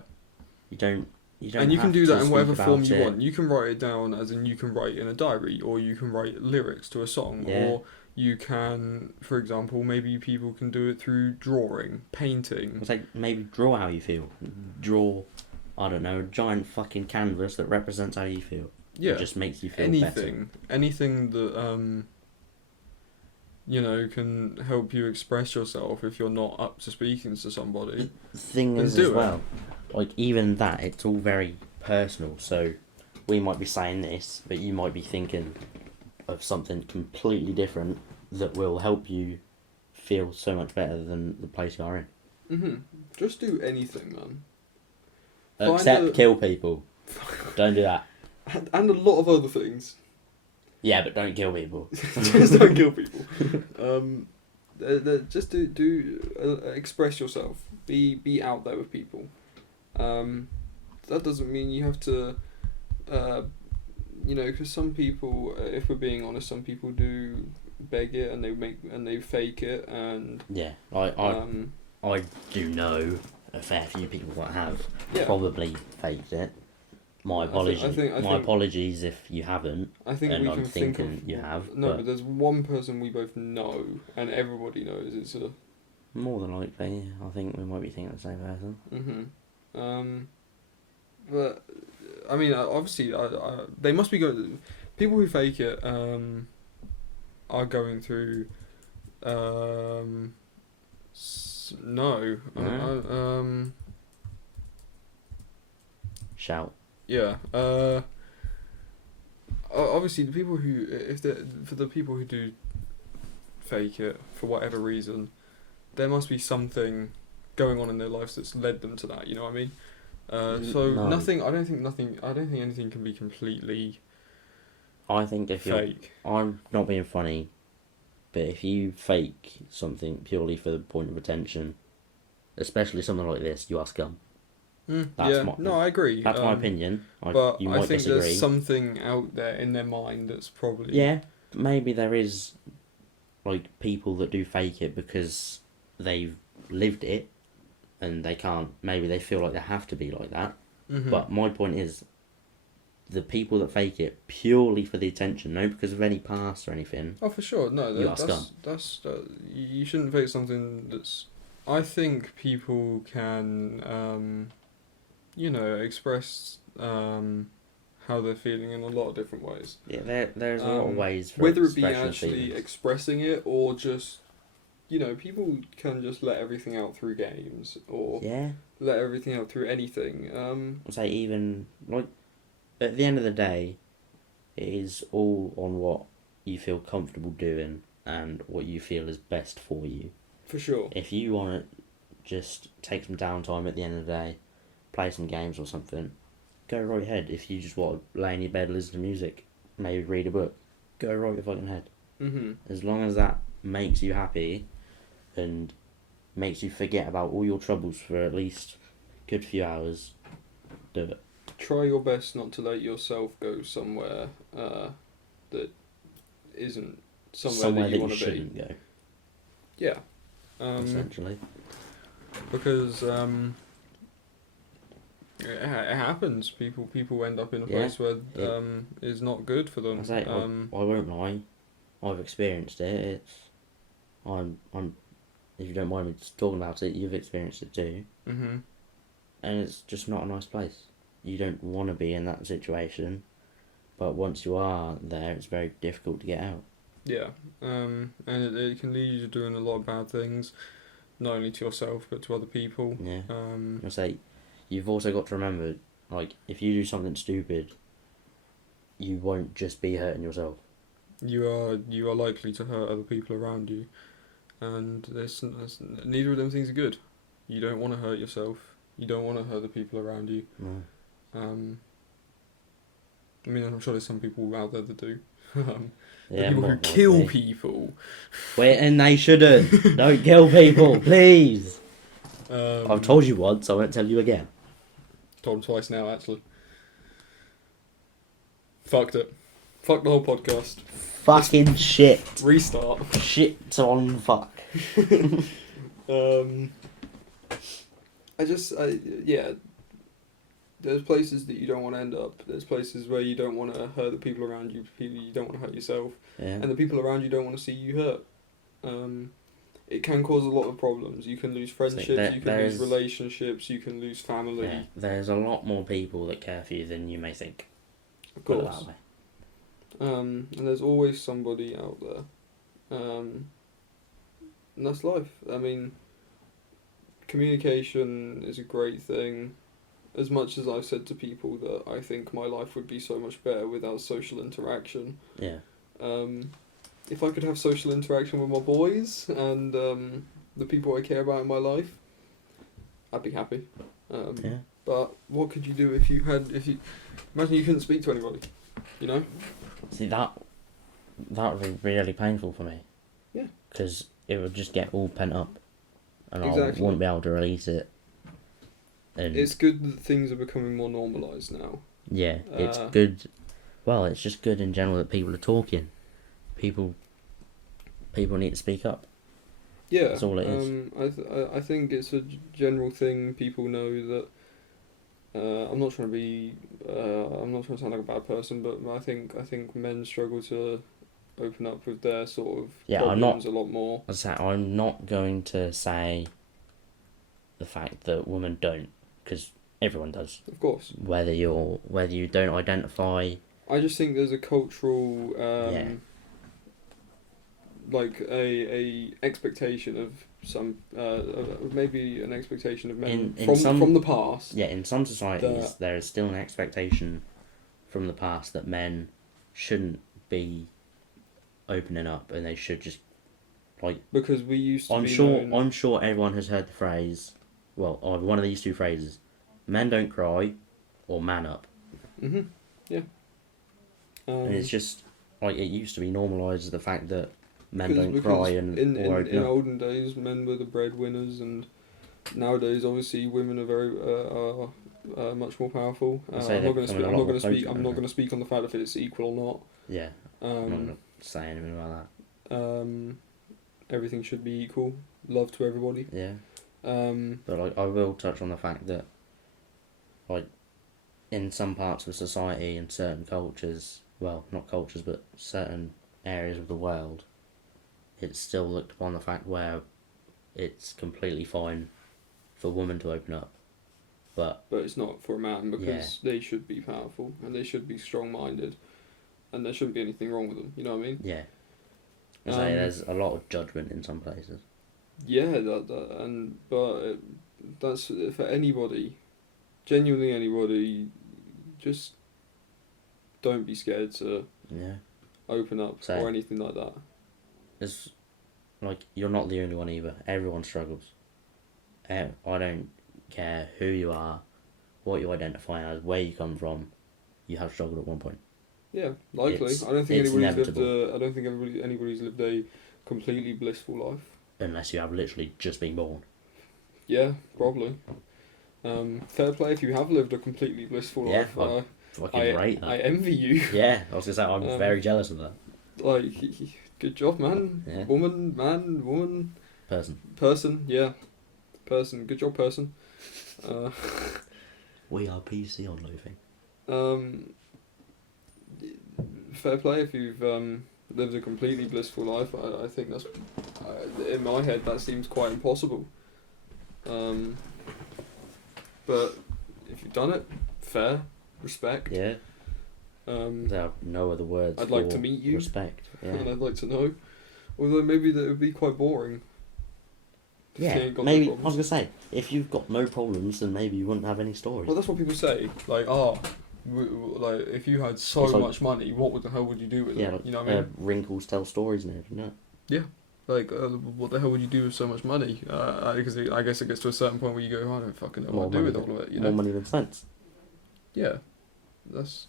You don't and you can do that in whatever form you it. want. You can write it down, as in you can write in a diary, or you can write lyrics to a song, or you can, for example, maybe people can do it through drawing, painting. It's like, maybe draw how you feel. Draw, I don't know, a giant fucking canvas that represents how you feel. Yeah. It just makes you feel anything, better. Anything that can help you express yourself if you're not up to speaking to somebody. The thing is, as well, like, even that, it's all very personal. So we might be saying this, but you might be thinking of something completely different that will help you feel so much better than the place you are in. Just do anything, man. Except kill people. Don't do that. And a lot of other things. Yeah, but don't kill people. Just don't kill people. Just express yourself. Be out there with people. That doesn't mean you have to, because some people, if we're being honest, some people do beg it and they fake it, and yeah, I do know a fair few people that have probably faked it. My apologies. My apologies if you haven't. I think and we I'm can think of you have. But there's one person we both know, and everybody knows it's a. More than likely, I think we might be thinking of the same person. But I mean, obviously, they must be going. People who fake it are going through. Shout. Yeah. Obviously, the people who, for the people who do fake it for whatever reason, there must be something going on in their lives that's led them to that. You know what I mean? Nothing. I don't think anything can be completely. I think if fake. I'm not being funny, but if you fake something purely for the point of attention, especially something like this, you are scum. I agree. That's my opinion. But you might I think disagree. There's something out there in their mind that's probably... Yeah, maybe there is, like, people that do fake it because they've lived it, and they can't... Maybe they feel like they have to be like that. But my point is, the people that fake it purely for the attention, no because of any past or anything... Oh, for sure. No, you are scum. You shouldn't fake something that's... I think people can... express how they're feeling in a lot of different ways. Yeah, there's a lot of ways for whether it be actually feelings. Expressing it or just, people can just let everything out through games or let everything out through anything. I'd say even, like, at the end of the day, it is all on what you feel comfortable doing and what you feel is best for you. For sure. If you want to just take some downtime at the end of the day, play some games or something, go right ahead. If you just want to lay in your bed, listen to music, maybe read a book, go right your fucking head. As long as that makes you happy and makes you forget about all your troubles for at least a good few hours, do it. Try your best not to let yourself go somewhere that isn't somewhere that you want to be. Shouldn't go. Yeah. Essentially. Because it happens. People end up in a place where is not good for them. I won't lie. I've experienced it. I'm. If you don't mind me talking about it, you've experienced it too. And it's just not a nice place. You don't want to be in that situation, but once you are there, it's very difficult to get out. Yeah. And it can lead you to doing a lot of bad things, not only to yourself but to other people. Yeah. I say, you've also got to remember, like, if you do something stupid, you won't just be hurting yourself. You are likely to hurt other people around you, and neither of them things are good. You don't want to hurt yourself. You don't want to hurt the people around you. No. I mean, I'm sure there's some people out there that do. Yeah, people who kill people. Wait, and they shouldn't. Don't kill people, please. I've told you once, I won't tell you again. Told him twice now, actually. Fucked it. Fuck the whole podcast. Fucking shit. Restart. Shit on fuck. Yeah. There's places that you don't want to end up. There's places where you don't want to hurt the people around you. You don't want to hurt yourself. Yeah. And the people around you don't want to see you hurt. It can cause a lot of problems. You can lose friendships, you can lose relationships, you can lose family. Yeah, there's a lot more people that care for you than you may think. Of course. And there's always somebody out there. And that's life. I mean, communication is a great thing. As much as I've said to people that I think my life would be so much better without social interaction. Yeah. If I could have social interaction with my boys and the people I care about in my life, I'd be happy. Yeah. But what could you do if you imagine you couldn't speak to anybody, you know? See, that would be really painful for me. Yeah. Because it would just get all pent up, and I Exactly. wouldn't be able to release it. And it's good that things are becoming more normalised now. yeah, it's good. Well, it's just good in general that people are talking. People need to speak up. Yeah, that's all it is. I think it's a general thing. People know that. I'm not trying to sound like a bad person, but I think men struggle to open up with their sort of problems a lot more. I'm not going to say the fact that women don't, because everyone does. Of course. Whether you don't identify. I just think there's a cultural like a expectation of some maybe an expectation of men from the past. Yeah, in some societies there is still an expectation from the past that men shouldn't be opening up, and they should just because we used to. I'm sure everyone has heard the phrase, well, either one of these two phrases: men don't cry, or man up. Mhm. Yeah. And it's just it used to be normalised, the fact that men don't cry in olden days men were the breadwinners, and nowadays obviously women are very much more powerful. I'm not going to speak on the fact if it's equal or not. Yeah. I'm not going to say anything about that. Everything should be equal. Love to everybody. Yeah. But I will touch on the fact that in some parts of society and certain cultures, well, not cultures, but certain areas of the world, it's still looked upon the fact where it's completely fine for women to open up. But it's not for a man, because they should be powerful and they should be strong-minded, and there shouldn't be anything wrong with them, you know what I mean? Yeah. There's a lot of judgment in some places. Yeah, that's for anybody, genuinely anybody, just don't be scared to open up or anything like that. It's you're not the only one either. Everyone struggles. I don't care who you are, what you identify as, where you come from. You have struggled at one point. Yeah, likely. I don't think anybody's lived a completely blissful life. Unless you have literally just been born. Yeah, probably. Fair play if you have lived a completely blissful life. I envy you. Yeah, I was gonna say I'm very jealous of that. Good job, man. Yeah. Woman. Person. Yeah. Person. Good job, person. We are PC on loafing. Fair play if you've lived a completely blissful life. I think that's in my head that seems quite impossible. But if you've done it, fair, respect. Yeah. There are no other words. I'd like to meet you. Respect. Yeah. And I'd like to know. Although maybe that would be quite boring. Yeah, maybe. I was gonna say, if you've got no problems, then maybe you wouldn't have any stories. Well, that's what people say. If you had so much money, what the hell would you do with it? You know what I mean? Wrinkles tell stories and everything. No? Yeah. What the hell would you do with so much money? Because I guess it gets to a certain point where you go, I don't fucking know what to do with all of it. You know? More money than sense. Yeah, that's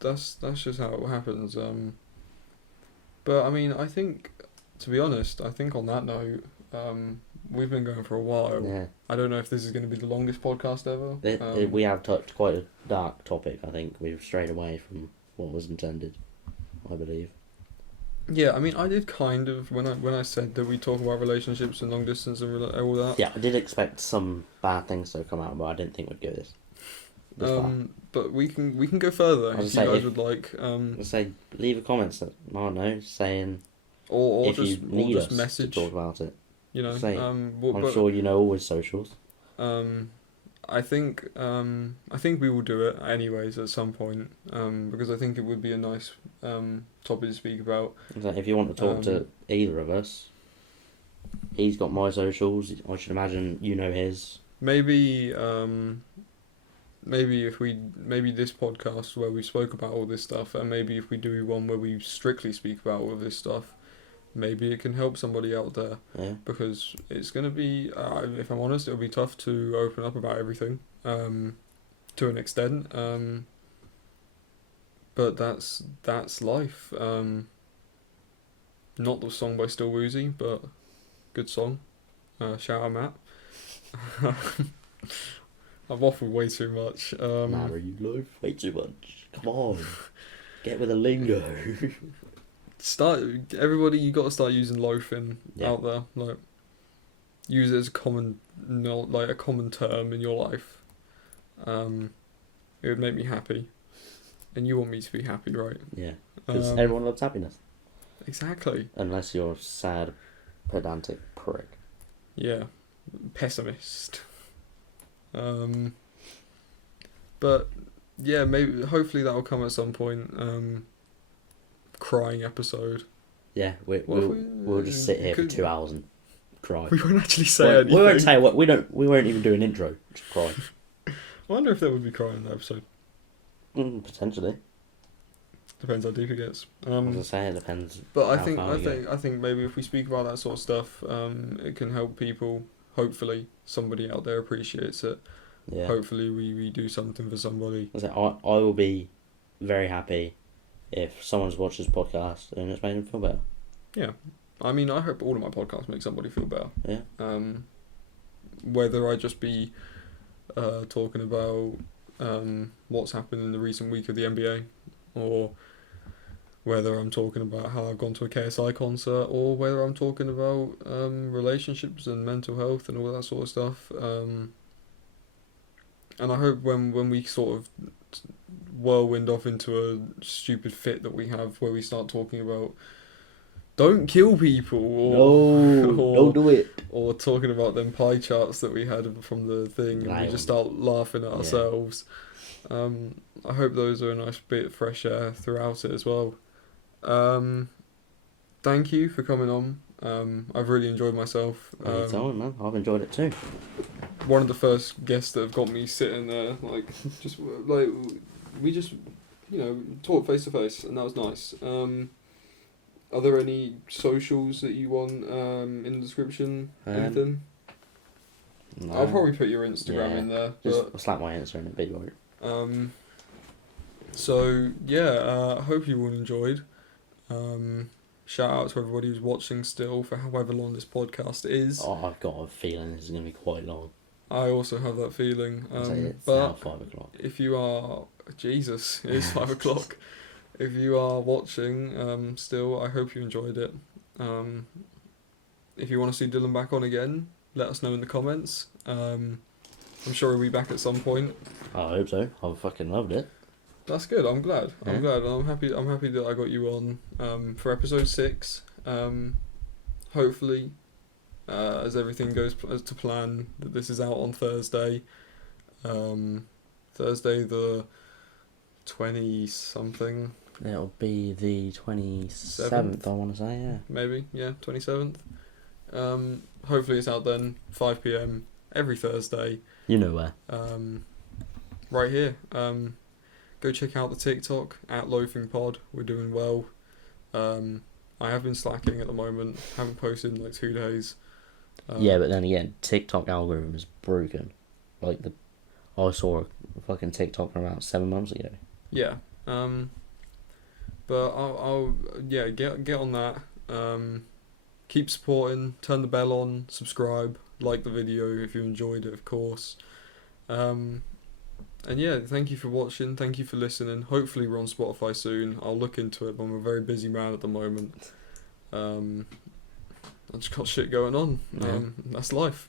just how it happens. But I mean, I think, to be honest, on that note, we've been going for a while. Yeah. I don't know if this is going to be the longest podcast ever. We have touched quite a dark topic. I think we've strayed away from what was intended, I believe. Yeah, I mean, I did kind of when I said that we talk about relationships and long distance and all that. Yeah, I did expect some bad things to come out, but I didn't think we'd go this far. But we can go further if you guys would like. Let's say leave a comment. I don't know, saying or if just you need or just us message to talk about it. You know, say, I'm sure you know all his socials. I think we will do it anyways at some point. Because I think it would be a nice topic to speak about. So if you want to talk to either of us, he's got my socials. I should imagine you know his. Maybe this podcast where we spoke about all this stuff, and maybe if we do one where we strictly speak about all of this stuff, maybe it can help somebody out there. Yeah. Because it's going to be, if I'm honest, it'll be tough to open up about everything, to an extent. But that's life. Not the song by Still Woozy, but good song. Shout out Matt. I've waffled way too much. Matter, you loaf way too much. Come on, get with the lingo. Everybody, you got to start using loafing out there. Like, use it as a common term in your life. It would make me happy, and you want me to be happy, right? Yeah, because everyone loves happiness. Exactly. Unless you're a sad, pedantic prick. Yeah, pessimist. But yeah, maybe hopefully that'll come at some point. Crying episode. Yeah, we'll just sit here for 2 hours and cry. We won't actually say anything. We won't say what we won't even do an intro. Just cry. I wonder if there would be crying in that episode. Potentially. Depends how deep it gets. I was gonna say it depends. But I think maybe if we speak about that sort of stuff, it can help people. Hopefully, somebody out there appreciates it. Yeah. Hopefully, we do something for somebody. I will be very happy if someone's watched this podcast and it's made them feel better. Yeah, I mean, I hope all of my podcasts make somebody feel better. Yeah. Whether I just be talking about what's happened in the recent week of the NBA, or whether I'm talking about how I've gone to a KSI concert, or whether I'm talking about relationships and mental health and all that sort of stuff. And I hope when we sort of whirlwind off into a stupid fit that we have, where we start talking about don't kill people, or don't do it, or talking about them pie charts that we had from the thing, and we just start laughing at ourselves. I hope those are a nice bit of fresh air throughout it as well. Thank you for coming on. I've really enjoyed myself. Man. I've enjoyed it too. One of the first guests that have got me sitting there, we just talk face to face, and that was nice. Are there any socials that you want in the description? Anything? No. I'll probably put your Instagram in there. Just slap my answer in it, but you won't. So yeah, I hope you all enjoyed. Shout out to everybody who's watching still for however long this podcast is. Oh, I've got a feeling this is going to be quite long. I also have that feeling. It's but now 5 o'clock. If you are... Jesus, it is 5 o'clock. If you are watching still, I hope you enjoyed it. If you want to see Dylan back on again, let us know in the comments. I'm sure he'll be back at some point. I hope so. I fucking loved it. That's good. I'm glad. Yeah. I'm glad. I'm happy that I got you on for episode 6. Hopefully, as everything goes as to plan, that this is out on Thursday. Thursday the 20-something. It'll be the 27th, I want to say, yeah. Maybe, yeah, 27th. Hopefully it's out then, 5 PM every Thursday. You know where. Right here. Go check out the TikTok at Loafing Pod. We're doing well. I have been slacking at the moment. Haven't posted in like 2 days. Yeah, but then again, TikTok algorithm is broken. I saw a fucking TikTok from about 7 months ago. Yeah. But I'll get on that. keep supporting, turn the bell on, subscribe, like the video if you enjoyed it, of course. And yeah, thank you for watching, thank you for listening. Hopefully we're on Spotify soon. I'll look into it, but I'm a very busy man at the moment. I just got shit going on. That's life.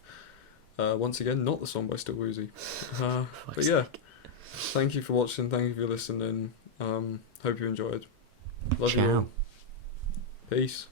Once again, not the song by Still Woozy. But yeah, thank you for watching, thank you for listening. Hope you enjoyed. Love you all. Peace.